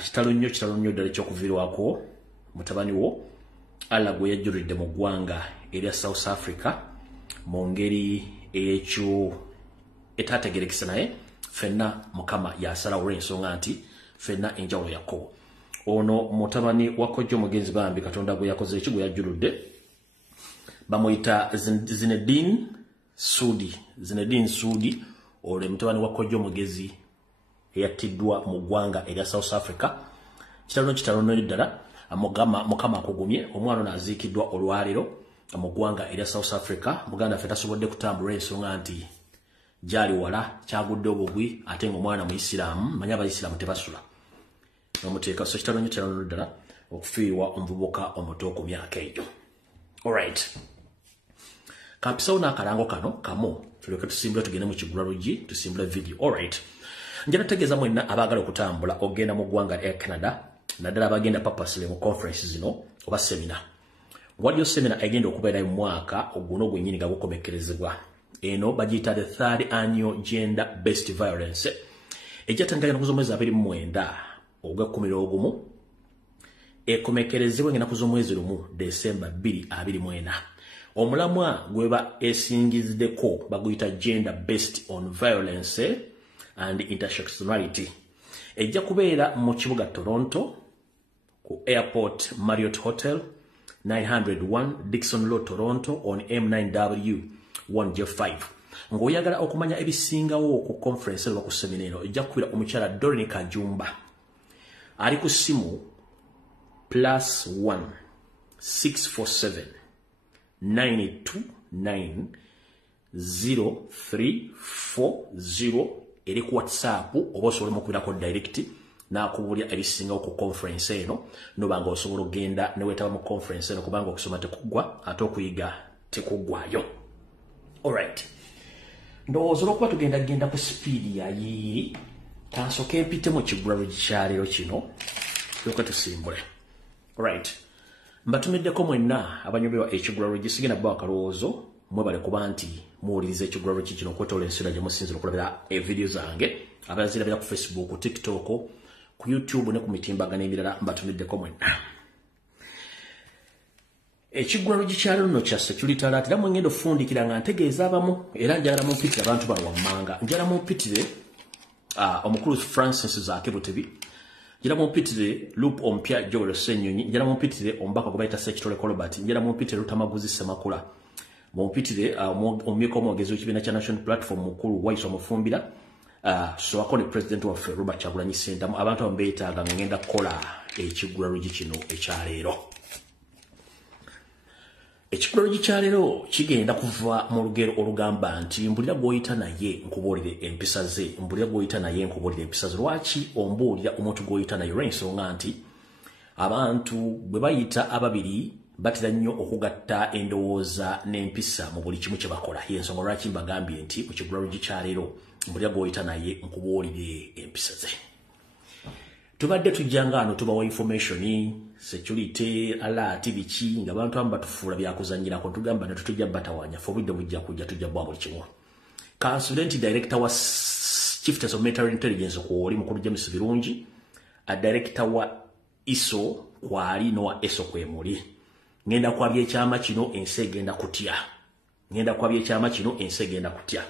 kitalo nnyo ddala ekyokuviirwako mutabani wo alla gwe yajjulidde mu ggwanga erya South Africa mu ngeri ekyo etategerekesa naye fenna mukama yasalawo olw'ensonga nti fenna enjawulo yakko. Ono mutabani wa Kojja Omugenzi bambi Katonda gwe yakoze eki gwe yajjuludde bamuyita Zinedine Sudi ole mutabani wa Kojja Omugenzi eyattiddwa mu ggwanga erya South Africa. Kitalo ddala mukama akugumye omwana n'aziikiddwa olwaliro mu ggwanga erya South Africa. Muganda ffe tasobodde kutambula ensonga nti gyali wala kyagudde obugwi ate ng'omwana Muisiraamu manya Abaisiraamu tebasula n'omuteeka. So kitalo ddala okufiirwa omuvubuka omuto ku myaka egyo. Alright, kampisawo n'akalango kano kamu tulyoke tusimbule tugende mu Kigula Luggi tusimbule video. Alright, njala tegeeza mwenna abaagala okutambula ogenda mu ggwanga lya Canada naddala abagenda purposely mu conference zino oba semina. Waliyo semina egenda okubeera mu mwaka oguno gwennyini nga gukomekkerezebwa. Eno bagiyita the 3rd annual gender based violence ejjatandikira ku z'omwezi 29 ogw'Ekkumiroogumu ekomekkerezebwa ng'ennaku z'omwezi 1 December 2024. Omulamwa gweba esingiziddeko baguyita gender based on violence and intersectionality. Ejja kubeera mu kibuga Toronto ku Airport Marriott Hotel 901 Dixon Road Toronto on M9W 1J5. Ng'oyagala okumanya ebisingawo ku conference oba ku semina eno ejja kubeera omukyala Doreen Kajumba ali ku simu +1 647 929 0340 eri ku WhatsApp oba osobola okubirako direct n'akubulya ebisingawo ku conference eno nobanga osobola okugenda ne weetaba mu conference eno kubanga okusoma tekuggwa ate okuyiga tekuggwayo. Alright, ndowooza olw'okuba tugenda ku speed yayi kansooke mpite mu Kigula Luggi kya leero kino tulyoke tusimbule. Alright, mbatumiddeko mwenna abanyumirwa Ekigula Luggi sigenda bba akalowoozo mwebale kuba nti muwuliriza Ekigula Luggi kino okwetoola ensiira gye musinzira okulabira evidiyo zange abazirabira ku Facebook, ku TikTok, ku YouTube ne ku mitimbagano emirala. Mbatumiddeko mwenna. Ekigula Luggi kya leero nno kya security alert era mwengenda ofundikira nga ntegeeza abamu era njagala mumpitire abantu bano wammanga. Njagala mumpitire omukulu Francis Zaake Butebi, njagala mumpitire Loop Ompya Joel Ssenyonyi, njagala mumpitire omubaka gwe bayita Sekitole Colbert, njagala mumpitire Lutamaguzi Semakula, mumpitire omumyuka omwogezi w'ekibiina kya National Platform mukulu Waiso Mufumbira, soako ne President waffe Robert Kyagulanyi Ssentamu. Abantu abo beetaaga nga ngenda kukola Ekigula Luggi kino ekya leero. Ekigula Luggi kya leero kigenda kuva mu lugero olugamba nti mbulira gw'oyita naye nkubuulire empisa ze, mbulira gw'oyita naye nkubuulire empisa ze. Lwaki ombuulira omuntu gw'oyita naye? Olw'ensonga nti abantu bwe bayita ababiri batera nnyo okugatta endowooza n'empisa mu buli kimu kye bakola. Y'ensonga lwaki mbagambye nti mu Kigula Luggi kya leero mbulira gw'oyita naye nkubuulire empisa ze. Tubadde tujjanga ano tubawa information security alert biki nga abantu abamu batufuula byakuzanyirako tugamba ne tutujja batawanya fo budde bujja kujja tujja bwa buli kimu. Consultant director wa Chief of Military Intelligence kwoli mukulu James Birungi, a director wa ISO kwali no wa ESO kwemuli. Ngenda kwabye ekyama kino ensi egenda kutya. Ngenda kwabye ekyama kino ensi egenda kutya.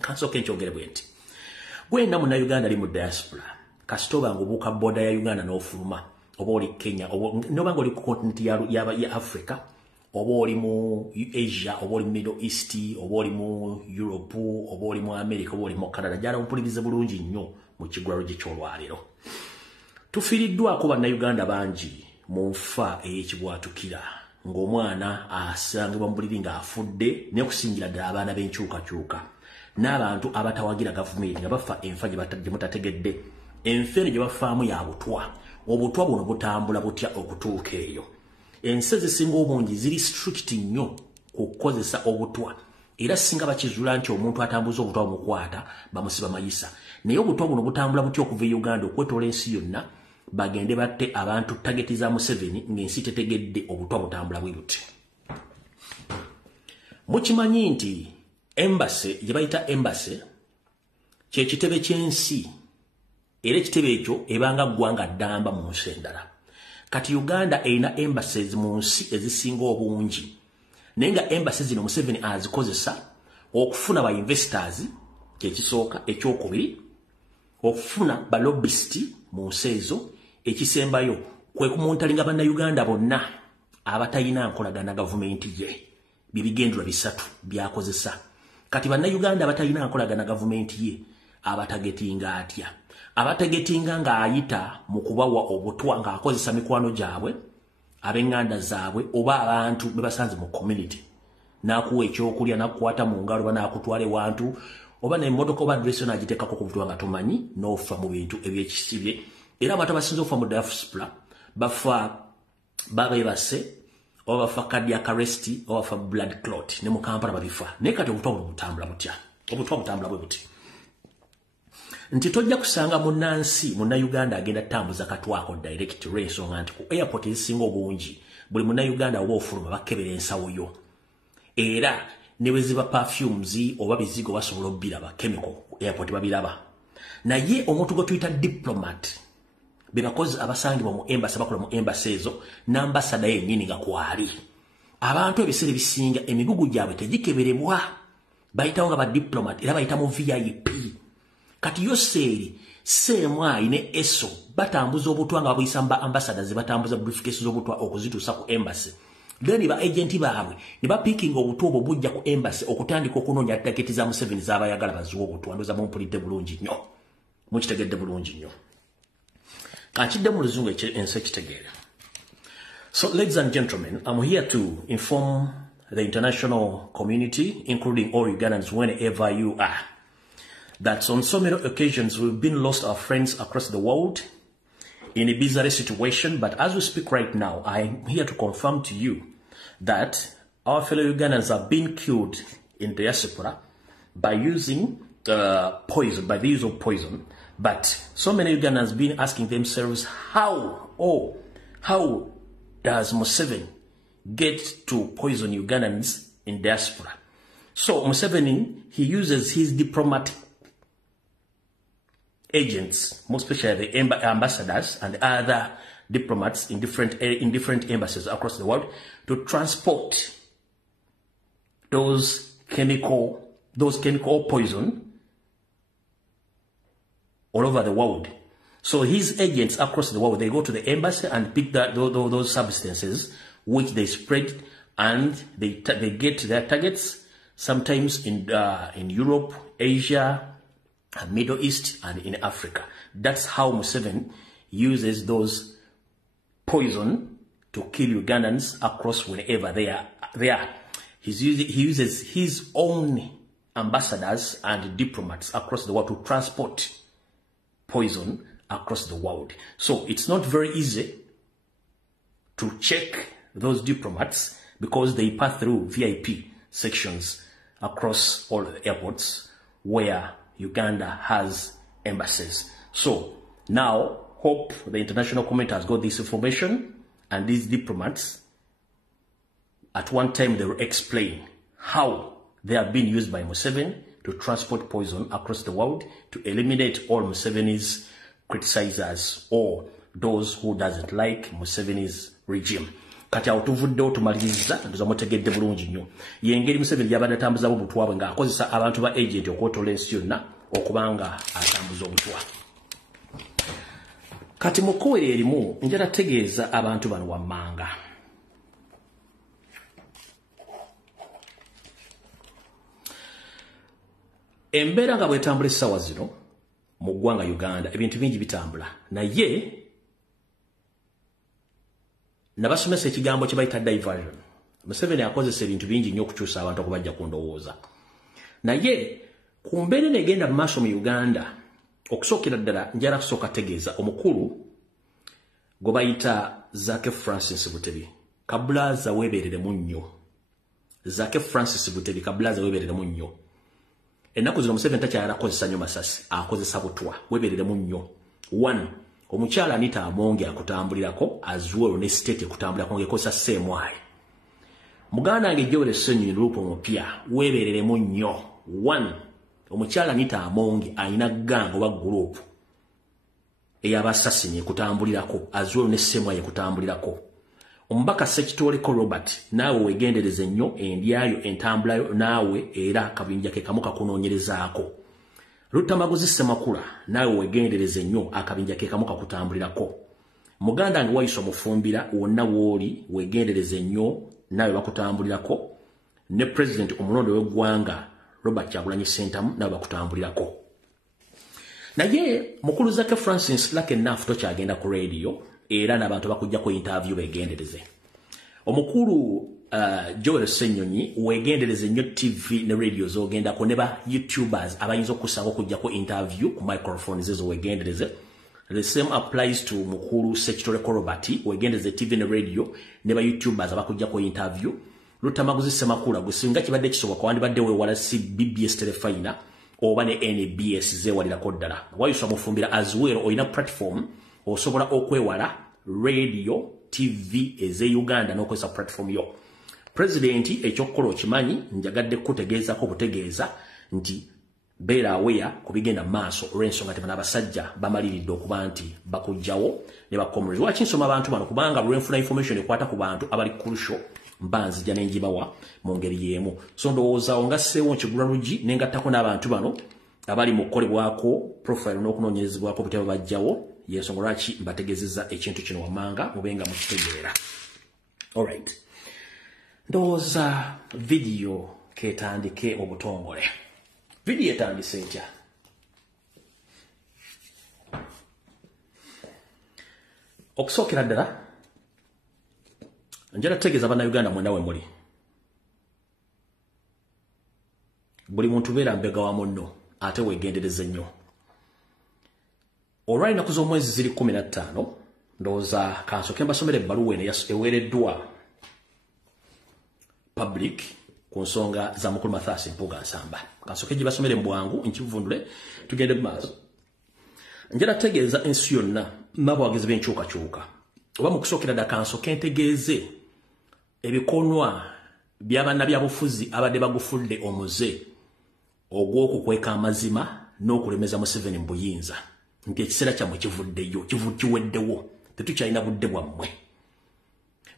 Kansoke nkyogere bwenti. Gwenda mu Uganda ali mu diaspora. Kasitoba ngubuka boda ya Uganda n'ofuluma oba oli Kenya noba ng'oli ku continent ya Africa oba oli mu Asia oba oli mu Middle East oba oli mu Europe oba oli mu America oba oli mu Canada, jala mpulirize bulungi nnyo mu Kigula Luggi ky'olwaleero. Tufiiriddwako bannayuganda bangi mu nfa ey'ekibwatukira ng'omwana asangibwa mu buliri ng'afudde n'okusingira ddala abaana b'enkyukakyuka n'abantu abatawagira gavumenti nga bafa enfa gye mutategedde. Enfa eno gye bafaamu ya butwa. Obutwa buno butambula butya okutuuka eyo. Ensi ezisinga obungi ziri strict nnyo ku kukozesa obutwa. Era singa bakizula nti omuntu atambuza obutwa omukwata bamusiba mayisa. Naye obutwa buno butambula butya okuva e Uganda okwetoola ensi yonna bagende batte abantu tageti za Museveni ng'ensi tetegedde obutwa butambula bwe buti. Mukimanyi nti embassy gye bayita embassy kye kitebe ky'ensi era ekitebe ekyo ebanga ggwanga ddamba mu nsi endala. Kati Uganda erina embassies mu nsi ezisinga obungi. Naye nga embassies zino Museveni azikozesa okufuna ba investors kyekisooka, ekyokubiri okufuna ba lobbyist mu nsi ezo, ekisembayo kwe kumuntalinga bannayuganda bonna abatalina nkolagana gavumenti ye. Bibigendwa bisatu byakozesa. Kati bannayuganda abatalina nkolagana gavumenti ye abatagetinga atya. Abatagetinga nga ayita mu kubawa obutwa nga akozesa mikwano gyabwe, ab'enganda zaabwe oba abantu be basanze mu community. Nakuwa ekyokulya, nakukwata mu ngalo, banakutwala ewantu, oba n'emmotoka oba adresi n'agiteekako ku butwa nga tomanyi, n'ofa mu bintu ebyekisibye. Era abantu abasinze okufa mu diaspora bafa babeebase, oba bafa cardiac arrest, oba bafa blood clot, ne mu Kampala babifa. Naye kati obutwa butambula butya? Obutwa butambula bwe buti. Nti tojja kusanga munnansi munnayuganda agenda tambuza katwako direct ensonga nti ku airport ezisinga obungi buli munnayuganda oba ofuluma bakebera ensawo yo. Era ne bwe ziba perfumes oba bizigo basobola obbiraba chemical ku airport babiraba. Naye omuntu gwe tuyita diplomat be bakozi abasangibwa mu embassy bakola mu embassy ezo n'ambasada yennyini nga kwali. Abantu ebiseera bisinga emigugu gyabwe tegikeberebwa. Bayitawo nga ba diplomat era bayita mu VIP. Kati yoseeri semwai ne eso batambuza obutwa nga babuyisa mba ambassadors batambuza briefcases z'obutwa okuzituusa ku embassy. Then ba agenti baabwe ne ba picking obutwa obwo bujja ku embassy okutandika okunoonya taketi za Museveni z'abayagala baziwa obutwa. Ndoza mumpulidde bulungi nnyo. Mukitegedde bulungi nnyo. Kanchidde mu luzungu ensi ekitegeera. So ladies and gentlemen, I'm here to inform the international community, including all Ugandans wherever you are, that on so many occasions we've been lost our friends across the world in a bizarre situation. But as we speak right now, I'm here to confirm to you that our fellow Ugandans are being killed in diaspora by using poison, by the use of poison. But so many Ugandans have been asking themselves, how does Museveni get to poison Ugandans in diaspora? So Museveni, he uses his diplomatic agents, most especially the ambassadors and other diplomats in different embassies across the world, to transport those chemical poison all over the world. So his agents across the world, they go to the embassy and pick those substances which they spread, and they get to their targets, sometimes in Europe, Asia, Middle East, and in Africa. That's how Museveni uses those poison to kill Ugandans across wherever they are. He uses his own ambassadors and diplomats across the world to transport poison across the world. So it's not very easy to check those diplomats because they pass through VIP sections across all the airports where Uganda has embassies. So now, hope the international community has got this information, and these diplomats, at one time, they will explain how they have been used by Museveni to transport poison across the world to eliminate all Museveni's criticizers or those who doesn't like Museveni's regime. Kati awutuvuddewo tumaliriza ndoza mutegedde bulungi nnyo. Yengeri Museveni yabadde atambuza obutwa bwe ng'akozesa abantu ba agent okwotola ensi yonna okubanga atambuza obutwa. Kati mu kkubo erimu njala tegeeza abantu bano wammanga. Embeera nga bwetambula essaawa zino mu ggwanga Uganda ebintu bingi bitambula, naye nabasomesa ekigambo kye bayita diversion. Museveni akozesa ebintu bingi nnyo okukyusa abantu okubajja ku ndowooza. Naye ku mbeera negenda mu maaso mu Uganda, okusookera ddala njala kusooka tegeeza omukulu gwe bayita Zake Francis Butebi. Kabulaza weebereremu nnyo. Zake Francis Butebi kabulaza weebereremu nnyo. Ennaku zino Museveni takyayala akozesa nnyo masasi, akozesa butwa. Weebereremu nnyo. 1. Omukyala Anita Amonge akutambulirako azuwero ne state ekutambulirako ng'ekozesa sseemwayi. Muganda wange Joel Ssenyu Lupo omupya weebereremu nnyo. 1. Omukyala Anita Amonge alina ganga oba group eyabasasini kutambulirako azwero ne semwa ye kutambulirako ombaka Sekitoleko Robert naawe wegendereze nnyo endyayo entambulayo naawe era akabinja ke kamuka kunoonyerezaako Lutamaguzi Semakula naawe wegendereze nnyo akabinja ke kamuka kutambulirako muganda nge wayiso mufumbira wonna wooli wegendereze nnyo naawe bakutambulirako ne president omulondo w'eggwanga Robert Kyagulanyi Ssentamu naawe bakutambulirako naye mukulu zake Francis Lake Nafu tokyagenda ku radio era n'abantu bakujja ku interview begendereze omukulu Joel Senyonyi wegendereze nnyo TV ne radio zogenda ko ne ba YouTubers abayinza okusanga okujja ku interview ku microphones ezo wegendereze. The same applies to mukulu Sekitoleko Robert wegendereze TV ne radio ne ba YouTubers abakujja ku interview. Lutamaguzi Semakula gusinga kibadde kisoboka wandibadde wewala si BBS Telefina oba ne NBS zewalirako ddala wayusa mufumbira as well oyina platform osobola okwewala radio TV eze Uganda n'okozesa platform yo president ekyokukola okimanyi njagadde kutegeezako butegeeza nti beera aware kubigenda maaso olw'ensonga temana abasajja bamaliridde okuba nti bakujjawo ne bakomulezi lwaki nsoma abantu bano kubanga lwenfuna information ekwata ku bantu abali crucial mbanzija n'enjibawa mu ngeri y'emu so ndowooza ongasseewo nkigula lugi nengattako n'abantu bano abali mu kukolebwako profile n'okunoonyerezebwako buteba bajjawo yensonga lwaki mbategeezezza ekintu kino wamanga mubenga mukitegeera alright ndowooza video ketandike mu butongole video etandise etya okusookera ddala njala kutegeeza bannayuganda mwenda we muli buli muntu beera mbega wa munno ate wegendereze nnyo olwali ennaku z'omwezi ziri 15 ndowooza kansooke mbasomera ebbaluwa eno eweereddwa public ku nsonga za mukulu Mathias Mpuuga Nsamba kansooke gibasomere mu bwangu nkivundule tugende mu maaso njala kutegeeza ensi yonna n'abawagizi b'enkyukakyuka oba mu kusookera ddala kansooke ntegeeze ebikonwa by'abannabyabufuzi abadde bagufudde omuze ogw'okukweka amazima n'okulemeza Museveni mu buyinza nti ekiseera kyammwe kivuddeyo kiweddewo tetukyalina budde bwammwe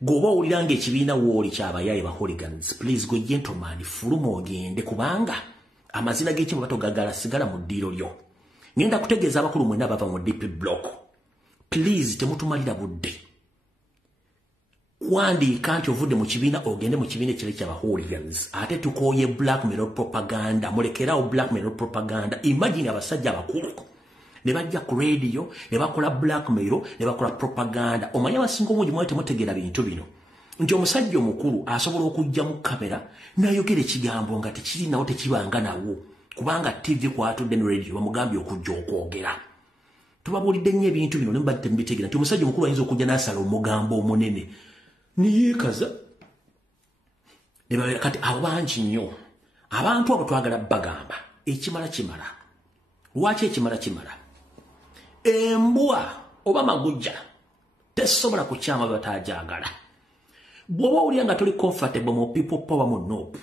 gwoba owulira ng'ekibiina wooli ky'abayaaye ba hooligans please go gentleman fuluma ogende kubanga amazina g'ekimu batogagala sigala mu ddiiro lyo ngenda kutegeeza abakulu mwenna bava mu DP block please temutumalira budde wandiika nti ovudde mu kibiina ogende mu kibiina ekire ky'aba hooligans ate tukooye blackmail propaganda mulekerawo blackmail propaganda imagine abasajja abakulu ne bajja ku radio ne bakola blackmail ne bakola propaganda omanyi abasinga obungi mwali temutegeera bintu bino nti omusajja omukulu asobola okujja mu kamera n'ayogera ekigambo nga tekirinawo tekibanga nawo kubanga TV kwatudde ne radio bamugambye okujja okwogera tubabuulidde nnyo ebintu bino ne mbadde temubitegeera nti omusajja omukulu ayinza okujja n'asala omugambo omunene niyeekaza ne babeera kati abo bangi nnyo abantu abo twagala bagamba ekimala kimala lwaki ekimala kimala embwa oba magujja tesobola kukyama batajaagala bw'oba owulira nga toli comfortable mu people power mu nope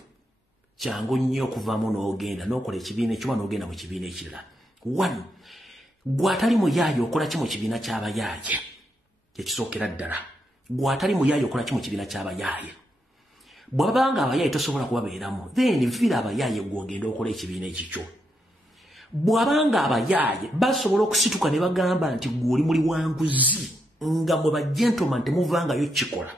kyangu nnyo okuvaamu n'ogenda n'okola ekibiina ekiwa n'ogenda mu kibiina ekirala one gw'atali muyaaye okola ki mu kibiina ky'abayaaye ekisookera ddala gw'atali muyaaye okola ki mu kibiina ky'abayaaye bw'abanga abayaaye tosobola kubabeeramu then vira abayaaye gw'ogenda okola ekibiina ekikyo bw'abanga abayaaye basobola okusituka ne bagamba nti gw'oli muli wanguzi nga mwe bagentleman temuvangayo kikola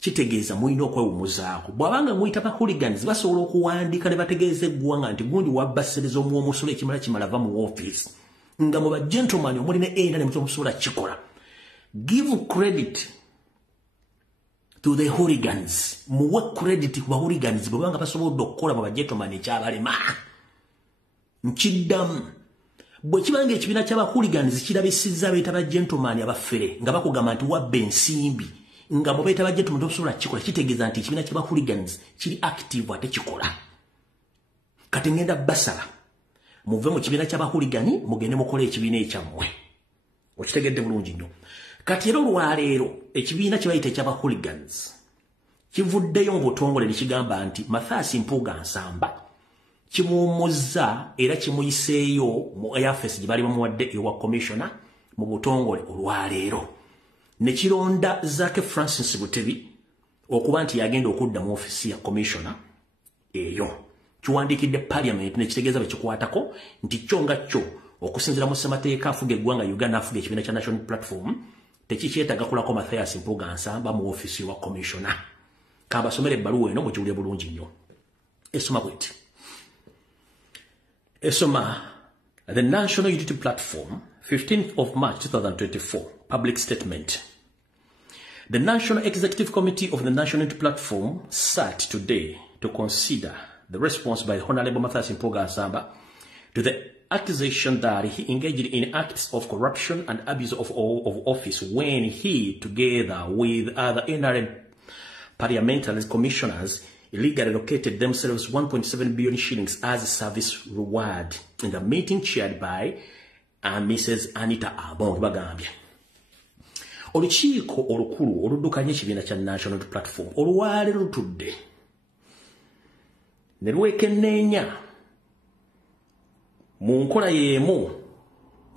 kitegeeza mulina okwewumuzaako bw'abanga muyita ba hooligans basobola okuwandiika ne bategeeza eggwanga nti gundi wabbasereza omuwomusolo ekimala kimala va mu office nga mwe bagentleman omuli ne era ne musobola kikola give credit to the hooligans muwe credit ku ba hooligans bw'abanga basobodde okukola mu bagentleman ekyabalema nkiddamu bwe kibanga ekibiina ky'aba hooligans kirabisizza beeta ba gentleman abafere nga bakugamba nti wabba ensimbi nga bwe beeta ba gentleman tosobola kikola kitegeeza nti ekibiina ky'aba hooligans kiri active ate kikola kati ngenda basala muve mu kibiina ky'aba hooligani mugende mukola ekibiina ekyammwe okitegedde bulungi nnyo kati era olwaleero ekibiina kye bayita eky'aba hooligans kivuddeyo mu butongole ne kigamba nti Mathias Mpuuga Nsamba kimuwumuzza era kimuyiseeyo mu airface gye bali bamuwadde ewa commissioner mu butongole olwaleero ne kironda Zake Francis Butebi okuba nti yagenda okudda mu ofisi ya commissioner eyo kiwandikidde parliament ne kitegeeza bekikwatako nti kyo nga kyo okusinzira mu ssemateeka afuga eggwanga Uganda afuga ekibiina kya National Platform tekikyetaaga kulako Mathias Mpuuga Nsamba mu ofisi wa commissioner. Kabasomera ebbaluwa eno mukiwulire bulungi nnyo. Esoma bweti. Esoma, the National Unity Platform, 15th of March 2024, public statement. The National Executive Committee of the National Unity Platform sat today to consider the response by Honorable Mathias Mpuuga Nsamba to the accusation that he engaged in acts of corruption and abuse of office when he, together with other NRM parliamentary commissioners, illegally allocated themselves 1.7 billion shillings as a service reward in the meeting chaired by Mrs. Anita Abong Bagambye. Olukiiko olukulu oluddukanya ekibiina kya National Platform olwali lutudde ne lwekenneenya mu nkola y'emu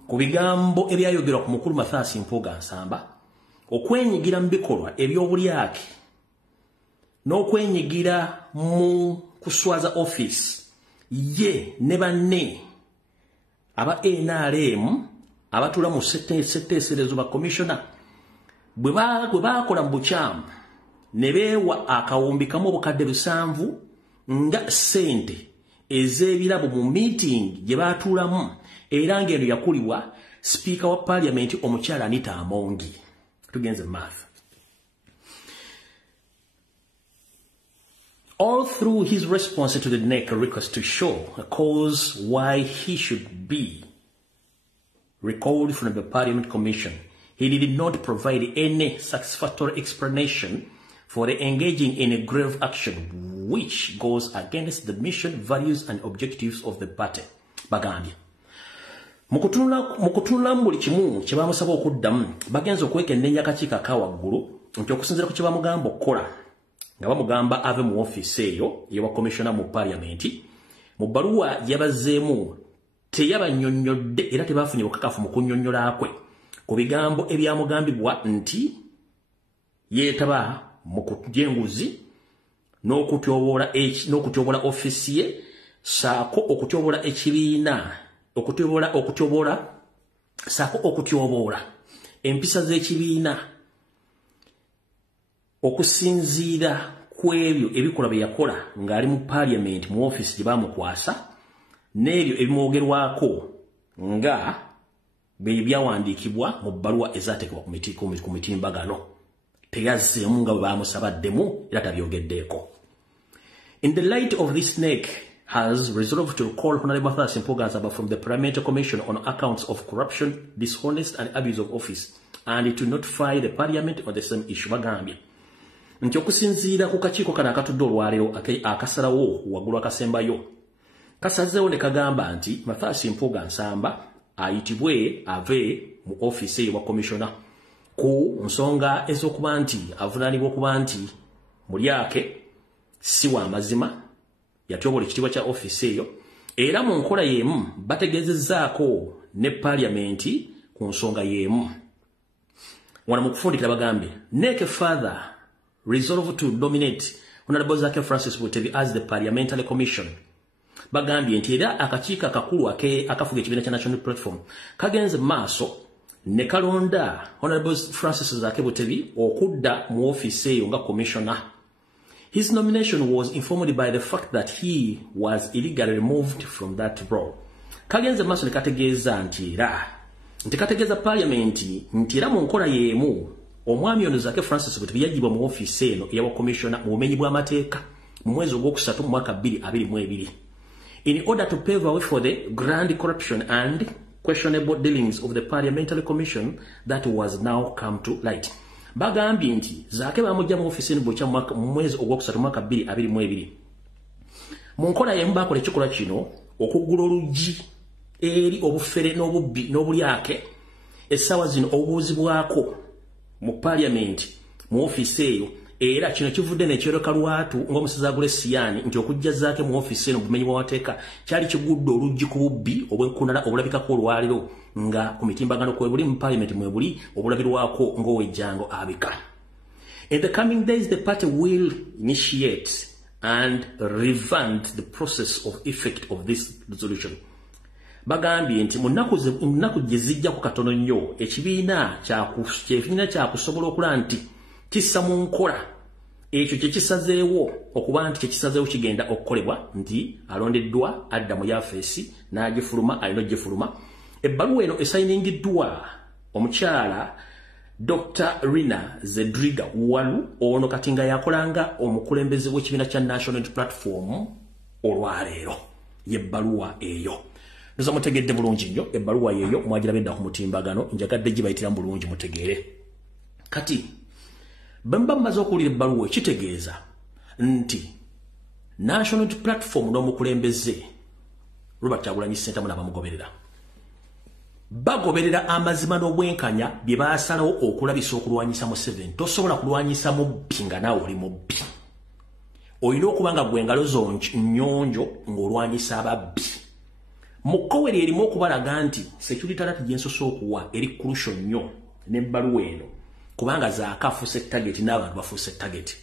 ku bigambo ebyayogerwa ku mukulu Mathias Mpuuga Nsamba okwenyigira mu bikolwa ebyobulyake n'okwenyigira mu kuswaza office ye ne banne aba NRM abatula mu setteeserezo ba commissioner bwe baakola mu bukyamu ne beewa akawumbi kamu obukadde 7 nga ssente ez'ebirabo mu meeting gye baatuulamu era ng'eno yakulibwa Speaker wa Parliament omukyala Anita Amongi. Tugenze maaso. All through his response to the NEC request to show a cause why he should be recalled from the Parliament Commission, he did not provide any satisfactory explanation for the engaging in a grave action which goes against the mission, values and objectives of the party. Bagambye. Mukutunula buli kimu kye bamusaba okuddamu bagenza okwekenneenya akakiiko akawaggulu nti okusinziira ku kye bamugamba okukola nga bamugamba ave mu office eyo yewa commissioner mu parliament mu bbaluwa yabazeemu teyabannyonnyodde era tebaafunye bukakafu mu kunnyonnyola kwe ku bigambo ebyamugambibwa nti yeetaba mu kujenguzi n'okutyoboola office ye saako okutyoboola ekibiina okutyoboola empisa z'ekibiina okusinziira ku ebyo ebikola bye yakola ng'ali mu parliament mu office gye baamukwasa n'ebyo ebimwogerwako nga bye byawandiikibwa mu bbaluwa ezaateekebwa ku mitimbagano teyazzeemu nga bwe baamusabaddemu era tabyogeddeeko. In the light of this, NEC has resolved to recall Honorable Mathias Mpuuga Nsamba from the Parliamentary Commission on accounts of corruption, dishonest and abuse of office and to notify the Parliament on the same issue. Bagambye nti okusinziira ku kakiiko kano akatudde olwaleero akasalawo waggulu akasembayo kasazeewo ne kagamba nti Mathias Mpuuga Nsamba ayitibwe ave mu office eyo wa commissioner ku nsonga ez'okuba nti avunaanibwa okuba nti mulyake si wa mazima yatyoboola ekitiibwa kya office eyo era mu nkola y'emu bategezezzaako ne parliament ku nsonga y'emu. Wano mu kufundikira bagambye NEC further resolve to nominate Honorable Zake Francis Butebi as the Parliamentary Commission. Bagambye nti era akakiiko akakulu akafuga ekibiina kya National Platform kagenze maaso ne kalonda Honorable Francis Zake Butebi okudda mu office eyo nga commissioner. His nomination was informed by the fact that he was illegally removed from that role. Kagenze maaso ne kategeeza nti kategeeza parliament nti era mu nkola y'emu omwami ono Zake Francis Butebi yagibwa mu office eno eyawa commissioner mu bumenyi bw'amateeka mu mwezi ogwokusatu mu mwaka 2022 in order to pave a way for the grand corruption and questionable dealings of the Parliamentary Commission that was now come to light. Bagambye nti Zake bamujja mu office eno bwekya mu mwezi ogwokusatu mu mwaka 2022 mu nkola y'emu baakola ekikolwa kino okuggula oluggi eri obufere n'obubbi n'obulyake essaawa zino obubuuzibwako mu parliament mu office eyo era kino kivudde n'ekyeroka lwatu ng'omusizi Agulesiyani nti okujjazaake mu ofisi eno bumenyi bw'amateeka kyali kigudde oluggi ku bubbi obw'enkunala obulabikako olwaliro nga ku mitimbagano kwe buli mu parliament mwe buli obulabirwako ng'owejjango abika. In the coming days, the party will initiate and revamp the process of effect of this resolution. Bagambye nti mu nnaku gye zijja ku katono nnyo ekibiina kyakusobola okulaba nti kissa mu nkola ekyo kye kisazeewo okuba nti kye kisazeewo kigenda okukolebwa nti alondeddwa adda mu yafeesi n'agifuluma alina ogifuluma. Ebbaluwa eno esayiningiddwa omukyala Dr. Rina Zedriga Walu ono kati nga yakolanga omukulembeze w'ekibiina kya National Platform olwaleero y'ebbaluwa eyo. Nza mutegedde bulungi nnyo ebbaluwa yeyo mwagirabedda ku mutimbagano njagadde gibayitira bulungi mutegeere. Kati bamba mmaze okuwulira ebbaluwa ekitegeeza nti National Platform n'omukulembeze Robert Kyagulanyi Ssentamu n'abamugoberera bagoberera amazima n'obwenkanya bye baasalawo okulabisa okulwanyisa Museveni. Tosobola kulwanyisa mubbi nga naawe oli mubbi. Olina okuba nga gwe ngalo zo nnyonjo ng'olwanyisa ababbi. Mu kkoweri erimu okubalaga nti security alert gye nsoose okuwa eri crucial nnyo n'ebbaluwa eno kubanga zaaka afuuse target n'abantu bafuuse target.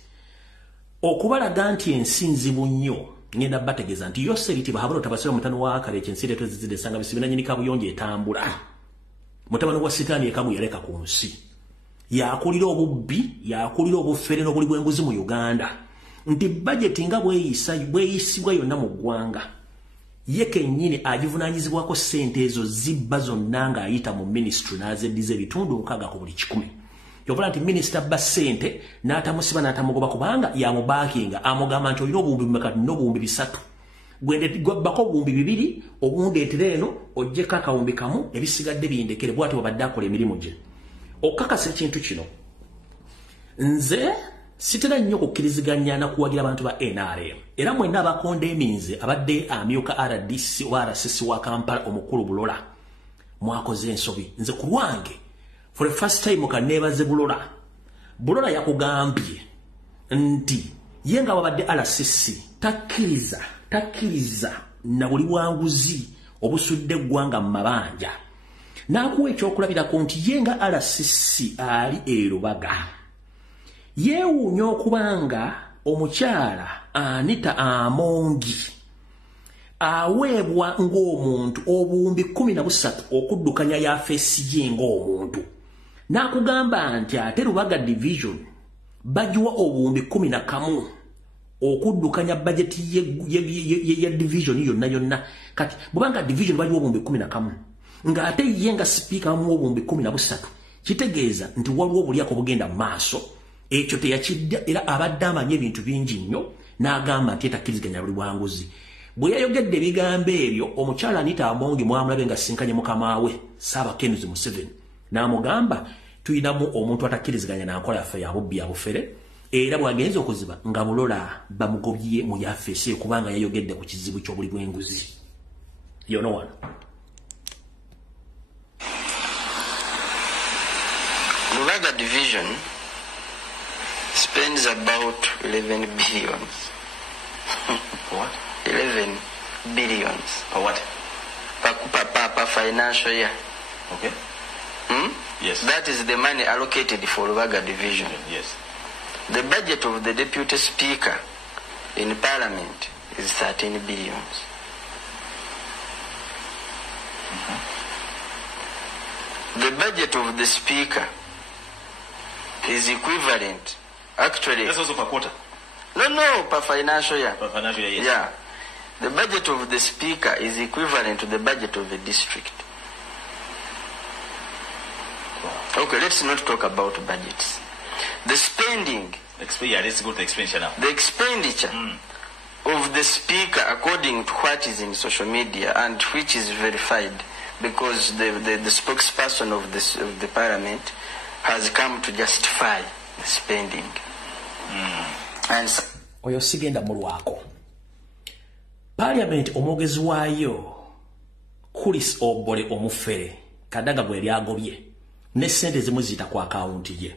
Okubalaga nti ensinzibu nnyo ngenda bategeeza nti Yoseriti bahabula tabasira mutano wa kale kyensire tozizide sanga bisibina nyini kabuyonje etambula. Mutabano wa sitani ekamu yaleka ku nsi. Yakulira obubbi, yakulira obufere n'obuli bw'enguzi mu Uganda. Nti budget nga bweyisibwa yonna mu ggwanga. Ye kennyini agivunaanyizibwako ssente ezo zibba zonna ng'ayita mu ministry n'azeddiza ebitundu 6 ku buli 100. Yobola nti minister ba ssente n'atamusiba n'atamugoba kubanga yamubaakinga amugamba nti olina obuwumbi bumeka n'obuwumbi 3. Gwabbako obuwumbi 2 obundeetera eno oggyeko akawumbi kamu ebisigadde bindekere bw'ati wabadde akola emirimu gye. Okukakasa ekintu kino nze sitera nnyo okukkiriziganya na kuwagira abantu ba NRM era mwenna abakondeeminze abadde amyuka RDC oba RCC wa Kampala omukulu Bulola mwakoze ensobi. Nze ku lwange for the first time kanebaze Bulola yakugambye nti yenga wabadde RCC takkiriza na buli wanguzi obusudde gwanga mu mabanja n'akuwa ekyokulabirako nti yenga RCC ali erubaga. Yeewuunya okubanga omukyala Anita Amongi aweebwa ng'omuntu obuwumbi 13 okuddukanya yafeesi ye ng'omuntu. N'akugamba nti ate Rubaga division bagiwa obuwumbi 11 okuddukanya budget ye division yonna. Kati bubanga division bagiwa obuwumbi 11 ng'ate ye nga speaker mu obuwumbi 13 kitegeeza nti waliwo obulyako bugenda maaso. Ekyo teyakidda era abadde amanya ebintu bingi nnyo n'agamba nti etakkiriziganya buli bwanguzi. Bwe yayogedde ebigambo ebyo omukyala Anita Amongi mwamulabe nga sinkanye mukama we Saabakenuzi Museveni n'amugamba tuyinamu omuntu atakkiriziganya na nkola yaffe ya bubbi abufere era bw'agenza okuziba nga Bulola bamugobye mu yafeesi kubanga yayogedde ku kizibu ky'obuli bw'enguzi. You know what? Rubaga division spends about 11 billions. What? 11 billions. For what? Per financial year. Okay. Yes. That is the money allocated for Rubaga division. Yes. The budget of the deputy speaker in parliament is 13 billions. The budget of the speaker is equivalent. Actually, that's also per quarter. No, per financial year. Per financial year, yes. Yeah. The budget of the speaker is equivalent to the budget of the district. Wow. Okay, let's not talk about budgets. The spending. Yeah, let's go to the expenditure now. The expenditure of the speaker, according to what is in social media and which is verified, because the spokesperson of the parliament has come to justify the spending. And oyo sigenda mulwako. Parliament omwogezi waayo Kulis Obole omufere kadaga bwe lyagobye ne sente zimu zita ku akaunti ye.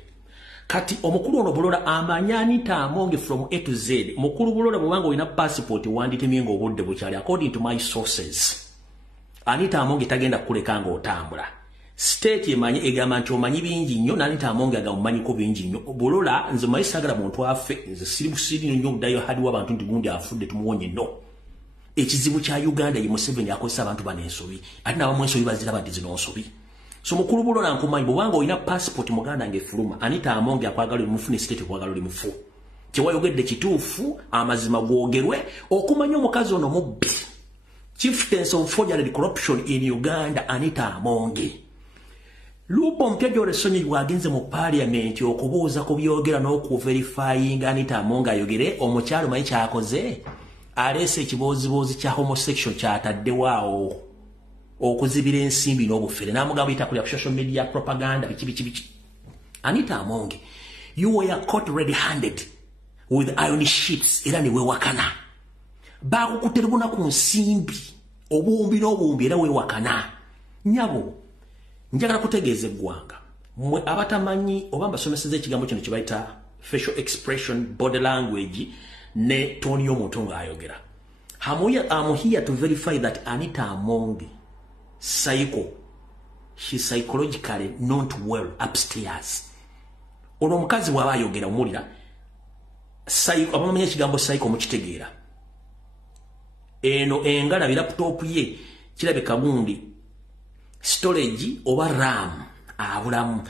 Kati omukulu ono Bulola amanya Anita Amongi from A to Z. Mukulu Bulola bwanga olina passport wanditemye nga obudde bukyali according to my sources. Anita Amongi tagenda kuleka nga otambula. State emanyi egamba nti omanyi bingi nnyo Anita Amongi agamumanyiko bingi nnyo. Bulola nze mayi sagala muntu afe nze siri nnyo ddayo hadiwa abantu nti gundi afudde tumuwonye no. Ekizibu kya Uganda ye Museveni akozesa abantu bano ensobi. Ate n'abamu ensobi bazira badde zino nsobi. So mukulu Bulola nkumanyi bwanga olina passport muganda ng'efuluma Anita Amongi akwagala mufune state kwagala oli mufu. Kyewayogedde kituufu amazima gwogerwe okumanya omukazi ono mubbi. Chieftains of forgery and corruption in Uganda Anita Amongi. Lupo mpyajo sonyi wagenze mu parliament okubuuza ku byogera n'okuverifying Anita Amongi ayogere omukyalo mayi kyakoze alese ekibozibozi kya homosexual kyatadde waawo okuzibira ensimbi n'obufere n'amugamba itakulya ku social media propaganda biki. Anita Amongi, you were caught red-handed with iron sheets era ne weewakana. Bakukuterubuna ku nsimbi obuwumbi n'obuwumbi era weewakana. Nyabo njagala kutegeeza eggwanga mmwe abatamanyi oba mbasomeseza ekigambo kino kye bayita facial expression, body language ne toni y'omuntu ng'ayogera. I'm here to verify that Anita Amongi she's psychologically not well upstairs. Ono omukazi bw'aba ayogera omulira abamanya ekigambo psycho mukitegeera. Eno engala laptop ye kirabika gundi storage oba RAM abulamu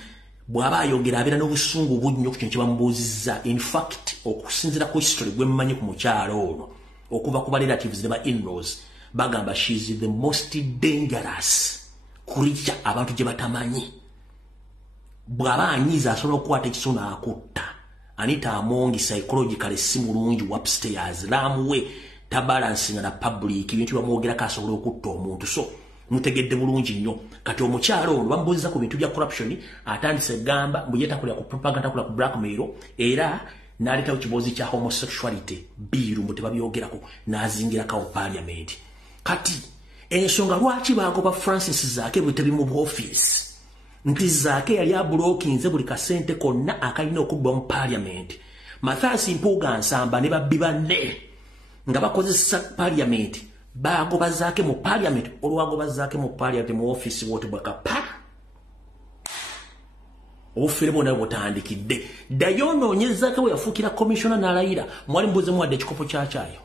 bw'aba ayogera abeera n'obusungu bunnyo ku kintu kye bamubuuzizza. In fact okusinziira ku history gwe mmanyi ku mukyalo ono okuva ku ba relatives ne ba in-laws bagamba she's the most dangerous creature abantu gye batamanyi. Bw'aba anyiza asobola okukwata ekiso n'akutta. Anita Amongi psychologically si mulungi upstairs. Lamuwe tabalansinga na public ebintu bamwogerako asobola okutta omuntu. So mutegedde bulungi nnyo. Kati omukyalo ono bamubuuziza ku bintu bya corruption atandise gamba mbuyeta kulya ku propaganda kulya ku blackmail era n'aleetawo kibozi kya homosexuality biiru mbu tebabyogerako n'azingirako parliament. Kati ensonga lwaki bagoba Francis Zaake bwe tebimu mu office nti Zaake yali abulookinze buli kasente konna akalina okubba mu parliament. Mathias Mpuuga Nsamba ne babbi banne nga bakozesa parliament bagoba Zaake mu parliament. Olwagoba Zaake mu parliament mu office wote bwakapa ofere bona botandikidde ddayo noonyezaako bwe yafuukira commissioner n'alayira mwali mbuuzemu wadde ekikopo kyakyayo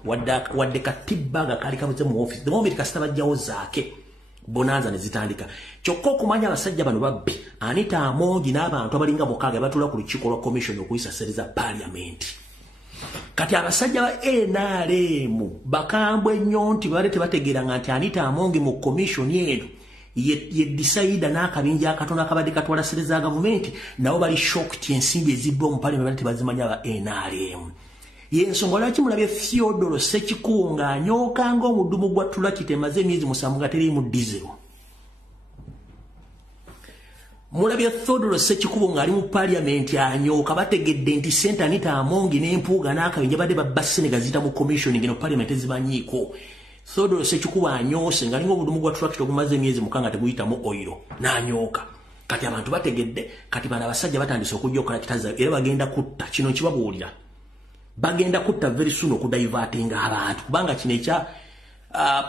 wadde katibbaga kaali kabuze mu office. The moment kasita bajjawo Zaake bonanza ne zitandika. Kyokka okumanya abasajja bano babbi Anita Amongi n'abantu abalinga mukaaga batula ku lukiiko lwa commission okuyisa sere za parliament. Kati abasajja ba NRM bakambwe nnyo nti baali tebategeeranga nti Anita Amongi mu commission eno ye decide n'akabinja akatono akabadde katwala sere za gavumenti nabo bali shocked ensimbi ezibbwa mu parliament baali tebazimanya ba NRM. Yensonga lwaki mulabye Theodore Ssekikubo ng'anyooka ng'omudumu gwa tulaki temaze emyezi 7 nga teriimu diesel. Mulabye Theodore Ssekikubo ng'ali mu parliament anyooka bategedde nti Senta Anita Amongi n'Empuuga n'akabinja badde babba Senegal zita mu commission ngeno parliament ezibanyiiko. Theodore Ssekikubo anyoose ng'ali ng'omudumu gwa tulaki ogumaze emyezi 6 nga teguyitamu oilo n'anyooka. Kati abantu bategedde kati bano abasajja batandise okujja okukola kitaza era bagenda kutta kino kibabuulira. Bagenda kutta very soon okudivertinga abantu kubanga kino ekya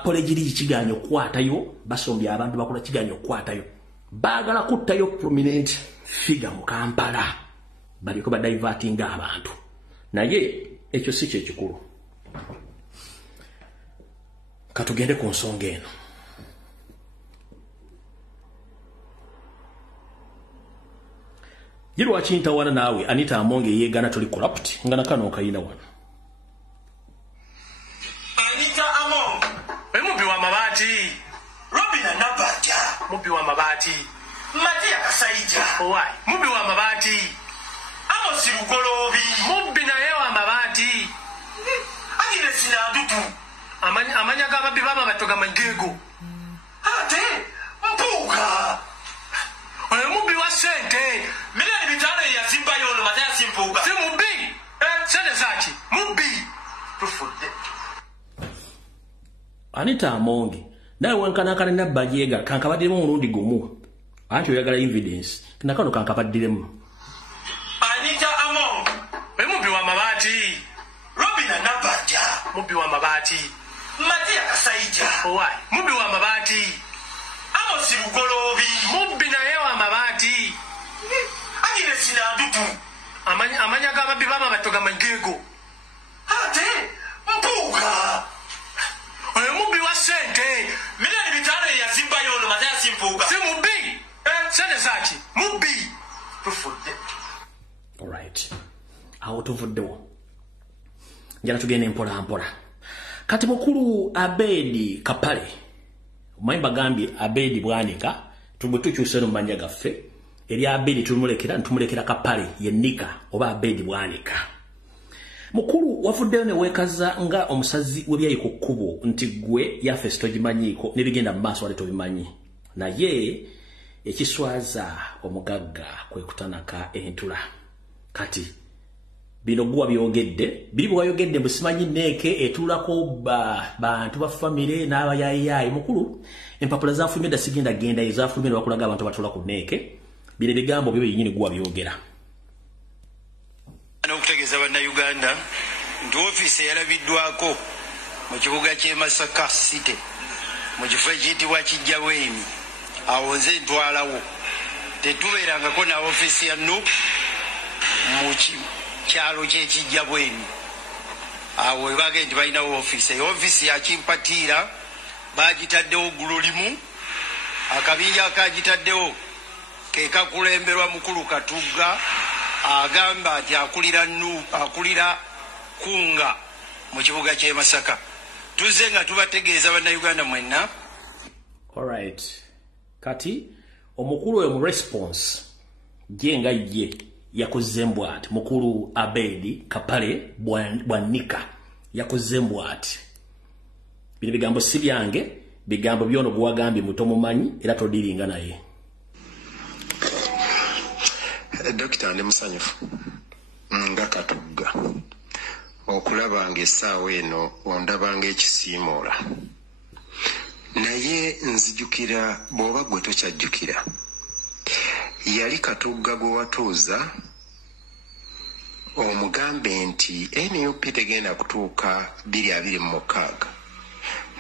polejiri kiganya okukwatayo basombye abantu bakola kiganya okukwatayo baagala kuttayo prominent figure mu Kampala baliko badivertinga abantu naye ekyo si kyekikulu. Katugende ku nsonga eno. Jirwa chinta wana nawe Anita Amongi yegana tuli corrupt ngana kano kayina wana. Anita Amongi mubi wa mabati Robina Nabaja mubi wa mabati Matia Kasaija owai mubi wa mabati Amosi Rugolobi mubi na yewa mabati Agile sina dutu amanya kama bibaba batoka Magego ate Mpuuga mubi wa sente milioni 5 ya Simba yono Mathias Mpuuga si mubi sente zaki mubi tufude. Anita Amongi naye wankana kana bajega kankabaddiremu omulundi gumu anti oyagala evidence nakano kankabaddiremu. Anita mabati Matia kasaija owai mubbi wa mabati Amosi Lugolobi mubbi naye wa mabati Agire sinadutu amanya gababbi baba batoga magego ate mpuga oyo mubbi wa sente milioni 5 ya zimba yono Matia simpuga si mubbi sente zaki mubbi tufudde. All right. Awo tuvuddewo. Njala tugende mpola. Kati mukulu Abedi Kapale. Mayimba gambi Abedi Bwanika. Tubutukyuse no manja gaffe. Eri Abedi tumulekera Kapale yennika oba Abedi Bwanika. Mukulu wafuddeyo ne wekaza nga omusazi webyayi ku kkubo nti gwe yafe sitogimanyiiko nebigenda mu maaso wali tobimanyi. Naye ekiswaza omugagga kwe kutanaka entula. Kati bino gwa byogedde biri bwayogedde busimanyi neke etulako bantu ba family n'abayayi mukulu empapula za fumeda sigenda genda iza fumeda bakulaga abantu batula ku neke bire bigambo byo yinyini gwa byogera anokutegeza bana Uganda nti office yalabiddwako mu kibuga kye Masaka City mu kifo ekiyitibwa Kijjabwemi awo nze ntwalawo tetubeerangako na office ya NUP mu kyalo ky'Ekijjabwemi awo ebage nti balina office yakimpatiira bagitaddewo ggulo limu akabinja akagitaddewo ke kakulemberwa mukulu Katugga agamba nti akulira kunga mu kibuga ky'e Masaka tuzze nga tubategeeza bannayuganda mwenna. Alright. Kati omukulu oyo mu response jenga ye yakozembwa ati mukulu Abedi Kapale Bwanika yakozembwa ati bino bigambo si byange bigambo byono bwagambye mutomumanyi era todiringa naye. Dokita ndi musanyufu nga Katugga okulabanga essaawa eno ondabanga ekisiimoola naye nzijukira bw'oba gwe tokyajjukira yali Katugga gwe watuuza omugambe nti NUP tegenda kutuuka 2026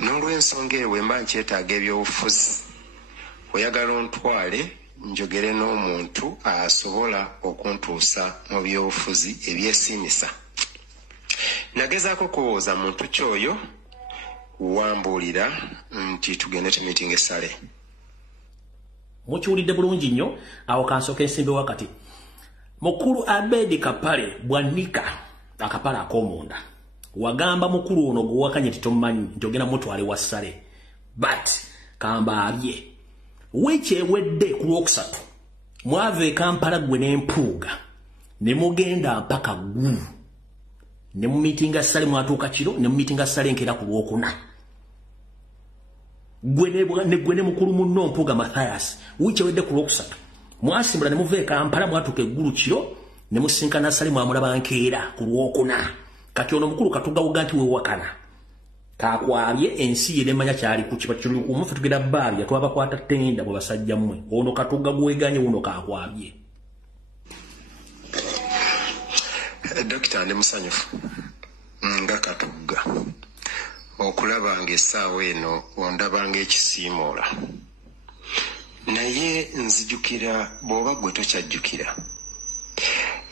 n'olw'ensonga eyo mba nkyetaaga ebyobufuzi oyagala ontwale njogere n'omuntu asobola okuntuusa mu byobufuzi ebyesiimisa. Nagezaako kuwooza muntu kyoyo wambuulira nti tugende tu meeting essale. Mukiwulidde bulungi nnyo awo kansooka ensimbe wakati mukulu Abedi Kapale Bwanika akapala ak'omunda wagamba mukulu ono gwe wakanye nti tomumanyi nti ogenda mutwale wa ssale but kambaabye wekyewedde ku lwokusatu mwava e Kampala gwe n'empuuga ne mugenda mpaka Gulu ne mu meetinga ssale mwatuuka kiro ne mu meetinga ssale nkera ku lwokuna gwe ne mukulu munno Mpuuga Mathias wekyewedde ku lwokusatu mwasimbula ne muva e Kampala mwatuuka e Gulu kiro ne musinkana ssale mwamulaba nkeera ku lwokuna kati ono mukulu Katugga wuga nti wewakana kakwabye ensi ye nemanya kyali ku kiba kiri umufu tugenda bbaali yatwaba kwata tenda bwe basajja mmwe ono Katugga gweganye uno kakwabye. Dokita ndi musanyufu nga Katugga okulabanga essaawa eno ondabanga ekisiimoola naye nzijukira bw'oba gwe tokyajjukira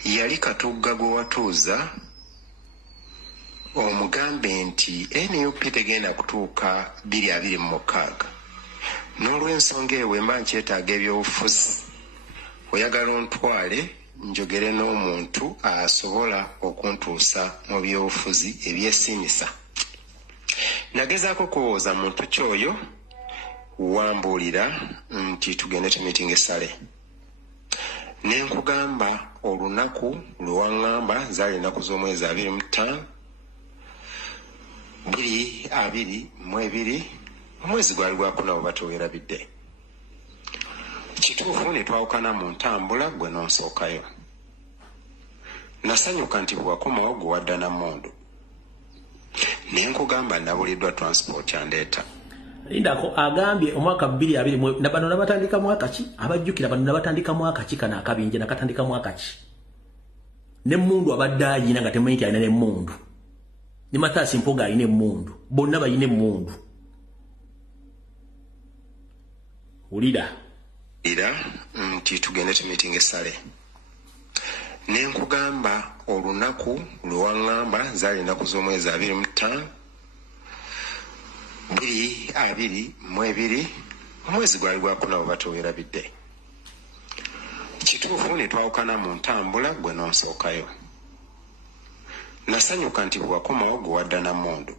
yali Katugga gwe watuuza omugambe nti NUP tegenda kutuuka 2026 n'olw'ensonga eyo mba nkyetaaga ebyobufuzi oyagala ontwale njogere n'omuntu asobola okuntuusa mu byobufuzi ebyesiimisa. Nagezaako kuwooza muntu kyoyo wambuulira nti tugende tu meeting essale ne nkugamba olunaku lwe waŋŋamba zaali ennaku z'omwezi 25 22 omwezi gwali gwakuna oba towerabidde kituufu ne twawukana mu ntambula gwe n'onsookayo nasanyuka nti bwakomawo gwe wadda Namondo ne nkugamba nabuliddwa transport yandeeta lindako agambye omwaka 2020 na bano nabatandika mwaka ki abajjukira bano nabatandika mwaka ki kana akabinje nakatandika mwaka ki ne mundu abadde ayina nga temanyi nti alina ne mundu ni Matasi Mpoga ayine mundu bonna bayine mundu ulida nti tugende meeting esale nenkugamba olunaku luwangamba zali ennaku z'omwezi 25 22 omwezi gwali gwakuna oba tewerabidde kituufu ne twawukana mu ntambula gwe n'onsookayo nasanyuka nti bwakomawo gwe wadda Namondo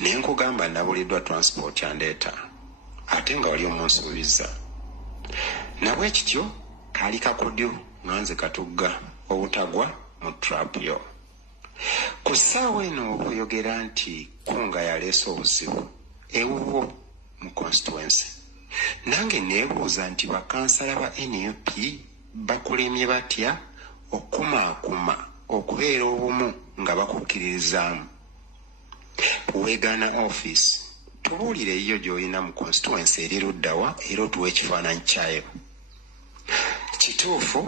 nenkugamba nabuliddwa transport yandeeta ate nga wali omunsuubiza nabwe kityo kaali kakodyo nganze katugga obutagwa mu trap yo ku ssaawa eno okuyogera nti kunga yaleese obuzibu ewuwo mu constituency nange neebuuza nti bakansala ba NUP bakulemye batya okumaakuma okubeera obumu nga bakukkiririzaamu weegaana office tubuulire eyo gy'olina mu constituency eri luddawa era otuwa ekifaananyi kyayo kituufu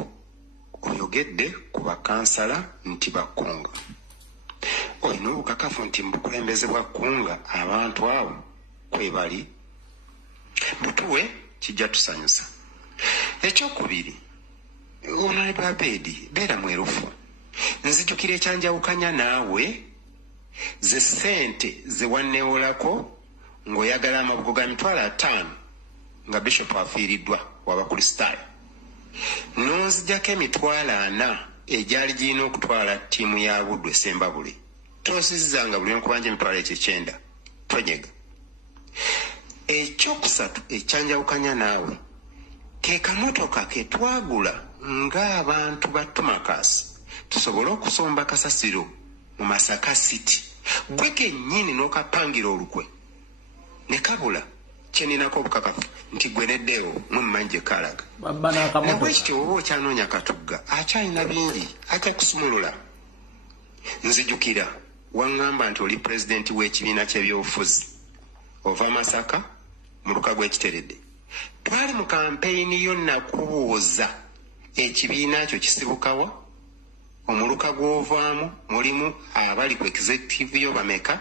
oyogedde ku bakansala nti bakunga olina obukakafu nti mu bukulembeze bwa kunga abantu abo kwebali butuwe kijja tusanyusa ekyokubiri Honorable Abedi beera mwerufu nzijukira ekyanjawukanya naawe ze ssente ze wanneewolako ng'oyagala amabugo ga 5,000 nga Bishop afiiriddwa w'abakristaayo n'onzijjako 4,000 egyali girina okutwala ttiimu ya Buddu Essembabule tosizizanga buli nkubanja 9,000 tonyega ekyokusatu ekyanjawukanya naawe ke kamotoka ke twagula ng'abantu ba Tumakasi tusobole okusomba kasasiro mu Masaka City gwe kennyini n'okapangira olukwe ne kabula kyeninako obukakafu nti gwe neddeewo mumanje kalaga nabwe kityo oba okyanoonya katugga akyalina bingi ajja kusumulula nzijukira waŋŋamba nti oli pulezidenti w'ekibiina ky'ebyobufuzi ova Masaka mu luka gw'ekiteredde twali mu kampeyini yo nakubuuza ekibiina kyo kisibukawa omuluka gw'ovaamu mulimu abali ku executive yo bameka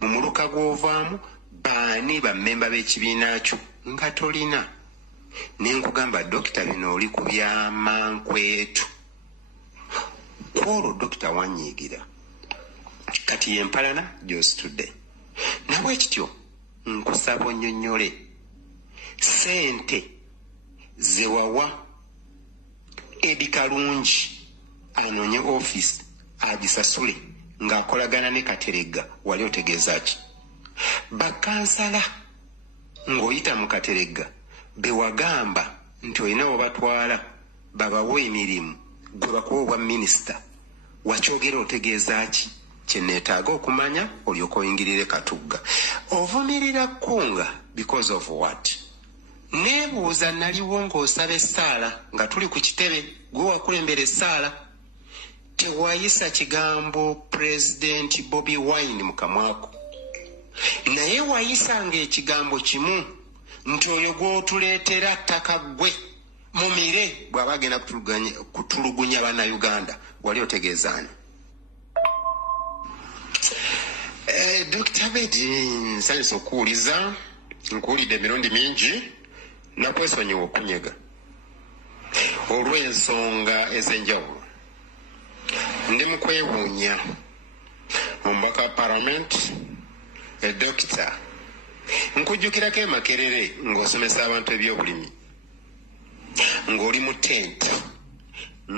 mu muluka gw'ovaamu baani bammemba b'ekibiina kyo nga tolina nenkugamba dokita bino oli ku byamankwetu kwolwo dokita wanyiigira kati yempalana gy'ositudde nabwe kityo nkusaba onnyonnyole ssente ze wawa Edi Kalungi anoonye office agisasule ng'akolagana ne Kateregga wali otegeeza ki bakansala ng'oyita mu Kateregga be wagamba nti olina webatwala babawa emirimu gwe bakuwa obwa minisita wakyogera otegeeza ki kyeneetaaga okumanya olyoka oyingirire Katugga ovumirira kunga because of what neebuuza naliwo ng'osaba essaala nga tuli ku kitebe gwe wakulembera essaala tewayisa kigambo President Bobi Wine mu kamwako naye wayisanga ekigambo kimu nti oyo gw'otuleetera ttaka ggwe mumire bw'aba agenda kutulugunya bannayuganda wali otegeezaani Dr. Bedi nsanyusa okuwuliza nkuwulidde emirundi mingi nakwesonyiwa okunyega olw'ensonga ez'enjawulo ndi mu kwewuunya omubaka wa palamenti edokita nkujjukirako Makerere ng'osomesa abantu ebyobulimi ng'oli mu tenti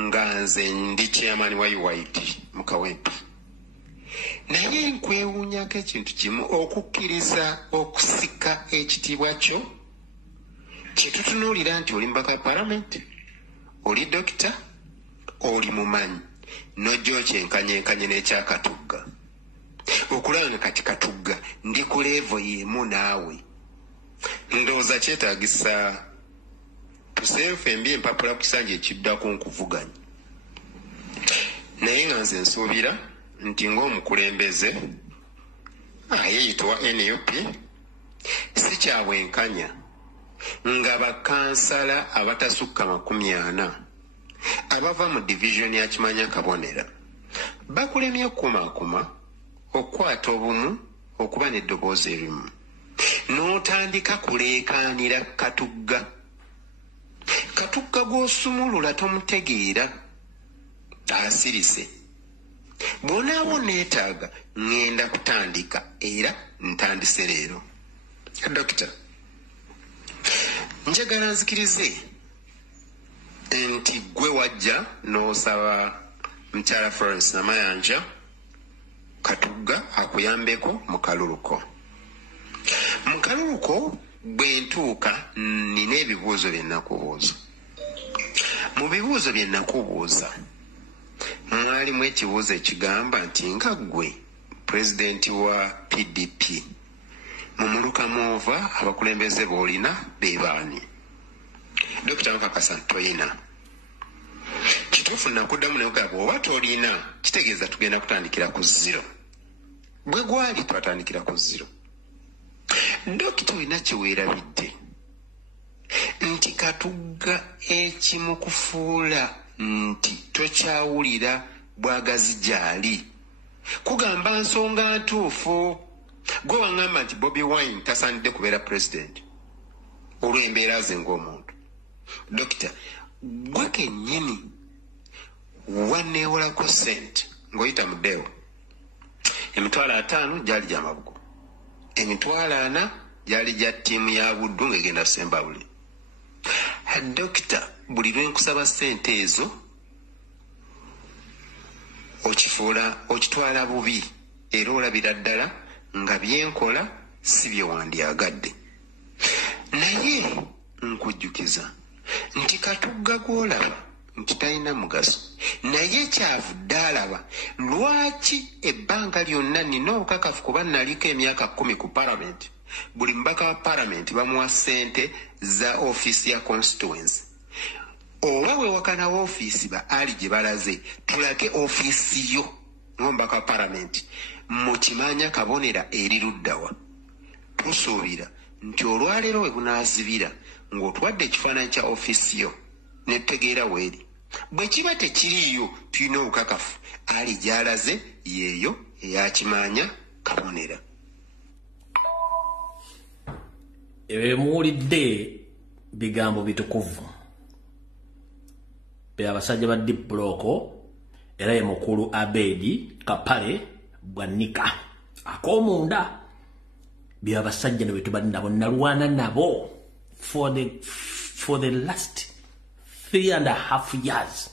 nga nze ndi chairman wa UIT mu Kawempe naye nkwewuunyako ekintu kimu okukkiriza okusika ekitiibwa kyo kyetutunuulira nti oli mubaka wa palamenti oli dokita oli mumanyi nojja okyenkanyenkanye n'ekyakatugga okulaba nga kati Katugga ndi ku levo y'emu naawe ndowooza kyetaagisa tusenfembi empapula ku kisanja ekiddako nkuvuganya naye nga nze nsuubira nti ng'omukulembeze ayeyitibwa NUP si kyabwenkanya nga bakansala abatasukka 40 abava mu divisioni ya Kimanya Kabonera bakulemye okukumaakuma okukwata obumu okuba n'eddoboozi erimu n'otandika kuleekaanira katugga gw'osumulula tomutegeera asirise bw'onaaba neetaaga ŋŋenda kutandika era ntandise leero. Dokita, njagala nzikirize nti gwe wajja n'osaba mukyala Florence Namayanja katugga akuyambeko mu kaluluko. Mu kaluluko bwe ntuuka nina ebibuuzo bye nnakubuuza. Mu bibuuzo bye nnakubuuza mwalimu ekibuuzo ekigamba nti nga ggwe pulezidenti wa PDP mu muluka muva abakulembeze boolina be baani? Dokita nkakasa toyina. Kituufu nakuddamu nekugamba oba tolina kitegeeza tugenda kutandikira ku 0. Bwe gwali twatandikira ku 0. Dokita olina kyeweerabidde nti katugga ekimu kufuula nti tokyawulira bwagazi gyali kugamba nsonga ntuufu. Gwe waŋŋamba nti Bobi Wine tasaanidde kubeera pulezidenti olw'embeera ze ng'omuntu. Dokita, gwe kennyini wanneewolako ssente ng'oyita mu ddeewo. Emitwalo 5 gyali gya mabugo, emitwalo 4 gyali gya ttiimu ya Buddu ng'egenda kusemba buli. Dokita, buli lwe nkusaba ssente ezo okitwala bubi era olabira ddala nga byenkola si bye wandyagadde. Naye nkujjukiza nti katugga gw'olaba nti talina mugaso, naye kyavudde alaba lwaki ebbanga lyonna nina obukakafu kuba naliko emyaka 10 ku palamenti, buli mbaka wa palamenti bamuwa ssente za ofiisi ya constituency. Oba weewakana wa ofiisi ba ali gye balaze tulage ofiisi yo ng'omubaka wa palamenti mu kimanya kabonera eri luddawa. Tusuubira nti olwaleero we bunaazibira ng'otuwadde ekifaananyi kya ofiisi yo ne tutegeera weeri. Bwe kiba tekiriiyo tulina obukakafu ali gy'alaze yeeyo eyakimanya kabonera. Muwulidde bigambo bitukuvu be abasajja ba Diploko era ye mukulu Abedi Kapale Bwanika akomunda bye abasajja ne betubadde nabo nalwana nabo for the last 3.5 years.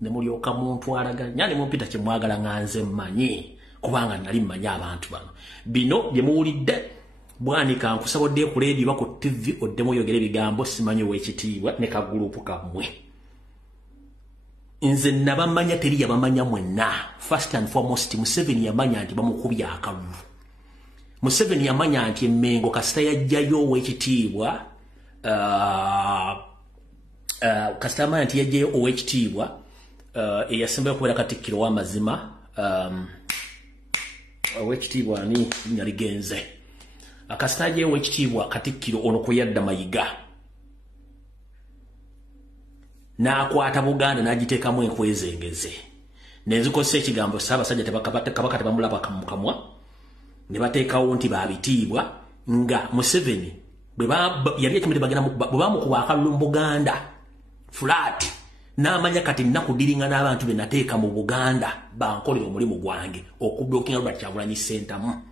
Ne mulyoka muntu alaganya ne mupita kye mwagala nganze mmanyi kubanga nali mmanyi abantu bano. Bino bye muwulidde Bwanika nkusabodde ku radio bako TV oddemu yogere bigambo simanyi w'ekitiibwa ne ka group kamwe. Nze nabamanya teri yabamanya mwenna. First and foremost Museveni yamanya nti bamukubya akalulu. Museveni yamanya nti Mengo kasita yajjayo ow'ekitiibwa kasita yamanya nti yajjayo ow'ekitiibwa eyasembayo okubeera katikkiro w'amazima ow'ekitiibwa ani nyaligenze kasita yajjayo ow'ekitiibwa katikkiro ono kwe yadda Mayiga n'akwata Buganda n'agiteekamu enkwezengeze nenzikosa ekigambo Ssaabasajja Kabaka tebamulaba kamwa ne bateekawo nti babitiibwa nga Museveni yali ekimete bagenda bwe bamukuba akalulu mu Buganda flat n'amanya kati nnakudiringa n'abantu be nateeka mu Buganda bankolera omulimu gwange okublockinga Robert Kyagulanyi Ssentamu.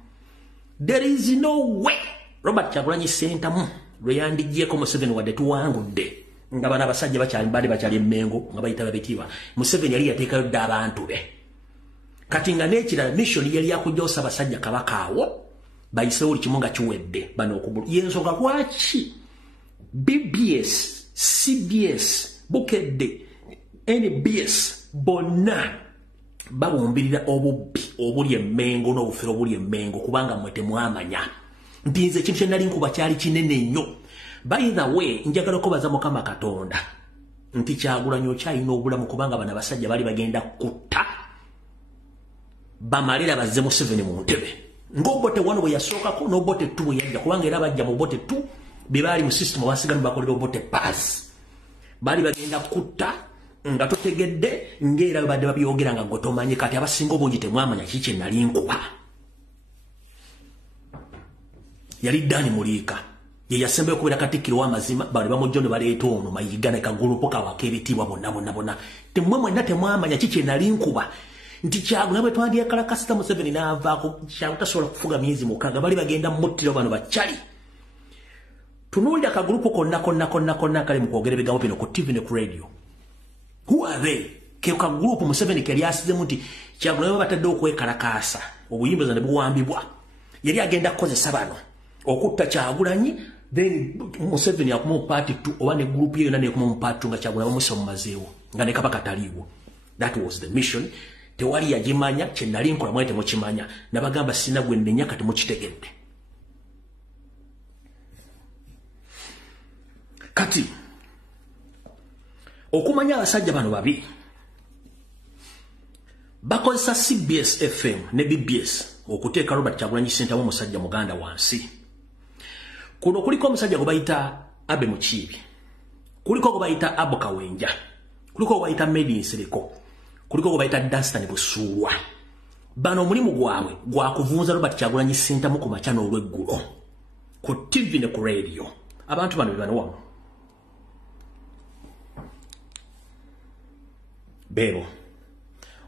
There is no way Robert Kyagulanyi Ssentamu lwe yandigyeko Museveni wadde tuwangudde nga bana abasajja bakyali Emmengo nga bayita babitiibwa. Museveni yali yateekayo dda abantu be kati nga n'ekirala mission yali yakujja Basajja Kabaka awo bayiseewo buli kimu nga kiwedde bano okubulu yensonga lwaki BBS CBS Bukedde NBS Bonna babumbirira obubbi obuli Emmengo n'obufere obuli Emmengo kubanga mwe temwamanya nti nze ekintu kye nali nkuba kyali kinene nnyo. By the way njagala kubaza Mukama Katonda nti Kyagulanyi okyalina obulamu kubanga bano abasajja bali bagenda kutta bamalira bazze Museveni mu ntebe ng'obote 1 bwe yasookako n'obote 2 bwe yajja kubanga era bajja mu bote 2 be baali mu system basigala bakolera obote pass bali bagenda kutta nga totegedde ng'era badde babyogera nga gotomanye kati abasinga obungi temwamanya kiki nali nkuba yali Dani Muliika ye yasembe okubeera Katikkiro w'amazima bali bamujjonde baleeta ono Mayiga ne kagulupo kawaka ebitiibwa bonna temwe mwenna temwamanya kiki nali nkuba nti Kyagulanyi bwe twandya kalakasita Museveni n'avaako tasobola kufuga myezi mukaaga bali bagenda muttiro bano bakyali tunuulira kagulupo konna kali mu kwogera ebigambo bino ku TV ne ku radio. Who are they? Ke kagulupo Museveni kali asizemu nti Kyagulanyi batadde okwekalakaasa obuyimba ne buwambibwa yali agenda kukozesa bano okutta Kyagulanyi then Museveni akumu party 2 oba ne group ye yonna ne kumu party 2 nga Kyagulanyi bamusa mu mazeewo nga ne kabaka taliiwo. That was the mission. Tewali yagimanya kye nali nkola mwete mukimanya nabagamba sina gwe nnenya kati mukitegedde. Kati okumanya abasajja bano babi bakozesa CBS FM ne BBS okuteeka Robert Kyagulanyi Ssentamu omusajja muganda wansi. Kuno kuliko omusajja gwe bayita Abe Mukiibi, kuliko gwe bayita Abo Kawenja, kuliko gwe bayita Medi Nsereko, kuliko gwe bayita Dunstan Busuulwa. Bano omulimu gwabwe gwa kuvunza Robert Kyagulanyi Ssentamu ku makya n'olweggulo ku TV ne ku radio. Abantu bano be bano wamu Bero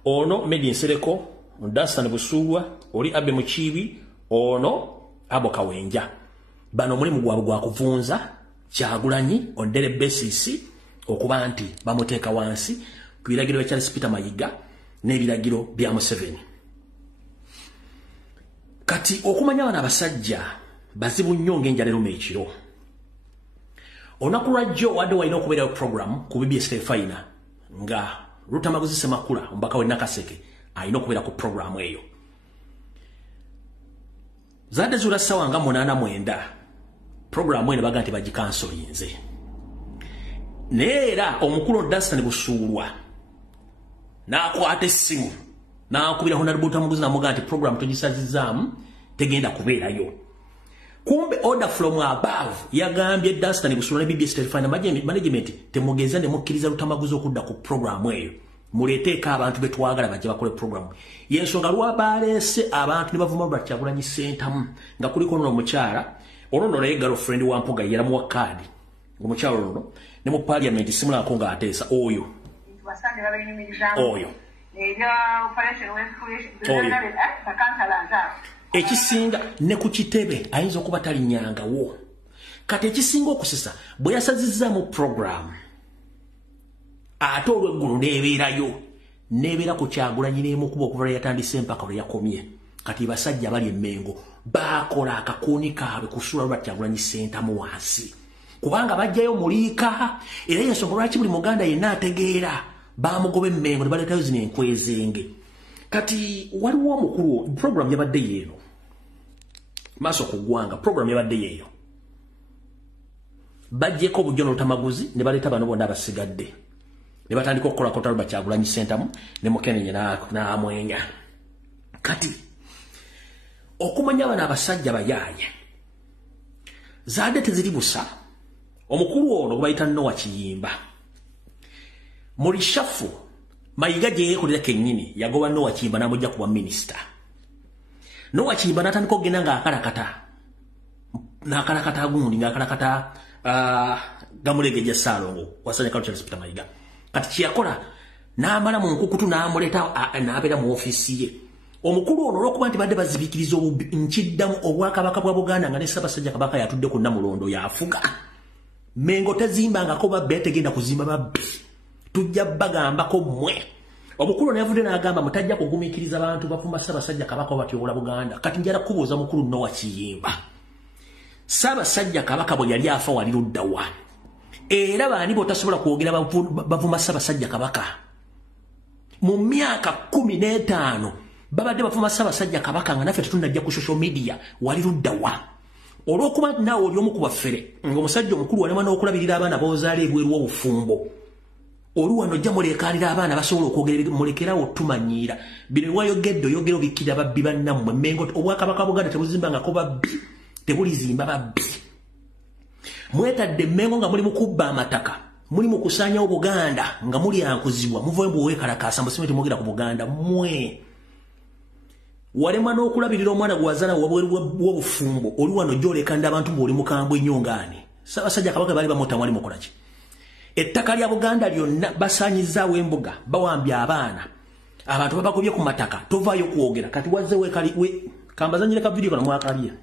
ono Medi Nsereko, Dunstan Busuulwa, oli Abe Mukiibi, ono Abo Kawenja. Bano mulimu gwabwe gwa kuvunza Kyagulanyi on daily basis okuba nti bamuteeka wansi ku biragiro bya Charles Peter Mayiga n'ebiragiro bya Museveni. Kati okumanya bano abasajja bazibu nnyo ng'enjala eruma ekiro. Olunaku lwajjo wadde walina okubeerayo program ku BBS Faina nga Rutamaguzi Semakula omubaka we Nakaseke alina okubeera ku program eyo. Zadde zula ssaawa nga 8-9 program eno baga nti bagikansolinze. Neera omukulu Dunstan Busuulwa n'akwata essimu n'akubira Honorable Rutamuguzi n'amugamba nti program togisazizaamu tegenda kubeerayo. Kumbe order from above yagambye Dunstan Busuulwa ne BBS Telefine management temugeza ne mukkiriza Rutamaguzi okudda ku program eyo. Muleteeka abantu betwagala bajja bakole program. Yensonga lwabaleese abantu ne bavuma Robert Kyagulanyi Ssentamu nga kuliko ono omukyala ono naye girlfriend wa Mpuga yera mu wakadi omukyala ono ne mu parliament simulako nga ateesa oyo ekisinga ne ku kitebe ayinza okuba talinyangawo. Kati ekisinga okusisa bwe yasazizaamu program ate olw'eggulu n'ebeera ku Kyagulanyi n'emukuba okuva lwe yatandise empaka lwe yakomye. Kati basajja bali Emmengo baakola akakuuni kaabwe kusuula Robert Kyagulanyi Ssentamu wansi kubanga bajjayo Muliika era y'ensonga lwaki buli Muganda yenna ategeera baamugoba Emmengo ne baleetayo zino enkwezenge. Kati waliwo omukulu program yabadde yeeno maaso ku ggwanga program yabadde yeeyo bajjeko bujjo n'Olutamaguzi ne baleeta bano bonna abasigadde ne batandika okukola kota Robert Kyagulanyi Ssentamu ne Mukenenya n'amwenya. Kati okumanya bano abasajja bayaaye zaadde teziri busa. Omukulu ono gwe bayita Noah Kiyimba mu lishafu Mayiga gye yeekolera kennyini yagoba Noah Kiyimba n'amujja kuba minisita. Noah Kiyimba n'atandika okugenda n'akalakata gundi ng'akalakata Gamulegeja Ssaalongo wasanya Kalu Charles Peter Mayiga. Kati kyeyakola n'amala mu nkukutu n'amuleeta n'abeera mu ofiisi ye. Omukulu ono olw'okuba nti badde bazibikiriza nkiddamu obwakabaka bwa Buganda nga ne Ssaabasajja Kabaka yatudde ku Namulondo yafuga. Mengo tezimbangako babbe tegenda kuzimba babbi. Tujja bagambako mmwe. Omukulu n'avudde n'agamba mutajja kugumiikiriza abantu bafumba Ssaabasajja Kabaka batyobola Buganda. Kati njala kubuuza mukulu Noah Kiyimba. Ssaabasajja Kabaka bwe yali afa wali ludda wa? Era baani botasobola kwogera bavuma Ssaabasajja Kabaka. Mu myaka 15 babadde bafuma Ssaabasajja Kabaka nga naffe tetunajja ku social media wali ludda wa? Olw'okuba naawe oli omu ku baffere ng'omusajja omukulu walema n'okulabirira abaana b'ozaala ebweru w'obufumbo. Oli wano ojja muleekaanira abaana basobola okwogera mulekerawo tumanyiira. Bino wayogedde oyogera obikkirira babbi bannammwe Mmengo obwakabaka Buganda tebuzimbangako babbi tebulizimba babbi. Mwetadde Mmengo nga muli mu kubba amataka muli mukusanya Obuganda nga muli ankuzibwa muvoye mbuwe kalakasa musimeti mwogera ku Buganda mwe walema n'okulabirira omwana gwazana w'obufumbo oli wano gyoleka nda abantu bw'oli mukambwe nnyongani Ssaabasajja Kabaka bali bamutta mwali mukolaki ettaka lya Buganda lyonna basaanyizaawo embuga bawambya abaana abantu babagobye ku mataka tovaayo kwogera kati wazze kambazanyire ka video kana mwakaliya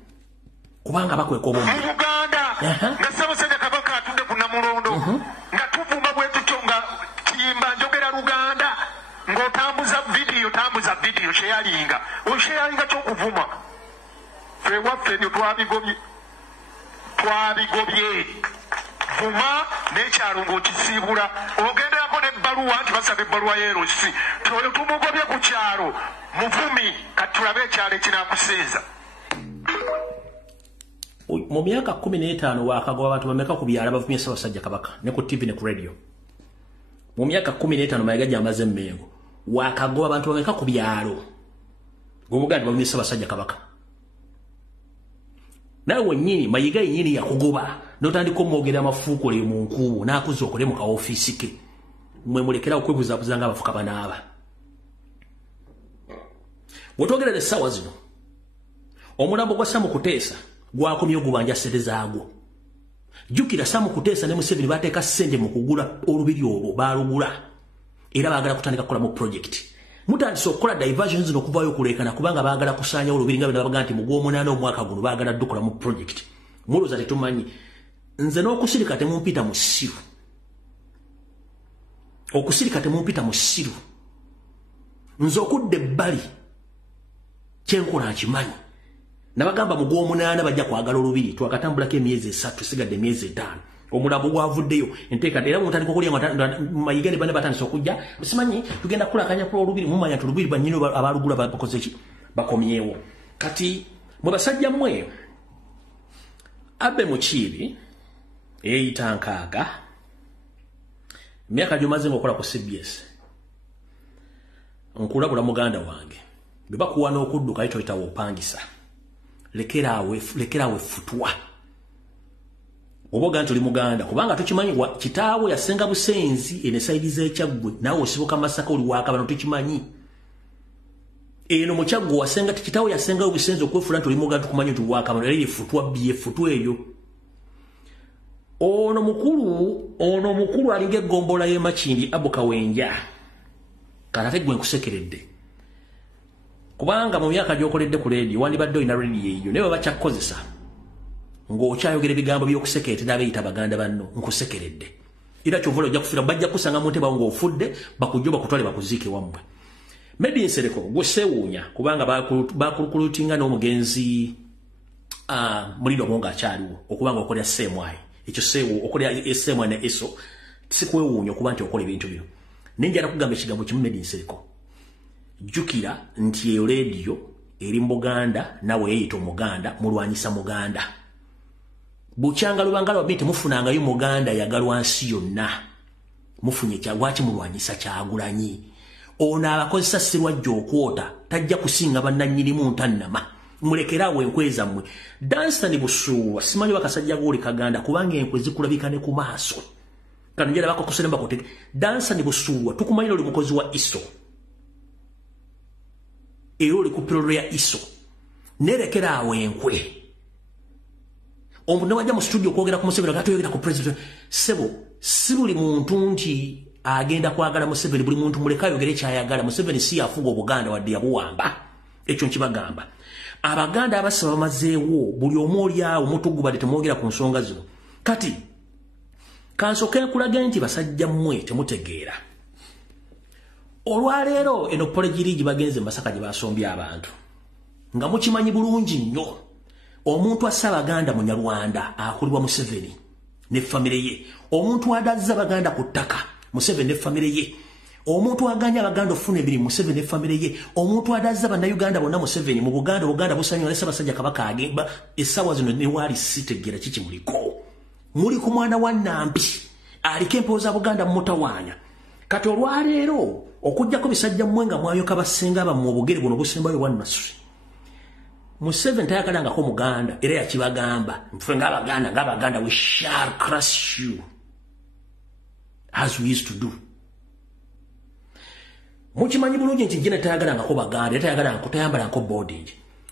kubanga bakweka obombi Uganda nga Ssaabasajja Kabaka atudde ku Namulondo nga tuvuma bwe tutyo nga kiyimba njogera Luganda ng'otambuza video sharinga ky'okuvuma ffe waffe nyo twabigobye vuma n'ekyalo ng'okisiibula ogenderako n'ebbaluwa nti basaba ebbaluwa y'erosi toyo tumugobye ku kyalo muvumi kati tulabe ekyalo ekinaakusinza mu myaka 15 waakagoba abantu bameka ku byalo bavumye Ssaabasajja Kabaka ne ku TV ne ku radio mu myaka 15 mayiga gyamaze Mmengo waakagoba abantu bameka ku byalo Buganda bavumye Ssaabasajja Kabaka nawe nyini mayiga nyini yakugoba notandika omwogera amafuukole mu nkubu n'akuza okole mu kaofiisi ke mwe mulekera okwebuzaabuzanga abafuka banaaba wetwogerera essaawa zino omulambo gwa Samu Kuteesa gwakomye ogubanja ssente zaagwo jjukira Samu Kuteesa ne Museveni bateeka ssente mu kugula olubiri olwo baalugula era baagala kutandika kukola mu project mutandise okukola diversion zino okuvaayo okuleekana kubanga baagala kusaanya olubiri nga bwe nabaga nti mu Gw'omunaana omwaka guno baagala ddukola mu project mulowooza tetumanyi nze n'okusirika temumpita mu ssiru okusirika temumpita mu ssiru nze okudda ebbali kyenkola nkimanyi nabagamba mu Gw'omunaana bajja kwagala olubiri twakatambulako emyezi 3 sigadde emyezi 5 omulambo gwavuddeyo enteeka era mutandika okulya mayiga ne bane batandise okujja simanyi tugenda kulakanya kula olubiri mumanya nti olubiri bannyini abalugula bakoze ki bakomyewo kati mwe basajja mmwe Abbe Mukiibi eyita nkaaga myaka gyomaze ng'okola ku CBS nkulabula muganda wange bwe bakuwa n'okudduka ayi toyitawo opangisa lekerawe futwa oboga ntuli muganda kubanga tukimanyi kitaawe yasenga busenzi ene saidi z'ekyaggwe nawe osibuka Masaka oli waakabano tukimanyi eno mu kyaggwe wasenga kitaawe yasenga obusenzi okwefula nti oli muganda tukumanyi nti waakabano yali futwa bye futwa eyo ono mukulu alinga eggombola y'Emakindi Abu Kawenja kanate gwe nkusekeredde kubanga mu myaka gy'okoledde ku leediyo wandibadde olina leediyo eyo naye baba kyakkozesa ng'okyayogera ebigambo by'okusekeretera abeeyita baganda banno nkusekeredde era kyovula ojja kufiira bajja kusanga mu ntebe ng'ofudde bakujja bakutwale bakuziike wammwe maybe Nsereko gwe seewuunya kubanga bakulukulutinga n'omugenzi Muliro Mwonga akyaliwo okubanga okolera seemwayi ekyo seewu okolera eseemwayi ne eso sikwewuunya okuba nti okola ebintu byo nenjala kugamba ekigambo kimu maybe Nsereko jjukira nti eyo leediyo eri mu Buganda nawe yeeyita omuganda mulwanyisa muganda bukyanga lubangala wabiti mufunangayo muganda yagalwa nsi yonna mufunye kyagwaki mulwanyisa Kyagulanyi ono abakozesa sirwajja okwota tajja kusinga bannannyinimu ntannama mulekerawo enkwe zammwe Danstan Busuulwa simanyi bakasajja g'oli Kaganda kubanga enkwe zikulabika ne ku maaso kano njala bakokusemba kutege Danstan Busuulwa tukumanyira oli mukozi wa ISO era oli ku piro ya ISO nerekerawo enkwe omuntu wajja mu studio kwogera ku Museveni gatoyogera ku president sebo si buli muntu nti agenda kwagala Museveni buli muntu muleka ayogere kyayagala Museveni si yafuga Obuganda wadde yabuwamba ekyo nkibagamba abaganda abasaba bamazeewo buli omu oli awo mutugubadde temwogera ku nsonga zino kati kansoke nkulaga nti basajja mmwe temutegeera olwaleero eno polejirigi bagenze Masaka gye basombye abantu nga mukimanyi bulungi nnyo omuntu assa Abaganda mu Nyarwanda akulibwa Museveni ne famire ye omuntu adazza Abaganda ku ttaka Museveni ne famire ye omuntu aganya Abaganda ofuna emirimu Museveni ne famire ye omuntu adazza Bannayuganda bonna Museveni mu Buganda busanywa ne Ssaabasajja Kabaka agemba essaawa zino ne waali sitegera kiki muli ku mwana wa Nambi aliko empooza Buganda mu Mutawaanya kati olwaleero okujjako bisajja mmwe nga mwayoka basenga mu obugere buno busembayo bwa Nasri Museveni tayagalangako Muganda era yakibagamba mfe ng'Abaganda we shall crush you as we used to do. Mukimanyi bulungi nti njena tayagalangako baganda, tayagalangako tayambalangako boarding.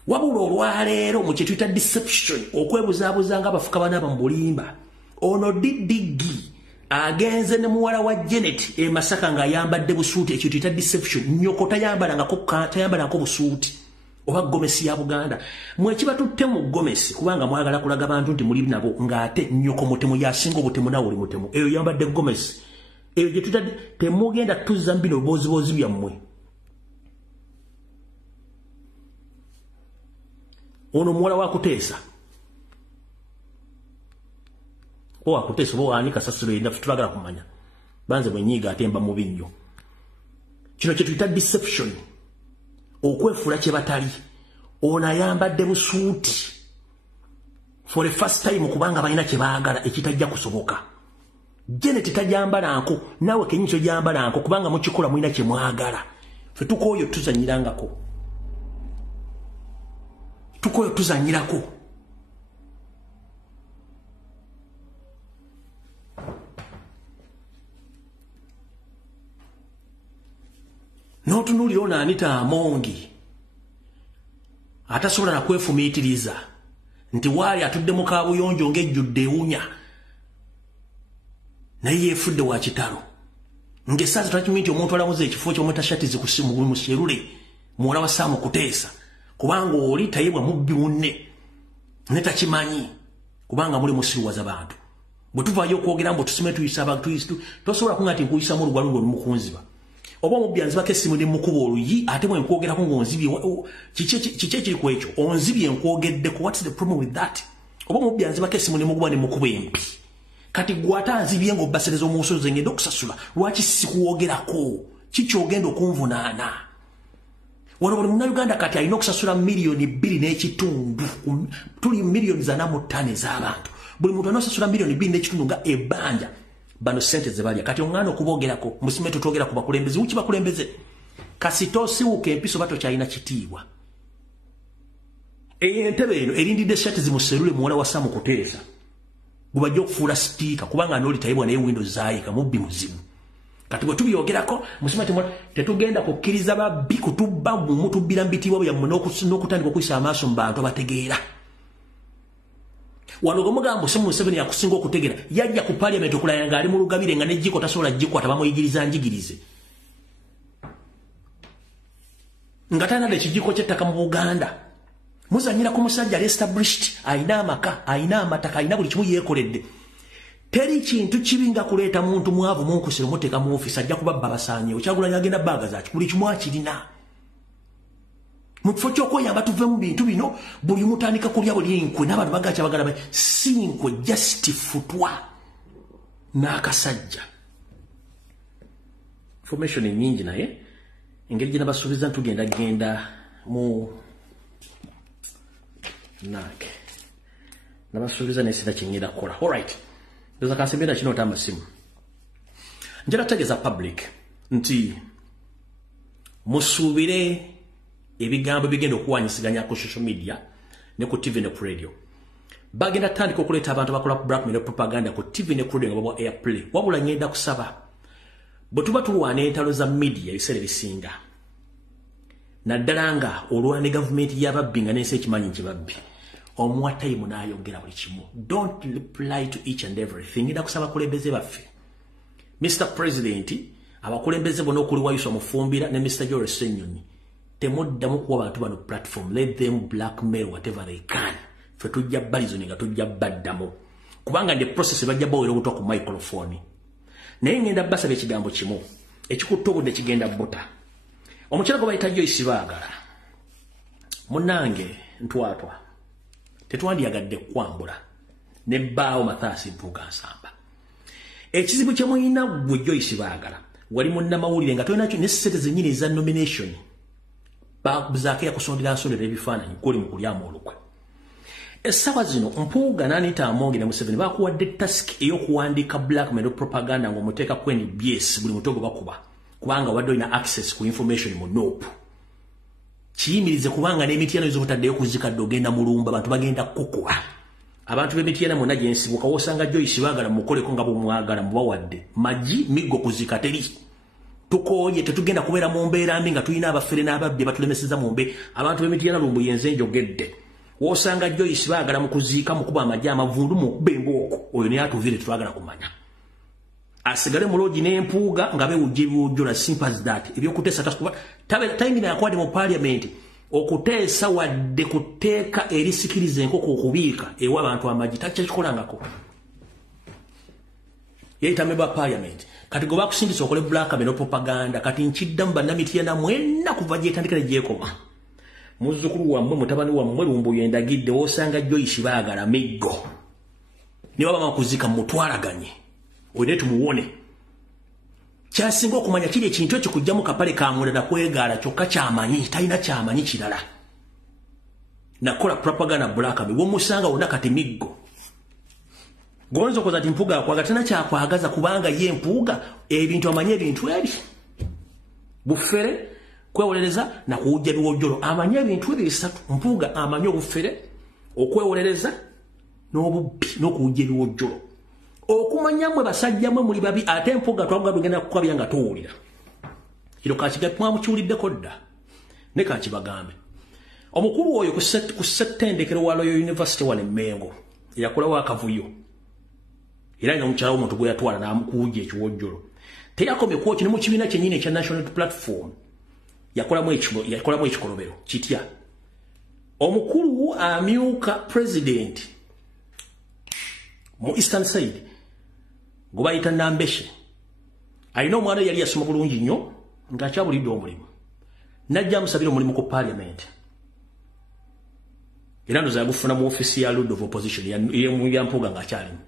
Wabula olwaleero mu kye tuyita deception okwebuzaabuza nga abafuka banaaba mu bulimba. Ono Didigi agenze ne muwala wa Janet e Masaka ng'ayambadde busuuti ekyo tuyita deception. Nnyoko tayambalangako busuuti oba gomesi ya Buganda. Mwe kiba tutte mu gomesi kubanga mwagala kulaga bantu nti muli nabo ng'ate nnyoko mutemu yasinga obutemu nawe oli mutemu. Eyo yambadde gomesi. Eyo gye tuyita temugenda tuzza mbino boozi byammwe. Ono muwala wa Kuteesa. Owa Kuteesa bo ani kasasiro enda tutagala kumanya. Banze bwenyiga atemba mu binnyo. Kino kye tuyita deception. Okwefula kye batali. Ono ayambadde busuuti. For the first time kubanga balina kye baagala ekitajja kusoboka. Janet tajambalanko nawe kenyinso jambalanko kubanga mukikola mulina kye mwagala. Fe tukoyo tuzanyirangako. Tukoyo tuzanyirako. Notunuli ona Anita Amongi. Atasobola na kwefumiitiriza. Nti wali atudde mu kaabuyonjo ng'ejjudde ewunya. Naye yeefudde wa kitalo. Ng'essaazi tulakimanyi nti omuntu alamuza ekifo ky'omutashatizi ku musherule muwala wa Saamu Kuteesa. Kubanga oli tayebwa mubbi munne. Ne takimanyi. Kubanga muli musiruwaza bantu. Bwe tuvaayo okwogera mbu tusime tuyisa abantu tosobola kunga nti nkuyisa mu lugwalo n'omukunziba. Oba mubbi anzibako essimu ne mukuba oluyi ate bwe nkwogerako ng'onzibye kiki ekiri ku ekyo onzibye nkwogeddeko. What's the problem with that? Oba mubbi anzibako essimu ne mukuba ne mukuba empi. Kati gwata nzibye ng'obbasereza omusozi ngenda okusasula lwaki sikuwogerako kiki ogenda okunvunaana. Wano buli munnayuganda kati alina okusasula milioni 2.5 tuli milioni 45 ez'abantu. Buli muntu alina okusasula milioni 2.5 nga ebbanja bano sente ze balya. Kati omwana okubogerako musime tutogera ku bakulembeze uki bakulembeze kasito siwuka empiso bato kyalina kitiibwa. Entebe eno erindidde shati zimuserule muwala wa Saamu Kuteesa gubajja okufuula sipiika kubanga n'oli tayibwa naye Windows zaayika mubbi muzimu. Kati bwe tubyogerako musima tetugenda kukkiriza babbi kutubba mutubbira mbitibwa byammwe n'okutandika okuyisa amaaso mu bantu abategeera. Wano gomugambo Semu Museveni yakusinga okutegeera yajja ku parliament okulaya nga ali mu lugabire nga n'ejjiko tasobola jjikwata bamuyigiriza njigirize. Nga tanadde ekijjiko ky'ettaka mu Buganda. Muzanyira ku musajja established ayina amaka ayina amataka ayina buli kimu yeekoledde. Teri kintu kibi nga kuleeta muntu mwavu munkusiro muteeka mu office ajja kubabba basaanyeewo Kyagulanyi agenda baaga zaaki buli kimu akirina. Mu kifo ky'okweyamba tuve mu bintu bino buli mutandika kulya buli enkwe n'abantu bagakya bagala si nkwe just futwa n'akasajja. Information nyingi naye engeri gye nabasuubiza ntugenda mu nake nabasuubiza nesita kinyira kukola. Alright, ndoza kasemera kino otamba simu njala tegeza public nti musuubire ebigambo bigenda okuwanyisiganya ku social media ne ku TV ne ku radio. Bagenda tandika okuleeta abantu bakola blackmail propaganda ku TV ne ku radio nga baba airplay. Wabula ngenda kusaba bwe tuba tulwana entalo za media ebiseera ebisinga naddala nga olwane gavumenti y'ababbi nga nensi ekimanyi nti babbi omuwatayimu n'ayogera buli kimu. Don't reply to each and everything. Ngenda kusaba kulembeze baffe Mr. President abakulembeze bonna okuli wa Yusuf Mufumbira ne Mr. Joel Ssenyonyi temuddamu kuwa bantu bano platform. Let them blackmail whatever they can. Fe tujja balizo nga tujja baddamu kubanga ndi process bajja bawera okutoa ku microphone. Naye ngenda basaba ekigambo kimu ekikutta obudde kigenda buta. Omukyala gwe bayita Joyce Baagala munnange ntwatwa tetwandiyagadde kwambula ne bbaawo Mathaasi Mpuuga Nsamba. Ekizibu kye muyina gwe Joyce Baagala wali munnamawulire nga tolinakyo ne ssente zennyini eza nomination bazaake yakusondera ebifaananyi kuli mu kulyamu olukwe. Essaawa zino Mpuuga n'Anita Amongi ne Museveni bakuwadde task ey'okuwandiika blackmail propaganda ng'omuteeka ku NBS buli mutogo bakuba kubanga wadde olina access ku information mu NOP. Kiyimirize kubanga n'emityano ez'obutaddeyo kuzikadde ogenda mulumba abantu bagenda kukuba abantu b'Emityana monna gye nsibuka wosanga Joyce baagala mukoleko nga bw'omwagala mubawadde magi miggo kuzika teri tukoye tetugenda kubeera mu mbeera mbi nga tulina abafere n'ababbi batulemeseza mu mbe abantu b'Emityana Lumbuye nze njogedde wosanga Joyce baagala mu kuziika mukuba amagi amavundu mu bembooko oyo naye atuvire twagala kumanya asigale mulogi n'empuuga nga bewujja ebiwujjola simple as that ebyokuteesa tasukuba tayingina yakwade mu parliament okuteesa wadde kuteeka erisikiriza enkoko okubiika ewa abantu amagi takyakikolangako yeyita member parliament kati gwe bakusindisa okole black no propaganda kati nkiddamu bannamityana mwenna kuva gyetandikira gyekoma muzzukulu wammwe mutabani wammwe Lumbuye ndagidde wosanga Joyce baagala miggo ne baba makuzika mutwalaganye oyine tumuwone kyasinga okumanya kiri ekintu ekyo kujjamu kapale ka mulala kwegaala kyokka kyamanyi talina kyamanyi kirala nakola propaganda black womusanga wonna kati miggo gonzo koza ti mpuga akwaga tena kyakwagaza kubanga ye mpuga ebintu amanye ebintu ebi bufere kwewolereza na kuwujja biwojjolo amanye ebintu ebyo bisatu mpuga amanye obufere okwewolereza n'obubbi n'okuwujja ebiwojjolo okumanya mwe basajja mwe muli babi ate mpuga twagala tugenda kukwabya nga tuwulira kiro kakigatwa mukiwuliddeko dda ne kakibagambe omukulu oyo ku settendekero wa Royal University wano Mengo yakolawo akavuyo era ina mukyala w'omuntu gwe yatwala n'amukuwujja ekiwojjolo teyakomye kwoki ne mu kibiina kyennyini ekya National Platform yakolamu ekikolobero kitya omukulu amyuka president mu Eastern Side gubayita Nambeshe alina omwana yali yasoma bulungi nnyo ng'akyabulidde omulimu najja amusabira omulimu ku parliament era ndoza yagufuna mu ofisi ya Lord of Opposition ya Mpuga ng'akyalimu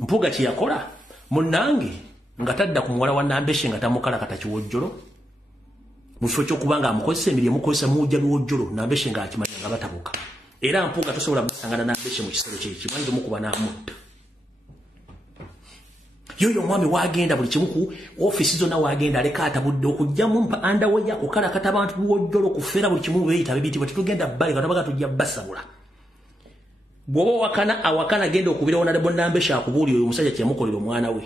Mpuga kye yakola munnange nga tadda ku muwala wa Nambeshe nga tamukalakata kiwojjolo mu kifo ky'okubanga amukozesa emirimu mukozesa muwujja biwojjolo Nambeshe ng'akimanya nga batabuka era Mpuga tosobola basangana Nambeshe mu kisero kye kimanyi mukuba n'amutta yoyo omwami wagenda buli kimu ku ofisi zonna wagenda aleka atabudde okujjamu mpa andawe ya kukalakata abantu biwojjolo kufera buli kimu beeyita bibiyitibwa tetugenda bbali katabaga tujja basabula bw'oba awakana genda okubirawo nale Nambeshe akubuulira oyo omusajja kyeyamukolera omwana we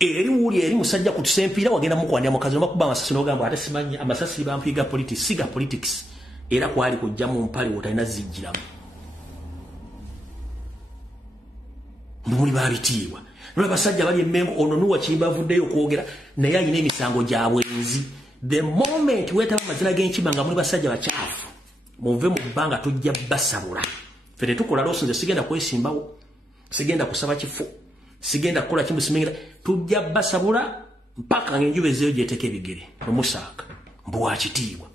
eri wuli eri musajja kutusempiira wagenda mukwandya mukazi nobakuba amasasi nogamba ate simanyi amasasi bampiga siga politics era kwali kujja mu mpale wotalina zijjiramu muli babitiibwa nolwa basajja bali emmengo ono nuwa kiyimba avuddeyo okwogera naye alina emisango gya bwenzi the moment wetaba amazina g'enkima nga muli basajja bakyafu muve mu bbanga tujja basabula ffe tetukola looso nze sigenda kwesimbawo sigenda kusaba kifo sigenda kukola kimu simengira tujja basabula mpaka ng'enjuba ezeeyo gyeteka ebigere omusaaka mbwakitiibwa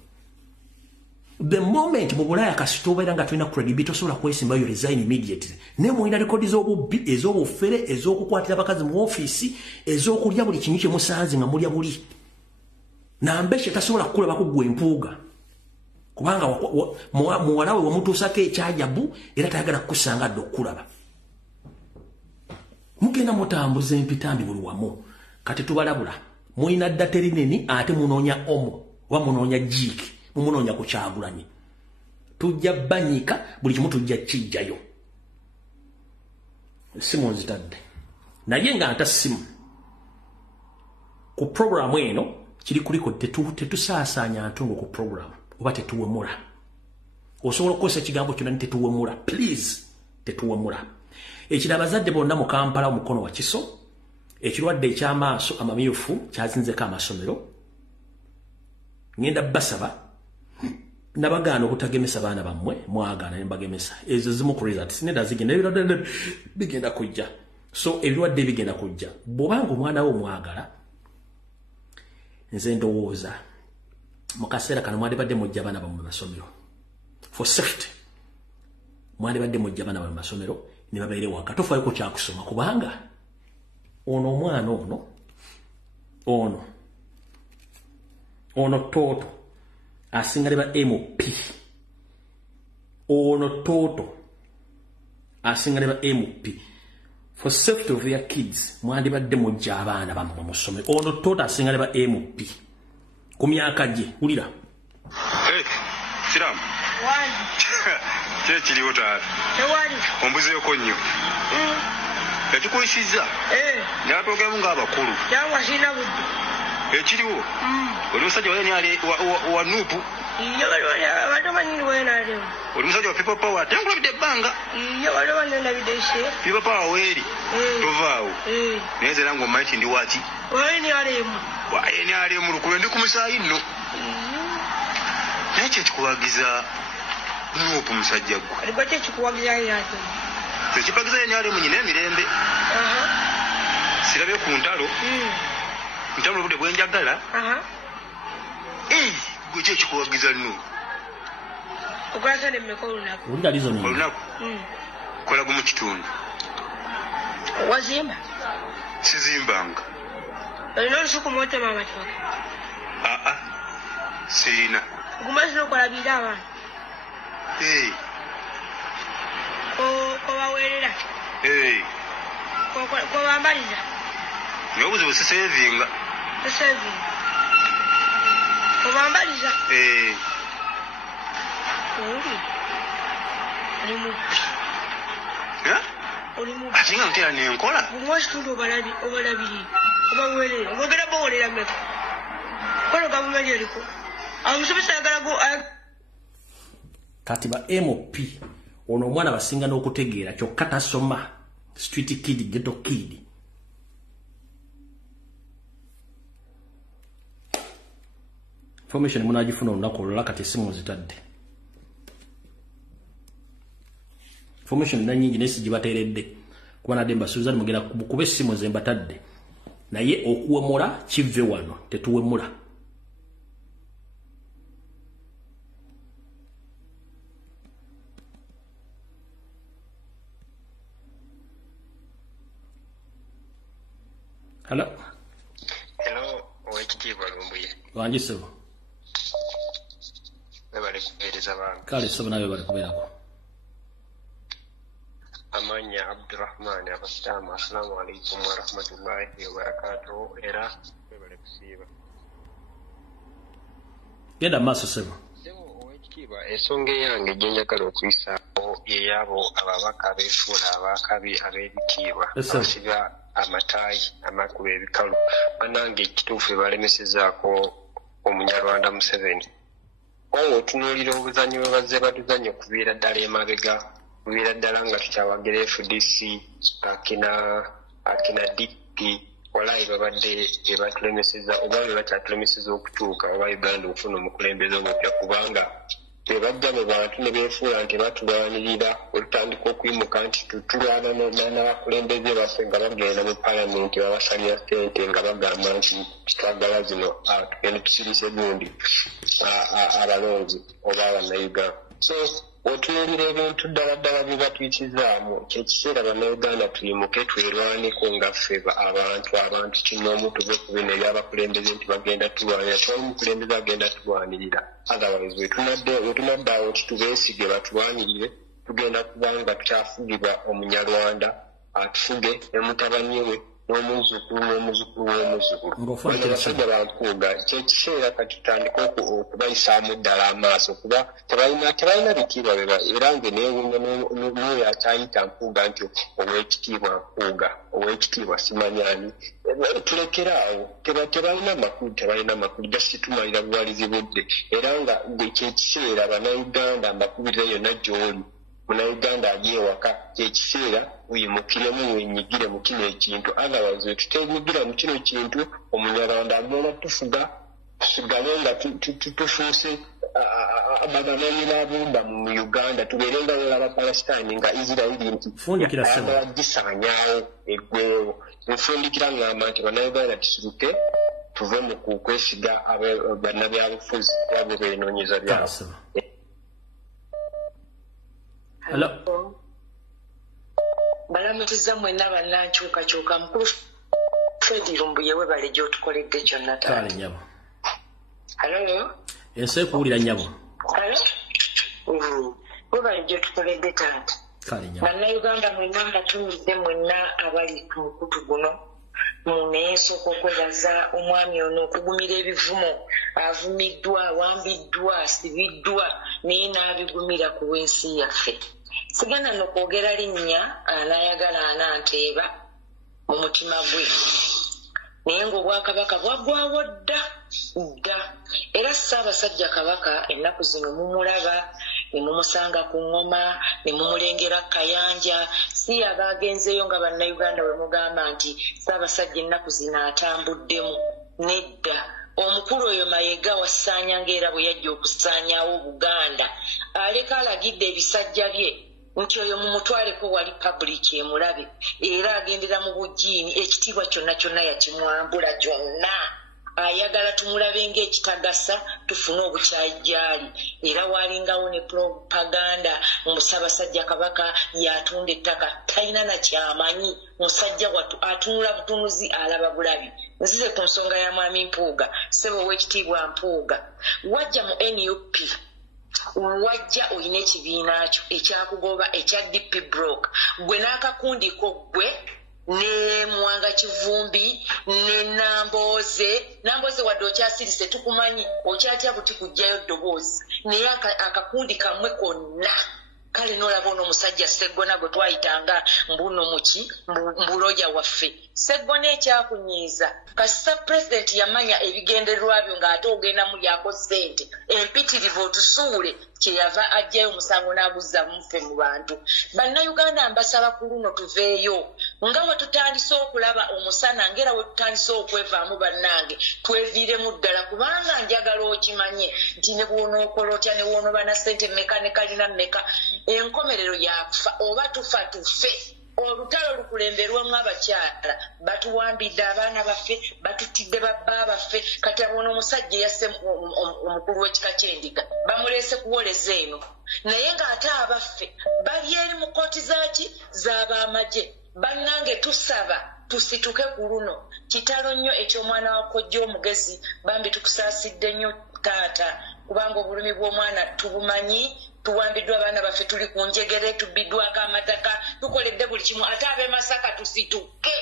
the moment mu Bulaaya kasita obeera nga tulina credibility tosobola kwesimbayo resign immediately ne mulina rekodi z'obubbi ez'obufere ez'okukwatira abakazi mu ofiisi ez'okulya buli kimu kye musanze nga mulya buli Nambeshe tasobola kukulabako gwe Mpuuga kubanga muwala we wamutuusako ekyajabu era tayagala kukusanga adde okukulaba mugenda mutambuza empitambi buli wamu kati tubalabula mulina dda terineni ate munoonya omo oba munoonya jiiki mumunonya ku Kyagulanyi tujja banyika buli kimu tujja kijjayo simu nzitadde naye nga nta simu ku programu eno kiri kuliko tetusaasaanya ntungo ku programu oba tetuwemula osobola okukozesa ekigambo kyonna ni tetuwemula please tetuwemula ekiro abazadde bonna mu Kampala omukono wa kiso ekirwadde ekyamaaso amamyufu kyazinzeko amasomero ngenda basaba nabagaana okutagemesa baana bammwe mwagaana nembagemesa ezo zimu ku results nenda zigenda ebirwadde bigenda kujja so ebirwadde bigenda kujja bw'obanga omwana wo mwagala nze ndowooza mu kaseera kano mwandibadde mujja baana bammwe masomero for safety mwandibadde mujja baana bammwe masomero ne babeere waka tofaayo kyakusoma kubanga ono omwana ono toto asinga leba MP ono toto asinga leba MP for safety of your kids mwandibadde mujja abaana bammwe musome ono toto asinga leba MP ku myaka gye ulira Siram. Why? Chechili wota. Tewali. Ombuze yokonyo. Etukoyisiza. Yatoge munga abakulu. Yangwa sina budde. Ekiriwo. Oli musajja wali ali wa nupu. Iyo wali manyi wena leo. Oli musajja wa people power. Tengula bide banga. Iyo wali nenda bideshe. People power weri. Tovaawo. Neze nango maiti ndi wati. Wani alemu. Wani alemu lukulu ndi kumusayi nno. Naye kyekikuwagiza nupu musajja gwe. Alikuwa kyekikuwagiza yake. Tekipagiza yenyale mu nyine emirembe. Sirabye ku ntalo. Ntalo bude bwenjagala. Gwe kyekikuwagiza nno. Okwasa ne mmekolo nako. Unda lizo ni. Olunaku. Kola gumu kitundu. Wazimba. Sizimbanga. Olina olusuku mwote mama kyoke. Sirina. Gumazi nokola bida abantu. Ko bawerera. Ko bambaliza. Nobuzibu sisevinga. Sisevinga. Ko bambaliza. Olimu. Olimu. Asinga mutera nenkola. Mwoshi tundu obalabiri. Obawerera. Ogera bawerera meko. Kono gavumenti eriko. Amusomesa yagala go kati ba MOP ono omwana basinga n'okutegeera kyokka tasoma street kid ghetto kid. Information munagifuna olunaku olulala kati essimu zitadde. Information nanyingi nesi gibateeredde kuba nadde mbasuubiza mugenda kuba essimu ze mbatadde naye okuwemula kive wano tetuwemula. Hello. Hello, owekitiibwa Lumbuye. Wangi sebo. Bali kubeereza bantu. Kale sebo nawe bali kubeerako. Amanya Abdurrahman abasitaamu, assalamu alaikum wa rahmatullahi wa barakatuh. Era bali kusiiba. Genda maaso sebo. Sebo owekitiibwa ensonga yange gye njagala okuyisaawo eyabo ababaka abeefuula abakabi ab'ebitiibwa abasiba amatayi amakuba ebikalu banange ekituufu balemesezzaako omunyarwanda Museveni. Otunuulira obuzannyo bwe bazze batuzannya okuviira ddala emabega kuviira ddala nga tukyawagira FDC akina DP walayi babadde ebatulemeseza oba be bakyatulemeseza okutuuka oba Uganda okufuna omukulembeze omupya kubanga tebajja mu bantu ne beefuula nti batulwanirira olutandika okuyimuka nti tulwana n'abakulembeze baffe nga bagenda mu palamenti babasalira ssente nga bagamba nti twagala zino tugende tusirise gundi abalonzi oba abannayuganda. So otunuulira ebintu ddala bye batuyisizaamu kyekiseera bannayuganda tuyimuke twerwaneko nga ffe abantu kinoomu tuve ku bino ebyabakulembeze nti bagenda tulwanira tewali mukulembeze agenda tulwanirira. Otherwise wetunaddawo nti tubeesige batulwanirire tugenda kubanga tukyafugibwa omunyarwanda atufuge ne mutabani we n'omuzukulu w'omuzukulu. Abasajja bankuuga kyekiseera kati tutandika okubayisaamu ddala amaaso kuba tebalina bitiibwa era nge neewunya n'oyo akyayita nkuuga nti ow'ekitiibwa nkuuga ow'ekitiibwa simanyani. Tulekeraawo tebalina makulu jasi tumalira buwalizi budde era nga kyekiseera bannayuganda mbakubirira yonna gy'oli munnayuganda agyewaka kyekiseera uyimukiremu wenyigire mu kino ekintu. Otherwise tutenyigira mu kino kintu omunyarwanda agenda tufuga tusigale nga tufuuse abananyinabumba mu Uganda tubeere nga w'Abapalestine nga Israeli nti gisaanyaawo eggweewo. Nfundikira ngamba nti bannayuganda tusiruke tuve mu kwesiga bannabyabufuzi abo beenoonyeza byabo. Hello. Balamutiza mwenna bannankyukakyuka mukulu Fred Lumbuye webale gy'otukoledde kyonna taata. Kale nyabo. Hello. Ensi ekuwulira nyabo. Hello. Webale gy'otukoledde taata. Kale nyabo. Bannayuganda mwenna mbatumidde mwenna abali ku mukutu guno. Muneesooka okwebaza omwami ono okugumira ebivumo avumiddwa awambiddwa asibiddwa naye n'abigumira ku lw'ensi yaffe sigenda nokwogera linnya anayagala ananteeba mu mutima gwe naye ng'obwakabaka bwaggwawo dda era Ssaabasajja Kabaka ennaku zino mumulaba ne mumusanga ku ngoma ne mumulengera Kayanja si abaagenzeeyo nga bannayuganda bwe mugamba nti Ssaabasajja ennaku zino atambuddemu nedda omukulu oyo Mayiga wassaanya ng'era bwe yajja okusaanyaawo Buganda aleka alagidde ebisajja bye nti oyo mumutwaleko wali public emulabe era agendera mu bujiini ekitiibwa kyonna kyonna yakimwambula gyonna ayagala tumulabe ng'ekitagasa tufune obukyajjaali era walingawo ne propaganda mu Ssaabasajja Kabaka yatunda ettaka talina na kyamanyi musajja watu atunula butunuzi alaba bulabi nzize ku nsonga ya mwami Mpuuga ssebo w'ekitiibwa Mpuuga wajja mu NUP wajja oyina ekibiina kyo ekyakugoba ekya DP Block gwe n'akakundiko gwe ne Mwanga Kivumbi ne Namboze wadde okyasirise tukumanyi okyatya buti kujjayo ddoboozi naye akakundi kamwe konna kale n'olaba ono omusajja Sseggona gwe twayitanga mbuno muki mbuloja waffe Sseggona ekyakunyiiza kasita pulezidenti yamanya ebigendererwa byo ng'ate ogenda mulyako ssente empitirivu otusuule kyeyava ajjayo omusango n'aguzza muffe mu bantu bannayuganda mbasaba ku luno tuveeyo nga bwe tutandise okulaba omusana ngera bwe tutandise okwevaamu bannange tweviiremu ddala kubanga njagala okimanye nti ne bw'onookola otya ne bw'onooba na ssente mmeka ne kalina mmeka enkomerero yakufa oba tufa tufe olutalo lukulemberwamu abakyala batuwambidde abaana baffe batutidde babba baffe kati aboona omusajja yasse omukulu w'ekika ky'endiga bamuleese kuwoleza eno naye ng'ate abaffe bali eri mu kooti zaki z'ab'amagye bannange tusaba tusituke ku luno kitalo nnyo eky'omwana wa kojja omugezi bambi tukusaasidde nnyo taata kubanga obulumi bw'omwana tubumanyi tuwambiddwa abaana baffe tuli ku njegere tubbiddwako amataka tukoledde buli kimu ate ab'e Masaka tusituke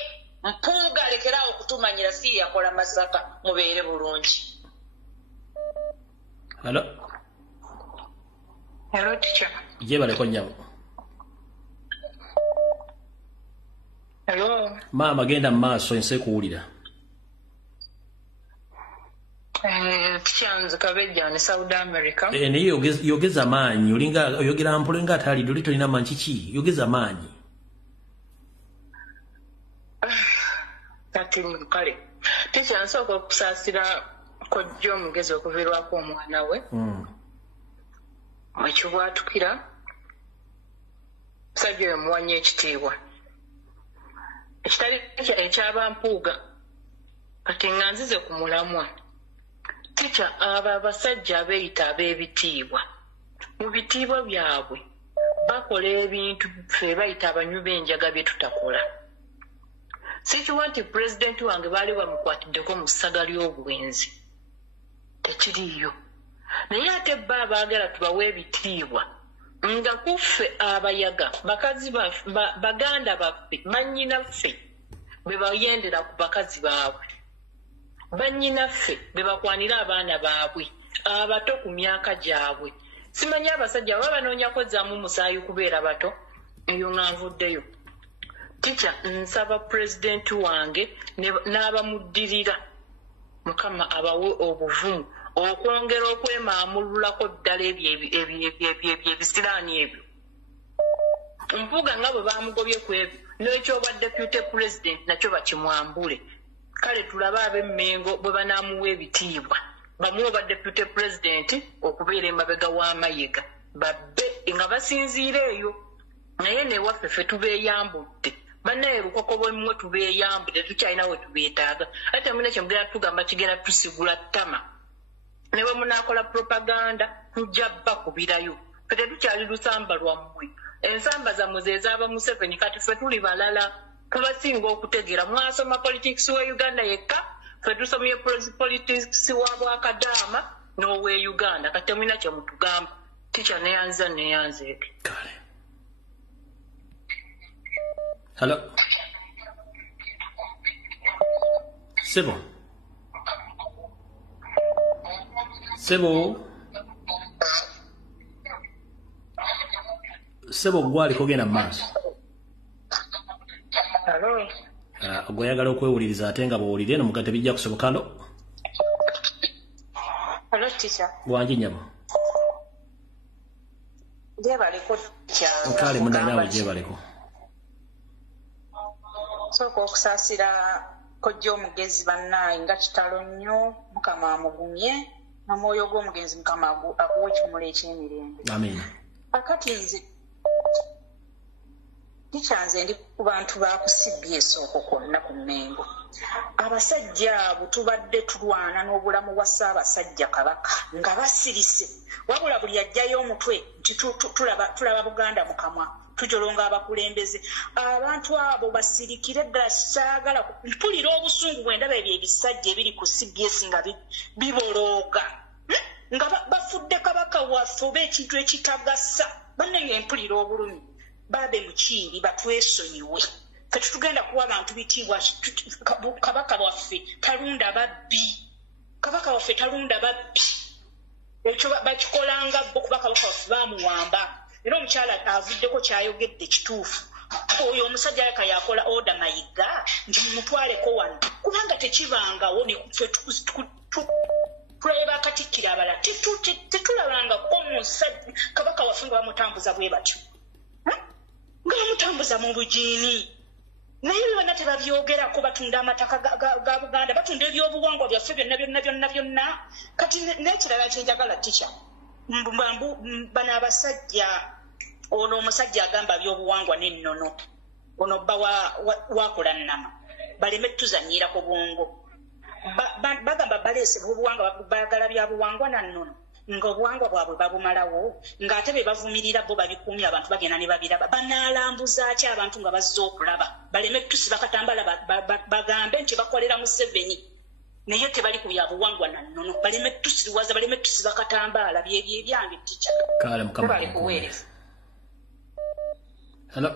Mpuuga alekerawo okutumanyira si yakola Masaka mubeere bulungi. Hello teacher. Je baleko nnyabo. Hello. Maama genda mu maaso ense kuwulira. Nze Kabejja ne South America. Naye yogeza maanyi olinga oyogera mpolo nga atali doli tolina manyi kiki yogeza maanyi. Kati kale teacher nsooka okusaasira kojja omugezi okuviirwako omwana we ekibwatukira musajja oyo muwanya ekitiibwa ekitali ekyaba Mpuuga kati nga nzize ku mulamwa teacher abo abasajja abeeyita ab'ebitiibwa mu bitiibwa byabwe bakola ebintu ffe bayita abanywi b'enjaga bye tutakola sikiwa nti pulezidenti wange baali bamukwatiddeko mu ssaga ly'obwenzi tekiriiyo naye ate bba baagala tubawe ebitiibwa nga kuffe abayaga bakazi baganda baffe bannyinaffe be bayendera ku bakazi baabwe bannyinaffe be bakwanira abaana baabwe abato ku myaka gyabwe simanyi abasajja baba banoonyako zaamu musaayi kubeera bato eyo nga nvuddeyo teacher nsaba pulezidenti wange n'abamuddirira mukama abawe obuvumu okwongera okwemaamululako ddala ebisiraani ebyo Mpuuga nga bwe bamugobye ku ebyo n'ekyobwa deputy president nakyo bakimwambule kale tulabe ab'Emmengo bwe banaamuwa ebitiibwa bamuwe ba deputy president okubeera emabega w'Amayiga babbe nga basinziira eyo naye newaffe ffe tubeeyambudde bannaye lukoko bwemumwe tubeeyambudde tukyalina we tubeetaaga ate mune kyemugenda tugamba kigenda tusigula ttama ne bwe munaakola propaganda tujja bakubirayo ffe tetukyali lusamba lwammwe ensamba zammwe ze zaaba Museveni kati ffe tuli balala tubasinga okutegeera mwasoma politics wa Uganda yekka ffe tusomye politics wa Bwakadaama n'owe Uganda kati temulina kye mutugamba teacher neyanzeeke kale. Hello. C'est bon. Sebo gwali kogenda maaso. Hello. Goyagala okwewuliriza ate nga bw'owulira eno mugate bijja kusoboka. Hello, teacher. Wangi nyama. Jebaleko teacher. Nkale munanawe jebaleko. Sooka okusaasira kojja omugezi bannaye nga kitalo nnyo Mukama amugumye n'omwoyo gw'omugenzi Mukama akuwa ekimuli eky'emirembe. Amen. Akati nze nze ndi ku bantu bakusibye esooka kwonna ku Mmengo. Abasajja abo tubadde tulwana n'obulamu bwa Ssaabasajja Kabaka nga basirise wabula buli ajjayo omutwe nti tulaba Buganda mu kamwa tujolonga abakulembeze. Abantu abo basirikire ddala saagala mpulira obusungu bwe ndaba ebyo ebisajja ebiri ku CBS nga bibolooga nga bafudde Kabaka waffe oba ekintu ekitagasa. Bannange mpulira obulumi. Babe mukiiri batwesonyiwe. Kati tugenda kuwa abantu bitiibwa Kabaka waffe talunda babbi. Kabaka waffe talunda babbi. Ekyo bakikolanga bo kuba Kabaka waffe bamuwamba. Era omukyala avuddeko kyayogedde kituufu. Oyo omusajja yaka yakola oda mayiga nti mumutwaleko wano. Kubanga tekibangawo ne tuleba Katikkiro abala. Tetulabanga ko omusajja Kabaka waffe nga bamutambuza bwe batyo. Nga bamutambuza mu bujiini. Naye byonna tebabyogerako batunda amataka ga Buganda, batunda ebyobuwangwa byaffe byonna. Kati n'ekirala kyenjagala teacher. Bano abasajja, ono omusajja agamba byobuwangwa n'ennono. Ono bba wakola nnama. Baleme tuzannyira ku bwongo. Bagamba baleese obuwangwa baagala bya buwangwa na nnono. Nga obuwangwa bwabwe babumalawo ng'ate be bavumirira bo babikuumya abantu bagenda ne babiraba. Banaalambuza ki abantu nga bazze okulaba? Baleme tusiba Katambala bagambe nti bakolera Museveni naye tebali ku bya buwangwa na nnono. Baleme tusiriwaza, baleme tusiba Katambala byebyange teacher. Kale Mukama. Hello.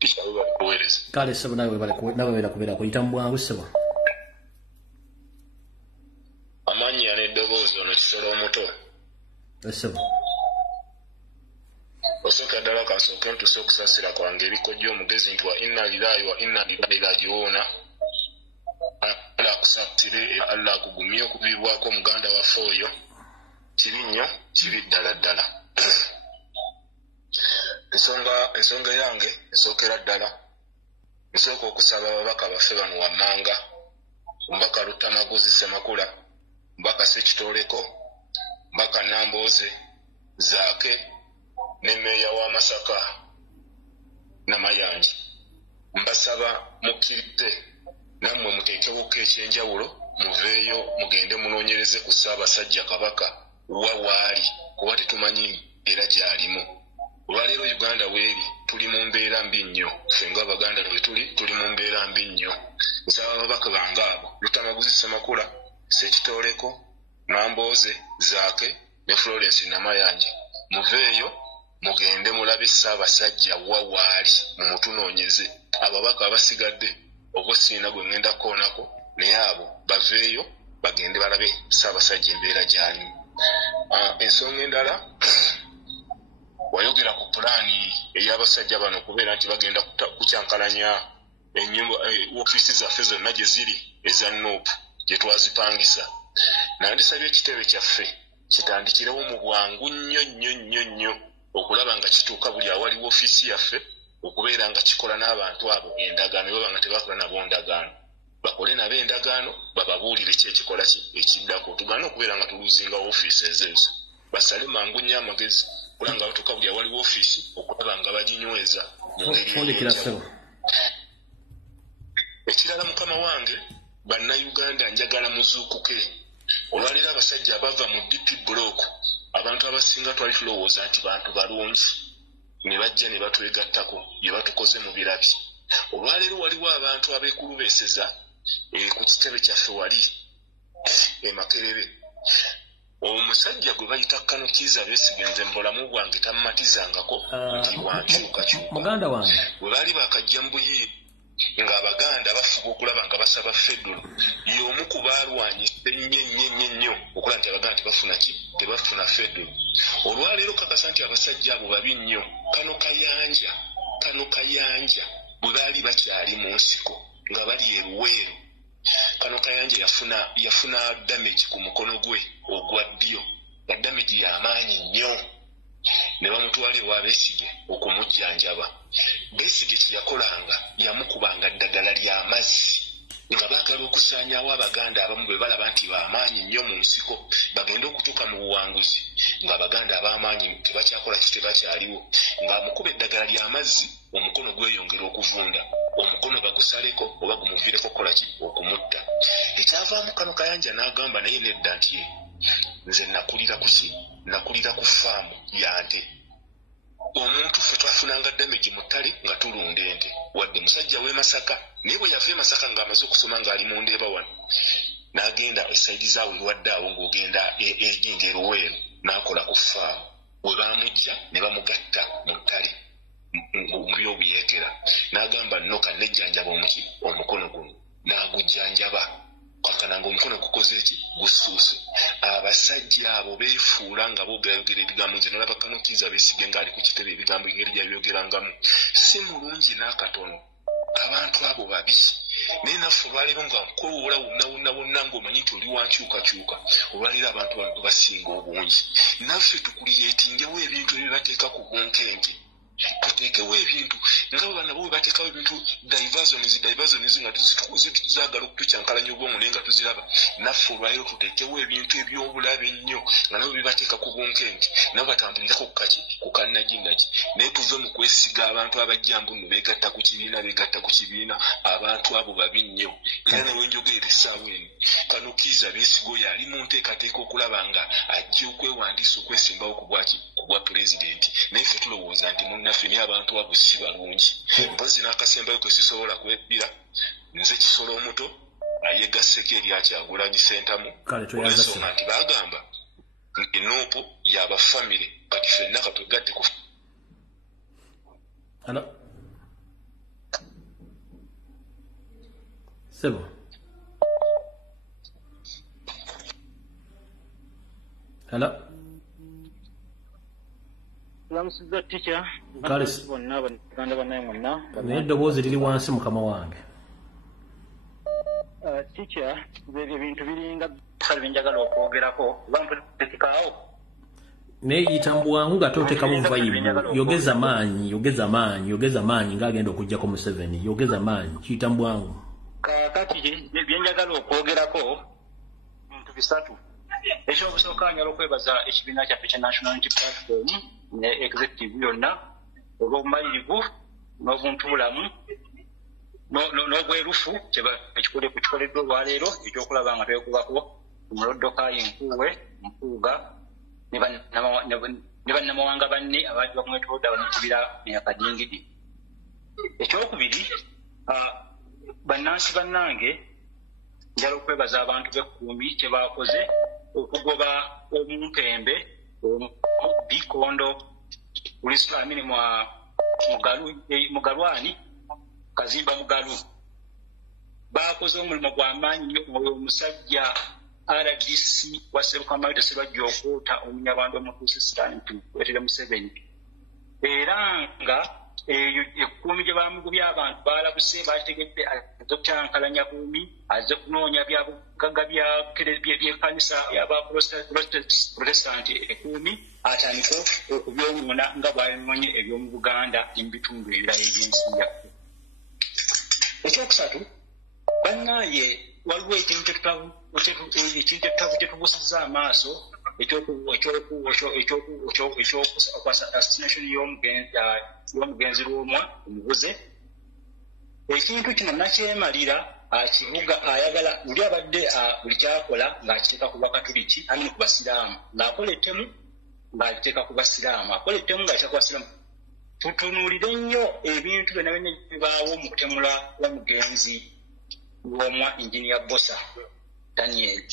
Teacher we kuweereza. Kale sebo nawe bali kubeera kuyita mu bwangu sebo. Amanyi Endobesu ono kisolo omuto. Esebo. Osooka ddala kasooke ntuse okusaasira kwange ebikojja omugezi nti wa inna lillahi wa inna ilaihi raaji'uun. Allah akusaasire, Allah akugumye okubibwako muganda waffe oyo. Kibi nnyo, kibi ddala. Ensonga yange esookera ddala. Nsooka okusaba ababaka baffe bano wammanga. Mbaka Lutamaguzi Semakula. Mbaka Sekitoleko, mbaka Namboze, Zaake, ne Meeya wa Masaka, Namayanja. Mbasaba mukkirize nammwe muteekewoko ekyenjawulo muveeyo mugende munoonyereze ku Ssaabasajja Kabaka waali kuba tetumanyi era gy'alimu. Olwaleero Uganda weeri tuli mu mbeera mbi nnyo. Ffe ng'Abaganda bwe tuli mu mbeera mbi nnyo. Nsaba ababaka bange abo Lutamaguzi Semakula, Sekitoleko, Namboze, Zaake ne Florence Namayanja. Muveeyo mugende mulabe Ssaabasajja waali mumutunoonyeze. Ababaka abasigadde oba siina gwe ngenda kukoonako naye abo baveeyo bagende balabe Ssaabasajja embeera gy'alimu. Ensonga endala wayogera ku pulaani ey'abasajja bano kubeera nti bagenda kukyankalanya ennyumba woofiisi zaffe zonna gye ziri eza Nuupu gye twazipangisa. Nandisabye ekitebe kyaffe kitandikirewo mu bwangu nnyo okulaba nga kituuka buli awali woofiisi yaffe okubeera nga kikola n'abantu abo endagaano baba nga tebakola nabo ndagaano. Bakole nabo endagaano bababuulire ki ekikola ekiddako. Tugaane okubeera nga tuluzinga woofiisi ezo. Basale mangu nnyo amagezi kulanga batuuka buli awali woofiisi okulaba nga baginyweza mu ngeri ey'enjawulo. Ekirala mukama wange Bannayuganda njagala muzuukuke. Olwaleero abasajja abava mu DP block abantu abasinga twali tulowooza nti bantu balungi ne bajja ne batwegattako bye batukoze mu birabi. Olwaleero waliwo abantu abeekulubeeseza ku kitebe kyaffe wali Makerere. Omusajja gwe bayita Kano Kiza Beesigenze mu bulamu bwange tammatizangako nti wankyukakyuka. Muganda wange bwe baali bakajja Lumbuye ng'Abaganda bafuba okulaba nga basaba federo y'omu ku baalwanye nnyo okulaba nti Abaganda tebafuna federo. Olwaleero kakasa nti abasajja abo babi nnyo. Kano kayanja bwe baali bakyali mu nsiko nga bali eruweero. Kano kayanja yafuna damage ku mukono gwe ogwa ddyo. Nga damage y'amaanyi nnyo. Ne bamutwala ewa Besigye okumujjanjaba. Besigye kye yakolanga yamukubanga ddagala ly'amazzi nga baagala okusaanyaawo Abaganda abamu bwe balaba nti b'amaanyi nnyo mu nsiko bagenda okutuuka mu buwanguzi ng'Abaganda ab'amaanyi tebakyakola ki tebakyaliwo. Ng'amukuba eddagala ly'amazzi omukono gweyongera okuvunda. Omukono bagusaleko oba gumuviireko kukola ki okumutta. Ekyavaamu Kano Kayanja n'agamba naye nedda nti nze nakulira ku ki? Nakulira ku faamu ya nte. Omuntu ffe twafunanga damage mu ttale nga tulunda ente. Wadde musajja w'e Masaka naye bwe yava e Masaka ng'amaze okusoma ng'ali mu Ndeeba wano n'agenda esayidi zaawe lwaddaawo ng'ogenda ejinga eruweero n'akola ku faamu. Bwe baamujja ne bamugatta mu ttale mu by'obuyeekera n'agamba nnoka nejjanjaba omukono guno n'agujjanjaba. Kwakananga omukono gukoze eki? Gusuuse. Abasajja abo beefuula nga boogeragera ebigambo. Nze nalaba Kano Kiza Besigye ng'ali ku kitebe ebigambo engeri gy'abyogerangamu si mulungi n'akatono. Abantu abo babi. Naye naffe olwaleero nga nkwewuula wonna ng'omanyi nti oli wankyukakyuka. Olwaleero abantu bano basinga obungi. Naffe tukuliyeetingewo ebintu ebibateeka ku bunkenge. Tuteekewo ebintu nga bano bo bateekawo ebintu diversions nga tuzaagala okutucyankalanya obwongo naye nga tuziraba. Naffe olwaleero tuteekewo ebintu eby'obulabe ennyo nga nabo bibateeka ku bunkenge nabo batambulirako ku kannagindagi. Naye tuve mu kwesiga abantu abajjambu nno beegatta ku kibiina. Abantu abo babi nnyo. Era nawe njogera essaawa eno Kano Kiza Besigye oyo ali mu nteekateeka okulaba nga ajja okwewandiisa okwesimbawo ku bwa pulezidenti. Naye ffe tulowooza nti munnaffe naye abantu abo si balungi. Mpozi n'akasembayo kwe sisobola kwebbira. Nze Kisolo omuto ayegasseko eri Akyagulanyi Ssentamu olw'ensonga nti baagamba enoopo y'abafamire kati ffenna katwegatte ku Sebo. Hello. Lamusiza teacher. Bonna Abaganda bannaye mwonna. Naye eddoboozi liri wansi mukama wange. Teacher, ebintu biringa bisale byenjagala okwogerako. Bampulizikaawo. Naye yita mu bwangu nga toteekamu vayibu. Yogeza maanyi ng'agenda okuggyako Museveni. Yogeza maanyi. Kiyita mu bwangu. Kati byenjagala okwogerako bintu bisatu. Ekyokusooka njala okwebaza ekibiina kyaffe kya National Unity Platform ne executive yonna olw'obumalirivu n'obuntubulamu n'obwerufu ekikoleddwa olwaleero ekyokulaba nga twekubako omuloddokayi Mpuuga ne bannamawanga banne abaali bamwetoodde abamukubira Kadingidi. Ekyokubiri, bannansi bannange njala okwebaza abantu b'ekkuumi kye baakoze okugoba omumpembe omubbi Kondo Mugalwani Kazimba Mugalu. Baakoze omulimu gw'amaanyi nnyo oyo omusajja RDC wa Sserukamayo Sserwajja okwota omunyarwanda omutuusisitaani tuwetere Museveni. Era nga ekkuumi gye baamugubya abantu baalabuse baategedde azze okukyankalanya kuumi azze kunoonya byabugagga by'ekkanisa y'abaprotestant ekkuumi atandike okubyonoona nga bw'abinoonye eby'omu Buganda n'ebitundu ebirala eby'ensi yaffe. Ekyokusatu, bannaaye waliwo ekintu kyetubuusizza amaaso assassination y'omugenzi Lwomwa omubuze. Ekintu kino nakyemalira akivuga ayagala buli abadde buli kyakola ng'akiteeka ku Bakatuliki amini ku Basiraamu ng'akola ettemu ng'akiteeka ku Basiraamu akola ettemu ng'akiteeka ku Basiraamu. Tutunuulire nnyo ebintu byonna byonna bibaawo mu kutemula omugenzi Lwomwa Engineer Bosa Daniel.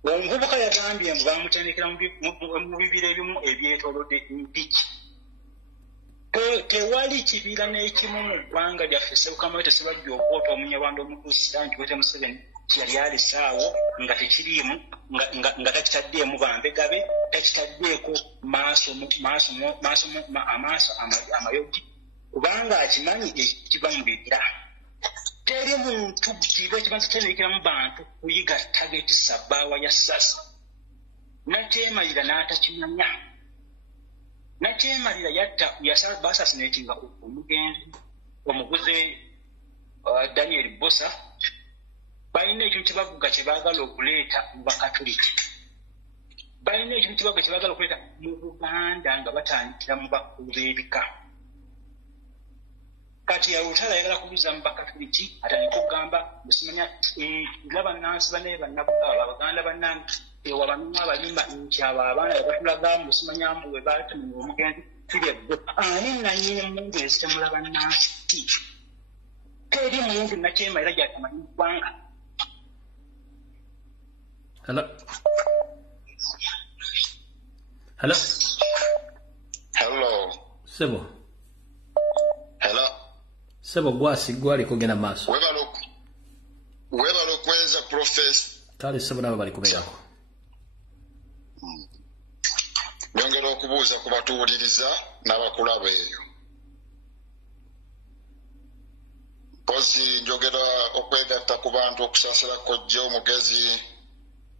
Omuvubuka yagambye mbu baamutendekera mu bibira ebimu ebyetoolodde Mpigi. tewali kibiira n'ekimu mu ggwanga lyaffe Ssekamawe tesibajja okwoto omunyarwanda omukristaayo nti Yoweri Museveni kyali alisaawo nga tekiriimu nga takitaddeemu bambegabe takitaddeeko maaso amayogi kubanga akimanyi ekiba mu bibira. Teri muntu kiba ekibanza kyerekera mu bantu kuyiga tageti sabbaawa ya sasa nakyemalira n'atakimanya. Nakyemalira yatta basasinatinga omugenzi omuguze Daniel Bosa balina ekintu kyebavuga kyebaagala okuleeta mu bakatuliki. Balina ekintu kyebavuga kyebaagala okuleeta mu Buganda nga batandikira mu bakulu b'ebika. Kati yawutala ayagala kubuuza mu bakatuliki atandika okugamba musimanya nga bannansi bane Abaganda bannange ewa bannange abalimba nti abo abaana batulaga musimanya mbu we baatumira omugenzi kirebwe ani nannyini mungu ezitemula bannansi teri mungu nakyemalira gyatamanyi mu ggwanga. Hello. Sebo. Hello. Sebo gwasi gwali kugenda maaso. Webalo kweza professor. Kale sebo nabo bali kubeerako. Nyongera okubuuza ku batuwuliriza n'abakulaba eyo. Pozi njogera okwegatta ku bantu okusaasira kojja omugezi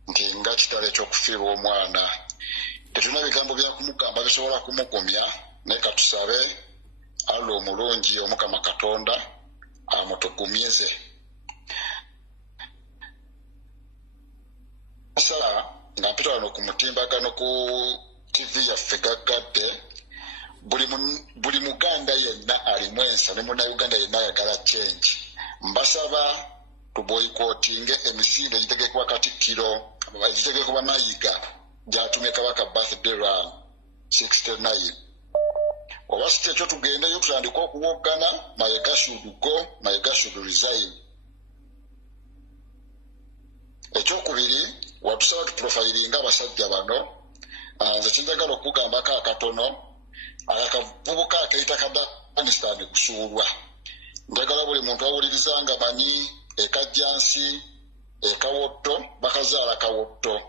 nti nga kitale ky'okufiirwa omwana. Tetulina bigambo bya kumugamba bisobola kumugumya naye katusabe Allah omulungi Omukama Katonda amutugumyize. Sala nga mpita wano ku mutimbagano ku TV yaffe gaggadde buli Muganda yenna alimu ensa ne Munnayuganda yenna ayagala change. Mbasaba tuboyikootinge emisinde egitegekebwa Katikkiro egitegekebwa Mayiga gy'atumye Kabaka birthday run 69. Oba si ekyo tugendeyo tutandika okuwoggana Mayiga should go, Mayiga should resign. Ekyokubiri watusaba tuprofilinga abasajja bano. Nze kinjagala okugambako akatono akavubuka akayita Afghanistan kusuulwa. Njagala buli muntu awuliriza nga manyi ekajjansi ekawotto bakazaala kawotto.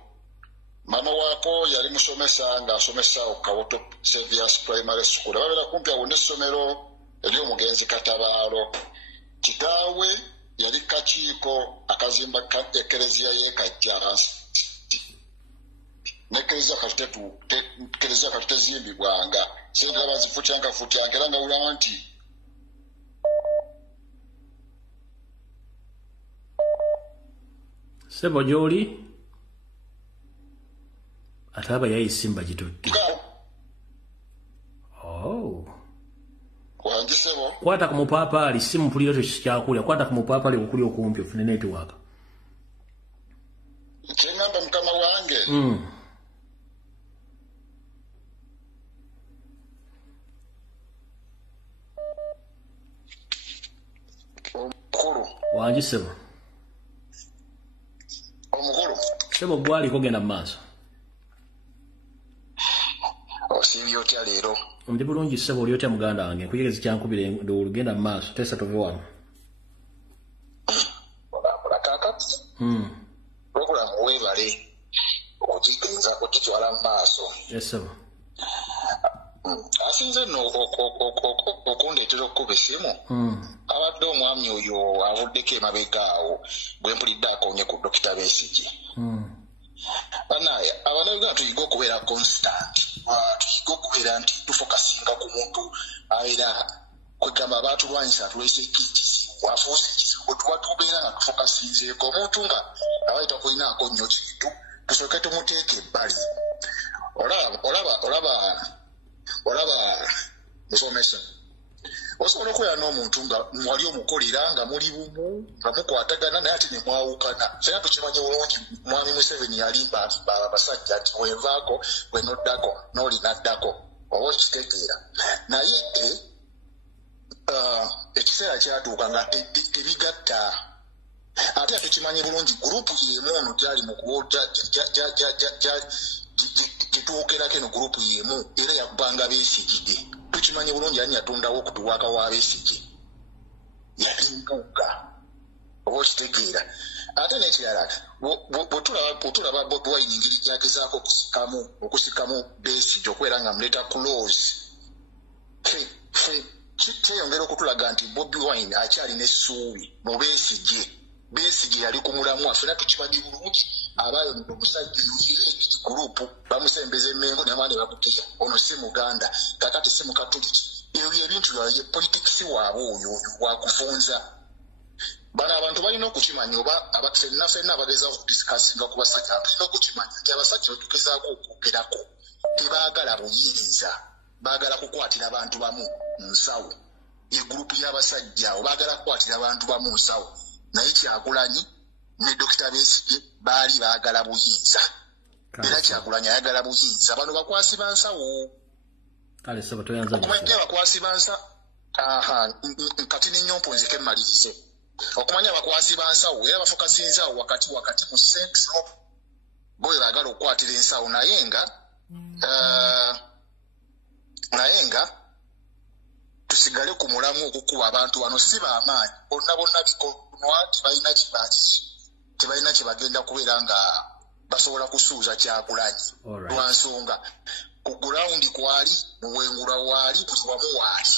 Mama waako yali musomesa ng'asomesa Kawotto Saviour's Primary School. Babeera kumpi awo n'essomero ery'omugenzi Katabaalo. Kitaawe yali kakiiko akazimba ekereziya y'ekajjansi. N'ekereziya kati tezimbibwanga. Sente bazifutyanga era nga wulaba nti Sebo gy'oli ate aba yayisimba gitutte. Wangi Sebo kwata ku mupaapaali si mpulira ekyo kyakulya kwata ku mupaapaali okuli okumpi ofune netiwaaka. Kyengamba mukama wange omukulu wangi Sebo omukulu Sebo gwaliko genda mu maaso. Osiibye otya leero? Ndi bulungi Sebo oli otya muganda wange nkuyegezi kyankubire olugenda mu maaso tesa tove wano. Kakati programu weebale okigeza okitwala mu maaso. Yes Sebo. Asinze nno okundeetera okukuba essimu abadde omwami oyo avuddeko emabega awo bwe mpulidde akoonye ku Dokita Besigye. Bannaaye Abannayuganda tuyiga okubeera constant, tuyiga okubeera nti tufokasinga ku muntu abeera kwegamba abaatulwanyisa atuleese ekizibu afuuse ekizibu bwe tuba tubeera nga tufokasinzeeko omuntu nga abayita kulinaako nnyo kintu tusooke tumuteeka ebbali. Olaba musomesa osobola okubeera n'omuntu nga mwali omukolera nga muli bumu nga mukwatagana naye ate ne mwawukana. Fena tukimanye bulungi mwami Museveni yalimba abasajja nti bwenvaako bwe noddako n'olinaddako oba okitegeera naye ekiseera kyatuuka nga tebigatta. Ate tukimanyi bulungi gurupu y'emu ono gyali mu gyetuwogerako eno gurupu y'emu era yakubanga Besigye tukimanye bulungi ani yatondawo okutuwaka wa Besigye yali mbuga oba okitegeera ate n'ekirala bwetulaba Bobi Wine engeri gyagezaako okusikamu Besigye okubeera nga muleta close kyeyongera okutulaga nti Bobi Wine akyalina essuubi mu Besigye yali ku mulamu ffenna tukimanyi bulungi abaayonedde omusajja gurupu bamusembeza Emmengo ne baana bamuteya ono si Muganda kakati si Mukatuliki ebyo ebintu bya politikisi waabwe oyo wakufunza bano abantu balina okukimanya oba ffenna abagezaako okudisikasinga ku basajja balina okukimanya nti abasajja betugezaako okwogerako tebaagala buyinza baagala kukwatira abantu bamu nsawo yegurupu y'abasajja o baagala kukwatira abantu bamu nsawo naye Kyagulanyi ne Dr. Besigye baali baagala buyinza era Kyagulanyi ayagala buyinza bano bakwasi bansawo kale sebo toyanza okumanya bakwasi bansa kati n'ennyompo nzike mmalirize okumanya abakwasi bansawo era bafokasinzaawo wakati mu centro boye baagala okukwatira ensawo naye nga tusigale ku mulamu okukuba abantu bano si b'amaanyi bonna bikonwa tebalina kye bagenda kubeera nga basobola kusuuza Kyagulanyi lwansonga ku gurawundi kwali muwengula waali buli wamu waali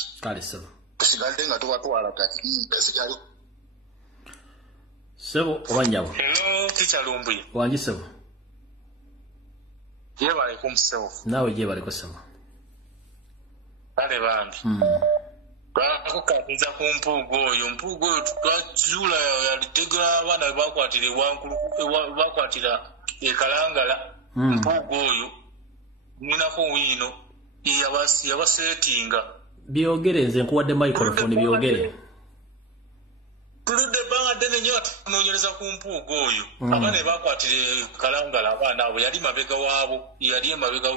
tusigale nga tubatwalaganye besigale sebo obanyabo hello teacher Lumbuye wangi sebo jebale kumsebo nawe jebale ko sebo bale bambi bakukatiza ku mpuugo oyo twazula yalitegera abaana bakwatira ekalangala mpuugo oyo ninako wino yabasetinga byogere nze nkuwadde microphone byogere tuludde ebbanga ddene nnyo atunoonyereza ku mpuugo oyo abaana bakwatira kalangala abaana abo yali mabega waabo yali emabega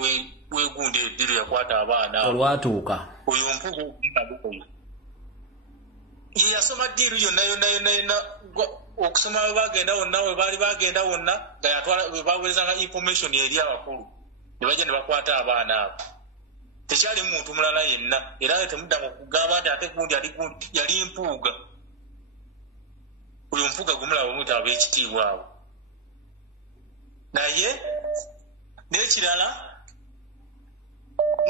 wegundi eddiro yakwata abaana abo olwatuuka oyo mpuugo oyo ye yasoma ddiiru yonna okusoma bagenda wonna we baali bagenda wonna nga yatwala baweerezanga information eri abakulu ne bajja ne bakwata abaana abo tekyali muntu mulala yenna era temuddango kugamba nti ate gundi yali mpuuga oyo mpuuga gumulaba omuntu ab'ekitiibwa abo naye n'ekirala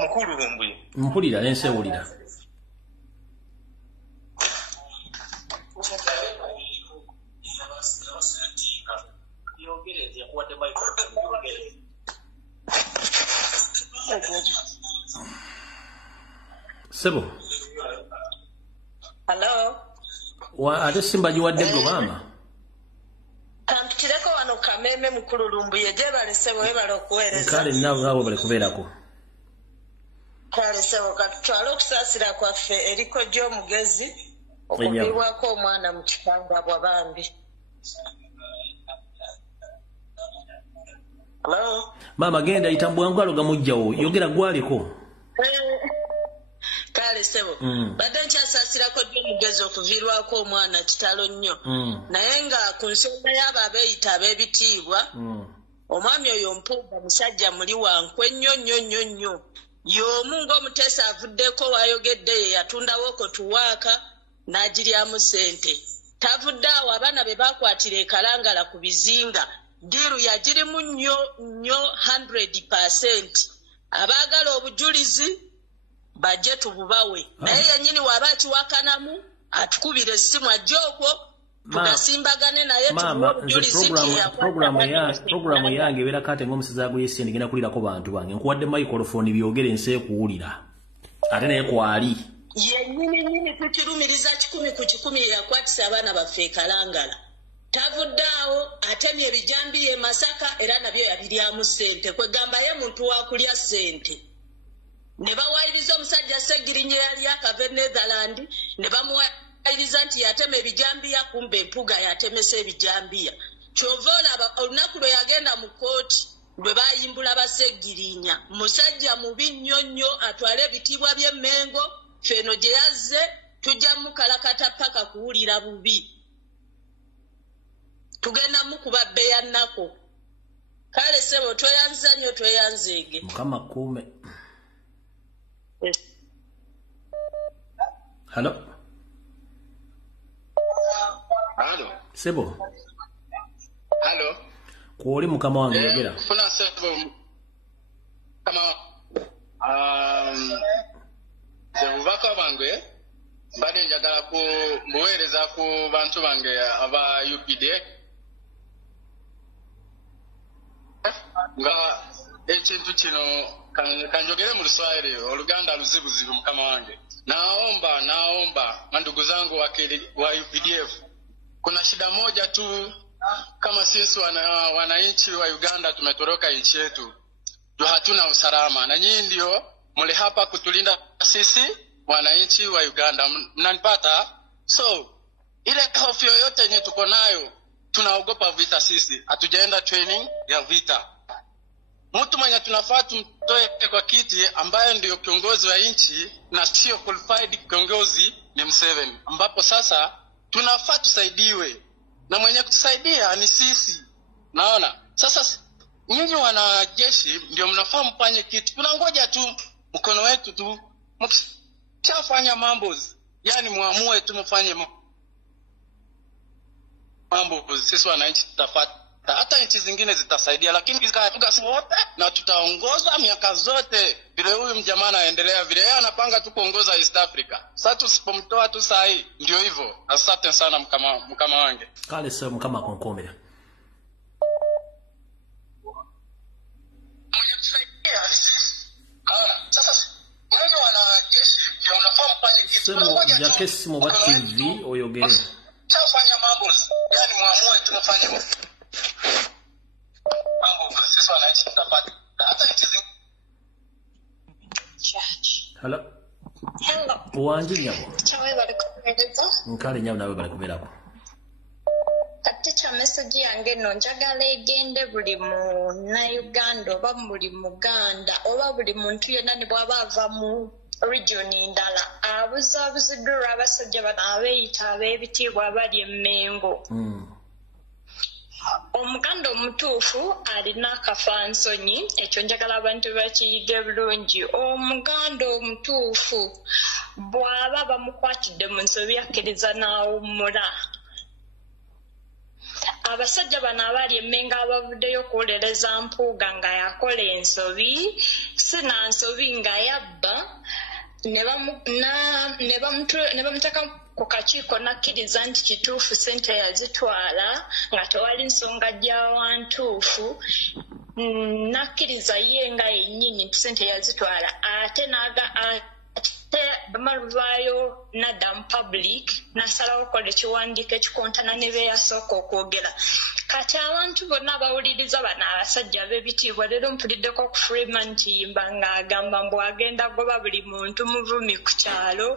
mukulu Lumbuye mpulira nensewulira sebo hello ate simba giwadde gwe maama kampitireko wano kameme mukulu Lumbuye jebale sebo webale okuweereza kale nabo bali kubeerako kale sebo katutwale okusaasira kwaffe eriko gy'omugezi okubirwako omwana mu kikanga bwa bambi hello maama genda itambwangalo gamujjawo yogera gwaliko kale sebo badde nkyasaasirako gy'omugezi okuviirwako omwana kitalo nnyo naye nga ku nsonga y'abo abeeyita ab'ebitiibwa omwami oyo mpuuga musajja muli wankwe nnyo y'omu ng'omuteesa avuddeko wayogedde ye yatundawo kotuwaaka n'agiryamu ssente tavudde awo abaana be baakwatira ekalangala ku bizinga diiru yagirimu nnyo 100%. Abaagala obujulizi bajje tububawe naye yennyini waba akiwakanamu atukubira essimu ajje okwo tugasimbagane naye programu yange ebeerako ate ng'omusezi agoyesi ndigenda kulirako bantu bange nkuwadde microphone byogere nsi ekuwulira ate naye kwali yennyini tukirumiriza 100 ku 100 yakwatisa abaana baffe ekalangala tavuddaawo atemye ebijambiya e Masaka era nabyo yabiryamu ssente kwegamba ye muntu wakulya ssente ne bawaayiriza omusajja Segirinya yali akava e Netherland ne bamuwaayiriza nti yatema ebijambiya kumbe empuga yatemesa ebijambiya kyova olaba olunaku lwe yagenda mu kooti lwe bayimbula Basegirinya musajja mubi nnyo atwale ebitiibwa by'Emmengo feno gye yazze tujja mukalakata paka kuwulira bubi tugenda mukuba bbeya nnako kale sebo tweyanza nnyo tweyanzeege mukama kuume Hello. Hello. Sebo. Hello. Kuoli mukama wange yogera. Kufuna sebo kama zebubaka bange bali njagala ku buweereza ku bantu bange aba UPD nga ekintu kino kanjogere mu Luswahili Oluganda luzibuzibu mukama wange. Naomba mandugu zangu wa UPDF, kuna shida moja tu, kama sisi wananchi wa Uganda tumetoroka nchi yetu, hatuna usalama, na nyinyi ndio mle hapa kutulinda sisi wananchi wa Uganda, mnanipata? So ile hofu yoyote yenye tuko nayo, tunaogopa vita. Sisi hatujaenda training ya vita. Mtu mwenye tunafaa tumtoe kwa kiti ambaye ndio kiongozi wa nchi na sio qualified kiongozi ni Museveni, ambapo sasa tunafaa tusaidiwe, na mwenye kutusaidia ni sisi. Naona sasa nyinyi wanajeshi ndio mnafaa mfanye kitu, tunangoja tu mkono wetu tu, mkishafanya mambo yani muamue tu mfanye mambo, sisi wananchi tutafata. Hata nchi zingine zitasaidia, lakini kikaatuka wote na tutaongoza miaka zote vile huyu mjamaa anaendelea, vile yeye anapanga tu kuongoza East Africa. Sasa tusipomtoa tu saa hii ndio hivyo. Asante sana mkama wange. Kale sio mkama konkomera. Sema jakesi mu TV oyogere. Chafanya mambo yani muamue tumfanye mambo sisi wanaishi tutapata hata nchi zingine. Hello. Hello. Uwanje nyabo. Chawe bali kubereza. Nkale nyabo nawe bali kuberako. Kati cha message yange no njagala egende buli mu na Uganda oba buli Muganda oba buli muntu yenna ne bwaba ava mu region ndala abuzabuziddwa abasajja bano abeeyita ab'ebitiibwa abali emmengo. Omuganda omutuufu alina akafansonyi, ekyo njagala abantu bakiyige bulungi. Omuganda omutuufu bw'aba bamukwatidde mu nsobi akkiriza n'awummula. Abasajja bano abali emmengo abavuddeyo okuwolereza Mpuuga nga yakola ensobi, sina nsobi nga yabba, ne bamuteka ku kakiiko nakkiriza nti kituufu ssente yazitwala nga tewali nsonga gya ntuufu, nakkiriza ye nga yennyini nti ssente yazitwala, ate bamaluvaayo nadda mu public nasalawo okukola ekiwandiiko ekikontana ne beyasooka okwogera. Kati abantu bonna abawuliriza bano abasajja ab'ebitiibwa leero mpuliddeko ku Freeman Kiyimba ng'agamba mbu agenda goba buli muntu muvumi ku kyalo,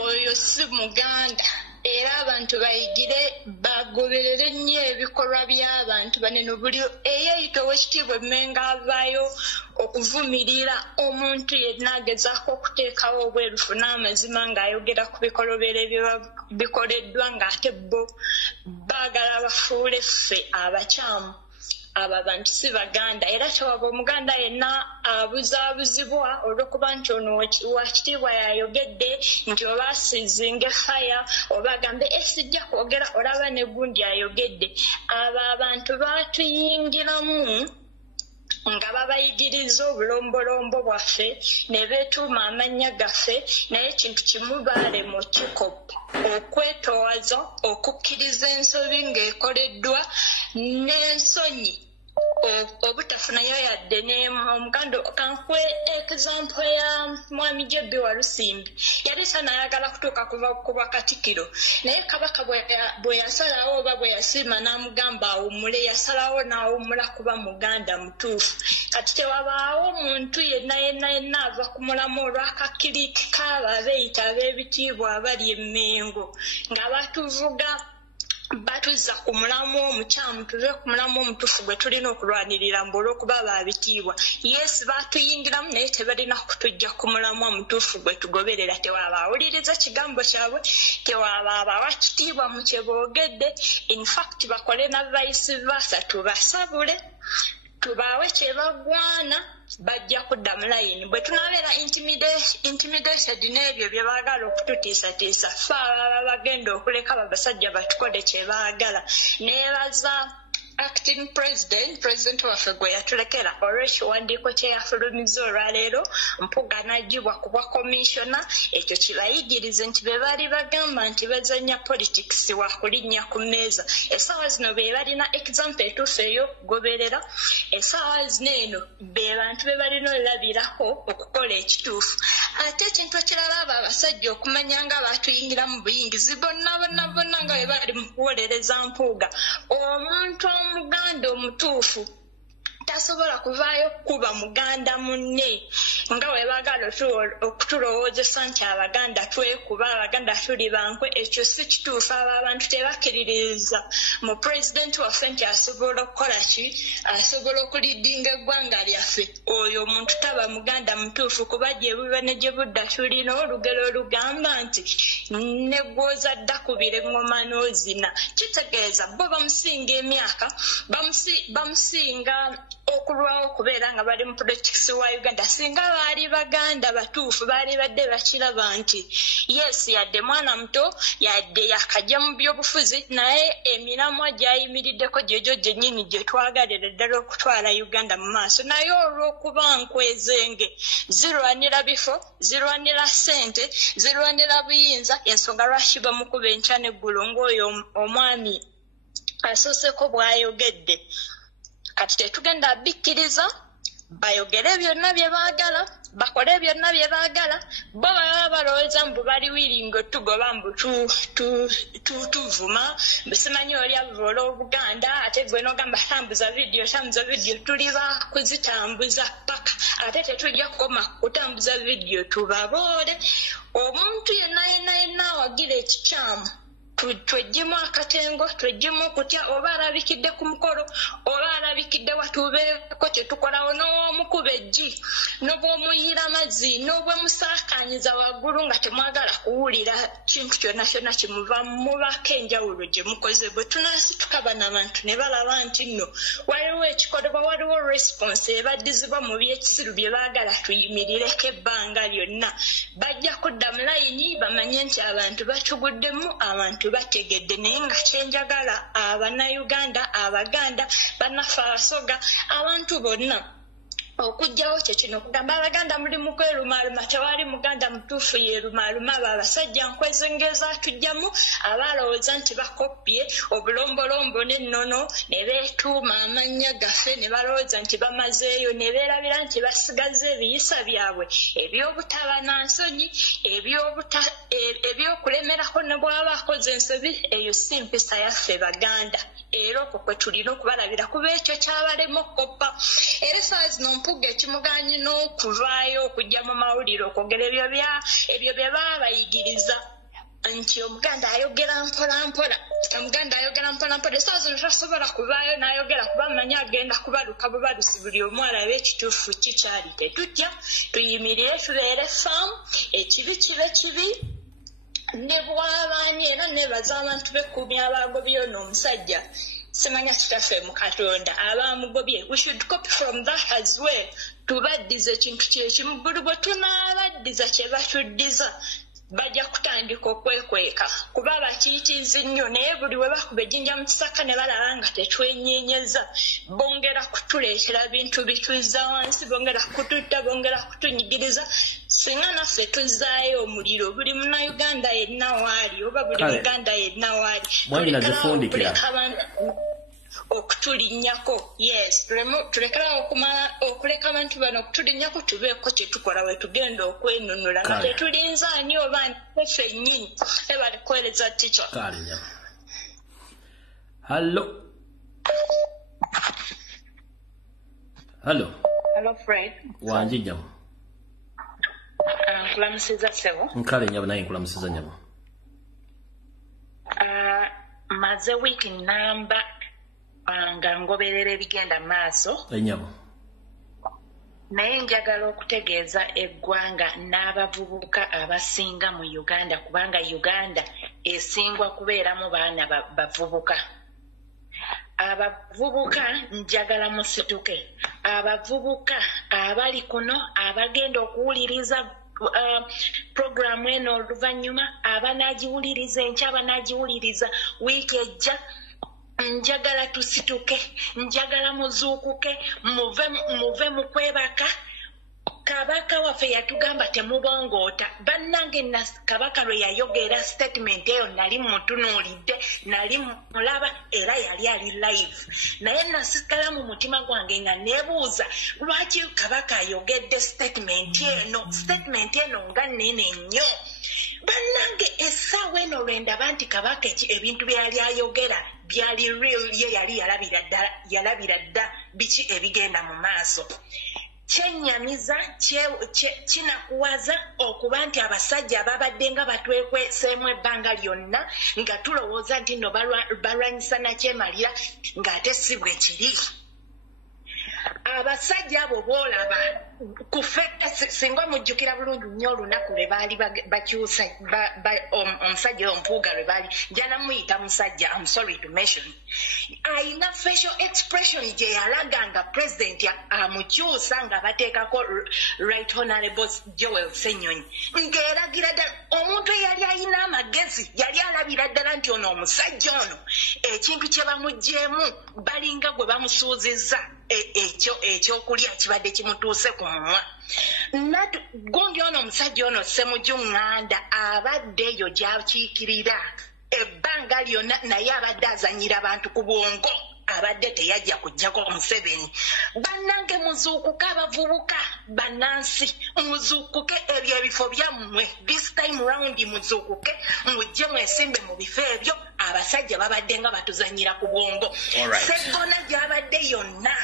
oyo si Muganda. Era abantu bayigire bagoberere nnyo ebikolwa by'abantu banene. Buli eyeeyita ow'ekitiibwa Emmengo avaayo okuvumirira omuntu yenna agezaako okuteekawo obwerufu n'amazima ng'ayogera ku bikolobero bikoleddwa ng'ate bo baagala bafuule ffe abakyamu. Abo abantu si Baganda, era tewaba Omuganda yenna abuzaabuzibwa olw'okuba nti ono wakitiibwa yayogedde nti oba asizinge faya oba agambe sijja kwogera olaba ne gundi ayogedde. Abo abantu baatuyingiramu nga babayigiriza obulombolombo bwaffe ne beetuuma amannya gaffe, naye ekintu kimu baalema okikopa, okwetoowaza, okukkiriza ensobi ng'ekoleddwa n'ensonyi obutafunayo yadde n'emu. Omuganda kankuwe example ya Mwami Jebbi Walusimbi, yali tanayagala kutuuka ku Bwakatikkiro, naye Kabaka bwe yasalawo oba bwe yasiima n'amugamba awummule, yasalawo n'awummula kuba Muganda mutuufu. Kati tewabaawo omuntu yenna ava ku mulamu olw'akakiriki kaabo abeeyita ab'ebitiibwa abali emmengo nga batuvuga batuzza ku mulamu omukyamu, tuve ku mulamu omutuufu gwe tulina okulwanirira mbu olw'okuba baabitiibwa. Yes, baatuyingiramu naye tebalina kutujja ku mulamu omutuufu gwe tugoberera. Tewabaawuliriza kigambo kyabwe, tewabaabawa kitiibwa mu kye boogedde. In fact bakole na vice versa, tubasabule tubaawe kye bagwana bajja kudda mu layini bwe tunabeera intimidated n'ebyo bye baagala okututiisatiisa ffe ababa bagenda okuleka babasajja batukole kye baagala neebaza acting president waffe gwe yatulekera olw'ekiwandiiko kye yafulumiza olwaleero mpuga n'agibwa ku bwa komishona ekyo kibayigirize nti be baali bagamba nti bazanya politics wa kulinnya ku mmeeza essaawa zino be balina example etuufu ey'okugoberera essaawa zino eno be bantu be balina olabirako okukola ekituufu ate ekintu ekirala abo abasajja okumanya nga baatuyingira mu buyingizi bonna nga bwe bali mu kuwolereza mpuuga omuntu omuganda omutuufu tasobola kuvaayo kuba muganda munne nga bwe baagala okutulowoozesa nti abaganda twekuba abaganda tuli bankwe ekyo si kituufu abo abantu tebakkiririza mu pulezidenti waffe nti asobola okukola ki asobola okulidinga eggwanga lyaffe oyo omuntu taba muganda mutuufu kuba gye buba ne gye budda tulina olugero olugamba nti negwoza dda kubira eŋŋoma n'ozina kitegeeza bo bamusinga emyaka bamusinga okulwawo okubeera nga bali mu politics wa Uganda singa baali baganda batuufu baali badde bakiraba nti yes yadde mwana muto yadde yakajja mu byobufuzi naye emiramwa gyayimiriddeko gyegyo gyennyini gye twagalira ddala okutwala Uganda mu maaso naye olw'okuba nkwezenge zirwanira bifo zirwanira ssente zirwanira buyinza ensonga lwaki bamukuba enkya n'eggulu ng'oyo omwami asooseko bw'ayogedde kati tetugenda bikkiriza bayogere byonna bye baagala bakole byonna bye baagala bo baba balowooza mbu bali wiringo tugoba mbu tuvuma simanyi oli avuvola obuganda ate gwe n'ogamba tambuza vidiyo tuli bakuzitambuza paka ate tetujja kukoma kutambuza vidiyo tubaboole omuntu yenna awagira ekikyamu twejjemu akatengo twejjemu okutya oba alabikidde ku mukolo oba alabikidde watubeeko kye tukolawo n'omukuba eggi n'obwomuyira amazzi n'obwemusaakanyiza waggulu nga temwagala kuwulira kintu kyonna kyonna kimuva mubako enjawulo gye mukoze bwe tunasi tukaba n'abantu ne balaba nti nno waliwo ekikolebwa waliwo response ebaddizibwa mu byekisiru bye baagala tuyimirireko ebbanga lyonna bajja kudda mu layini bamanye nti abantu bacuguddemu abantu bategedde naye nga kyenjagala abannayuganda abaganda bannaffe abasoga abantu bonna okujjawo kye kino okugamba abaganda muli mu kwerumaaluma tewali muganda mutuufu yerumaaluma abo abasajja nkwezengeza atujjamu abalowooza nti bakopye obulombolombo n'ennono ne beetuuma amannya gaffe ne balowooza nti bamazeeyo ne beerabira nti basigaza ebiyisa byabwe eby'obutaba nansonyi ebyokulemerako ne bw'aba akoze ensobi eyo si mpisa yaffe baganda era okwo kwe tulina okubalabira kuba ekyo kyabalema okukoppa era essaawa zino mpuga ekimuganyi n'okuvaayo okujja mu mawulire okwogera ebyo bye baba bayigiriza nti omuganda ayogera mpolampola essaawa zino tasobola kuvaayo n'ayogera kuba amanyi agenda kubaluka bubalusi buli omu alabe ekituufu kikyali tetutya tuyimirire tubeere faamu ekibi kibe kibi ne bw'abaani era nebaza abantu b'ekkuumi abaagobye ono omusajja simanya kitaffe mu katonda abaamugobye we should copy from that as well tubaddiza ekintu kyekimu buli bwe tunaabaddiza kye batuddiza bajja kutandika okwekweka kuba bakiyitizi nnyo naye buli we bakuba ejjinja mu kisaka ne balaba nga tetwenyenyeza bongera kutuleetera bintu bituzza wansi bongera kututta bongera kutunyigiriza singa naffe tuzzaayo omuliro buli munnayuganda yenna waali oba buli muganda yenna waali okutulinnyako yes tulekerawo okuleka abantu bano okutulinnyako tubeeko kye tukola we tugenda okwenunula nga tetulinza ani oba nffe nnyini ebali kuweereza tica Hello Fred wanjijjamu nkulamusiza ssebo nkale nyabo naye nkulamusiza nyabo maze wiiki namba nga ngoberera ebigenda maaso enyabo naye njagala okutegeeza eggwanga n'abavubuka abasinga mu Uganda kubanga Uganda esingwa kubeeramu baana bavubuka abavubuka njagala musituke abavubuka abali kuno abagenda okuwuliriza programu eno oluvannyuma abanagiwuliriza enkya abanagiwuliriza wiiki ejja njagala tusituke njagala muzuukuke muve mu kwebaka kabaka waffe yatugamba temubongoota bannange kabaka lwe yayogera statement eyo nali mutunuulidde nali mulaba era yali ali live naye nasigala mu mutima gwange nga neebuuza lwaki kabaka ayogedde statement eno nga nnene nnyo bannange essaawa eno lwendaba nti kabaka ebintu byali ayogera byali real ye yali yalabira dda biki ebigenda mu maaso kyennyamiza kinakuwaza okuba nti abasajja ababadde nga batwekweseemu ebbanga lyonna nga tulowooza nti nno balwanyisa nakyemalira ng'ate si bwe kiri abasajja abo boolaba kufe singa mujjukira bulungi nnyo olunaku lwe baali bakyusa omusajja ompuuga lwe baali njana muyita musajja I'm sorry to mention ayina facial expression gye yalaga nga president amukyusa nga bateekako right honorable Joel Ssenyonyi ng'eragira ddala omuntu eyali ayina amagezi yali alabira ddala nti ono omusajja ono ekintu kye bamugjeemu balinga gwe bamusuuzizza ekyokulya kibadde kimutuuse ku mumwa gundi ono omusajja ono Ssemujjuŋŋanda abadde eyo gy'akiikirira ebbanga lyonna naye abadde azanyira abantu ku bwongo abadde teyajja kujjako Museveni bannange muzuukuke abavubuka bannansi muzuukuke ebyo ebifo byammwe this time round muzuukuke mujje mwesimbe mu bifo ebyo abasajja babadde nga batuzanyira ku bwongo Sseggona gy'abadde yonna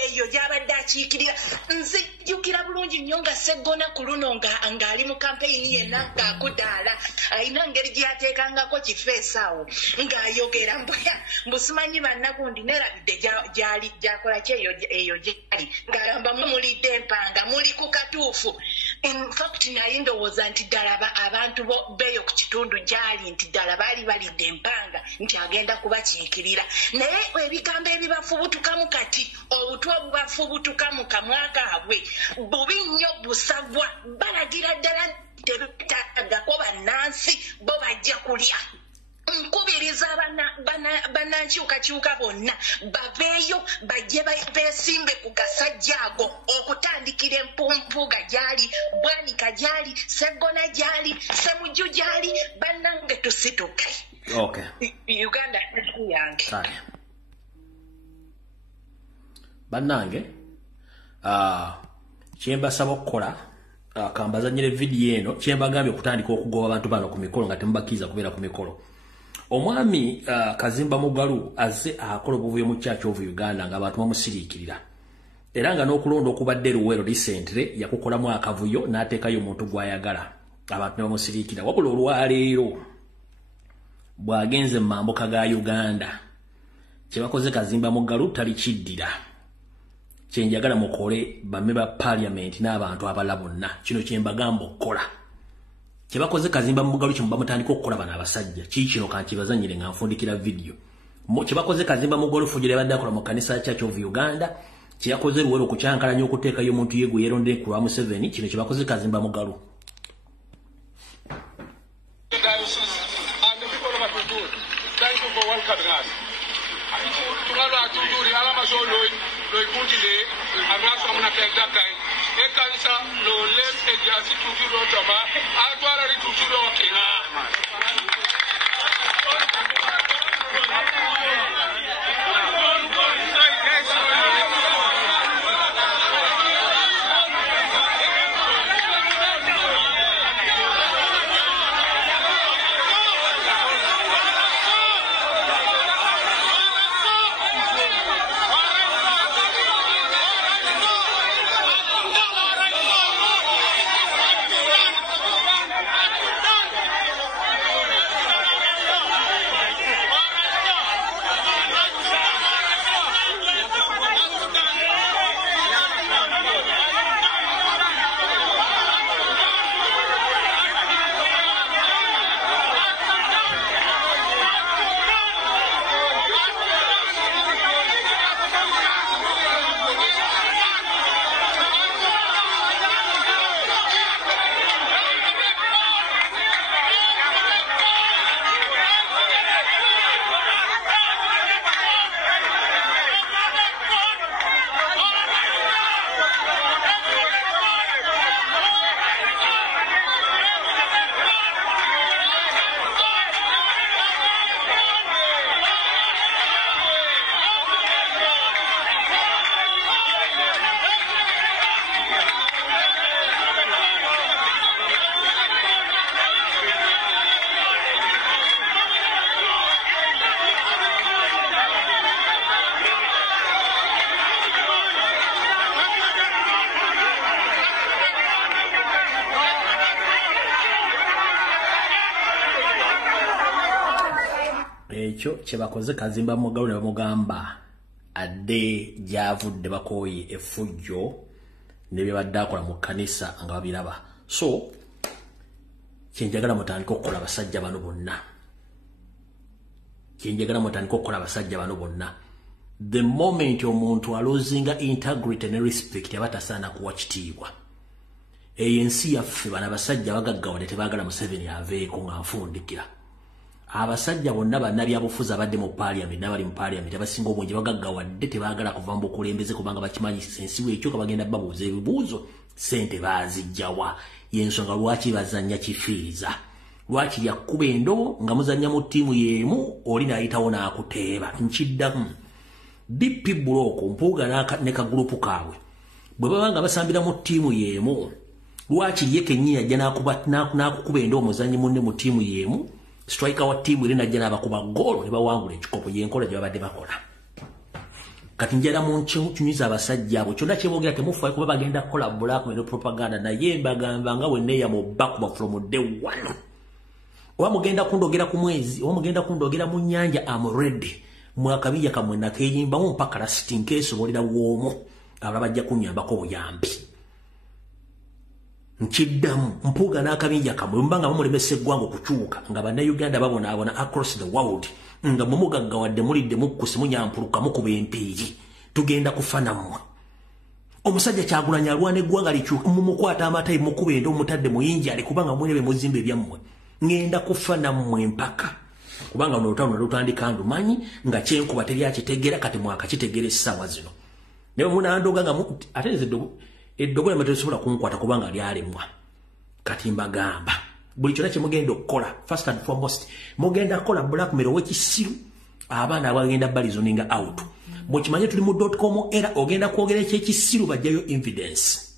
eyo gy'abadde akiikirira nzijjukira bulungi nnyo nga Sseggona ku luno ng'ali mu kampeyini yenna ng'akudaala ayina ngeri gyateekangako kifeesi awo ng'ayogera mbusimanyi bannagundi nerabidde gyakola ki eyo gyali ng'alamba mulidde empanga muli ku katuufu infact naye ndowooza nti ddala abantu beeyo ku kitundu gyali nti ddala baali balidde empanga nti agenda kubakiikirira naye ebigambo ebibafubutukamu kati obutwa obubafubutuka mu kamwa kaabwe bubi nnyo busagwa balagira ddala tebetagako bannansi bo bajja kulya nkubiriza bannankyukakyuka bonna baveeyo bajje beesimbe ku gasajja ago okutandikira empuuga gyali Bwanika gyali Sseggona gyali Ssemujju gyali bannange tusituke Uganda yange bannange kyembasaba okukola kambazanyire vidiyo eno kyembagambye okutandika okugoba abantu bano ku mikolo nga temubakkiriza kubeera ku mikolo omwami Kazimba Mugalu azze akola obuvuyo mu Church of Uganda nga abantu bamusiriikirira era nga n'okulonda okubadde Luwero recently yakukolamu akavuyo n'ateekayo omuntu gw'ayagala abantu ne bamusiriikira wabula olwaleero bw'agenze mu mambuka ga Uganda kyebakoze Kazimba Mugalu tali kiddira kyenjagala mukole bamme ba parliament n'abantu abalala bonna kino kyembagamba okukola kyebakoze Kazimba Mugalu kye bamutandika okukola bano abasajja kino kankibazanyire nga nfundikira video kyebakoze Kazimba Mugalu fujire badde akola mu kanisa Church of Uganda kyeyakoze Luwero okukyankalanya okuteekayo omuntu yegwe yeronde ku lwa Museveni kino kyebakoze Kazimba Mugalu ekyo kye bakoze Kazimba Mugalu ne bamugamba adde gyavudde bakoye effujjo ne bye badde akola mu kanisa nga babiraba. So kyenjagala mutandika okukola abasajja bano bonna. Kyenjagala mutandika okukola abasajja bano bonna. The moment omuntu alozinga integrity ne respect abatasaana kuwa kitiibwa. ANC yaffe bana abasajja bagaggawadde tebaagala Museveni aveeko ng'anfundikira. Abasajja bonna bannabyabufuzi abadde mu parliament n'abali mu parliament abasinga obungi bagaggawadde tebaagala kuva mu bukulembeze kubanga bakimanyi sensi w'ekyo bagenda babuuza ebibuuzo sente baazijjawa. Yensonga lwaki bazannya kifiiriza. Lwaki yakkuba endobo nga muzannya mu ttiimu y'emu oli n'ayitawo n'akuteeba. Nkiddamu DP Buloko Mpuuga ne kagulupu kaabwe bwe baba nga basambira mu ttiimu y'emu lwaki ye kennyini ajja n'akukuba endobo muzannyi munne mu ttiimu y'emu striker wa ttiimu eri n'ajja n'abakuba goolo ne bawangula ekikopo y'enkola gye babadde bakola. Kati njala mu nkyunyuza abasajja abo kyonna kyeboogera temufaayo kuba bagenda kukola blackmail ne propaganda naye mbagamba nga wenneeya mu bakuba from day one. Oba mugenda kundogera ku mwezi oba mugenda kundogera mu nnyanja am ready. Mwakabija kamwe nakeyimbamu mpaka lasiti nkeesobolera woomu abalala bajja kunnyambako obuyambi. Nkiddamu Mpuuga n'akabinja kamwe mbanga bamulemesa eggwanga okukyuka nga bannayuganda babonaabona across the world nga mumugaggawadde mulidde mukkusi munyampuluka mukuba empiiri tugenda kufa nammwe. Omusajja Kyagulanyi alwana eggwanga likyuka mumukwata amatayi mukuba endo mutadde muyinjale kubanga mwene be muzimba ebyammwe ngenda kufa nammwe mpaka. Kubanga olutalo lutandika ndumanyi nga kyenkuba teri akitegera kati mwakakitegera essaawa zino. Naye munandoga nga ateze eddogo lya tesobola kunkwata kubanga lyalemwa. Kati mbagamba buli kyonna kye mugenda okukola first and foremost mugenda kukola blackmail ow'ekisiru abaana abagenda balizoninga out. Bwekimanye tuli mu .com era ogenda kwogera ekyekisiru bajjayo evidence.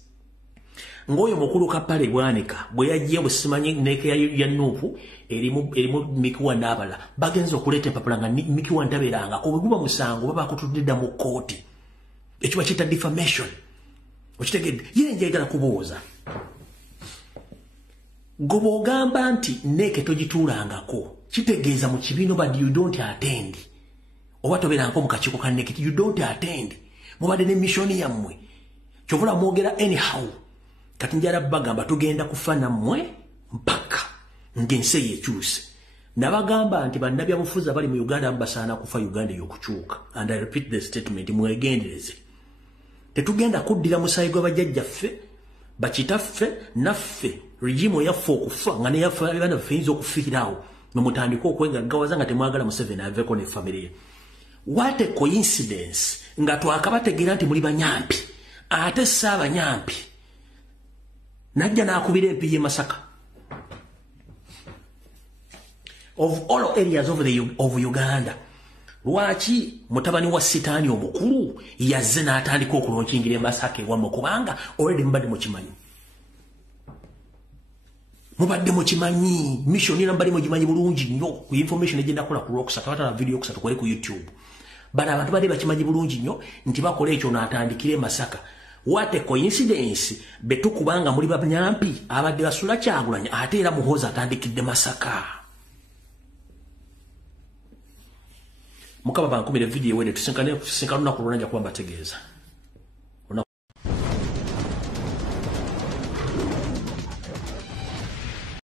Ngoyo mukulu Kapale Bwanika bwe yajiya busimanyi neke ya Nuupu erimu Mikiwa n'abala bagenza okuleeta empapula nga Mikiwa ntabeeranga ko bwe guba musango baba kutudde mu kooti ekyo bakiyita defamation. Okitegedde ye njagala kubuuza goba ogamba nti neke togituulangako kitegeeza mu kibiino badi you don't attend oba tobeerangako mu kakiiko ka neke you don't attend mubadde ne missoni yammwe kyovula mwogera anyhow. Kati njala bagamba tugenda kufa nammwe mpaka ng'ensi ekyuse. Nabagamba nti bannabyabufuzi abali mu Uganda basaana kufa Uganda y'okukyuka. And I repeat the statement mwegendereze. Tetugenda kuddira musayi gw'abajjajjaffe bakitaffe naffe regime yaffe okufa nga ne yaffe abana ffeyinza okufiirawo ne mutandika okwegaggawaza nga temwagala Museveni aveeko ne famire ye. What a coincidence nga twakabategeera nti muli banyampi ate saabanyampi. Najja n'akubira empi Masaka. Of all areas of Uganda. Lwaki mutabani wa sitaani omukulu yazze n'atandika okulonkingira Masaka ewammwe kubanga already mubadde mukimanyi. Mubadde mukimanyi mission era mbali mugimanyi bulungi nnyo ku information egenda kola ku Rocksat watala video kusatu kwali ku YouTube. Bana abantu bali bakimanyi bulungi nnyo nti bakola ekyo n'atandikire Masaka. What a coincidence betukubanga muri banyampi abadde basula Kyagulanyi ate era Muhoozi atandikidde Masaka. Mukaba bankumire video wene tusinkane lunaku lwonna nja kuba mbategeeza.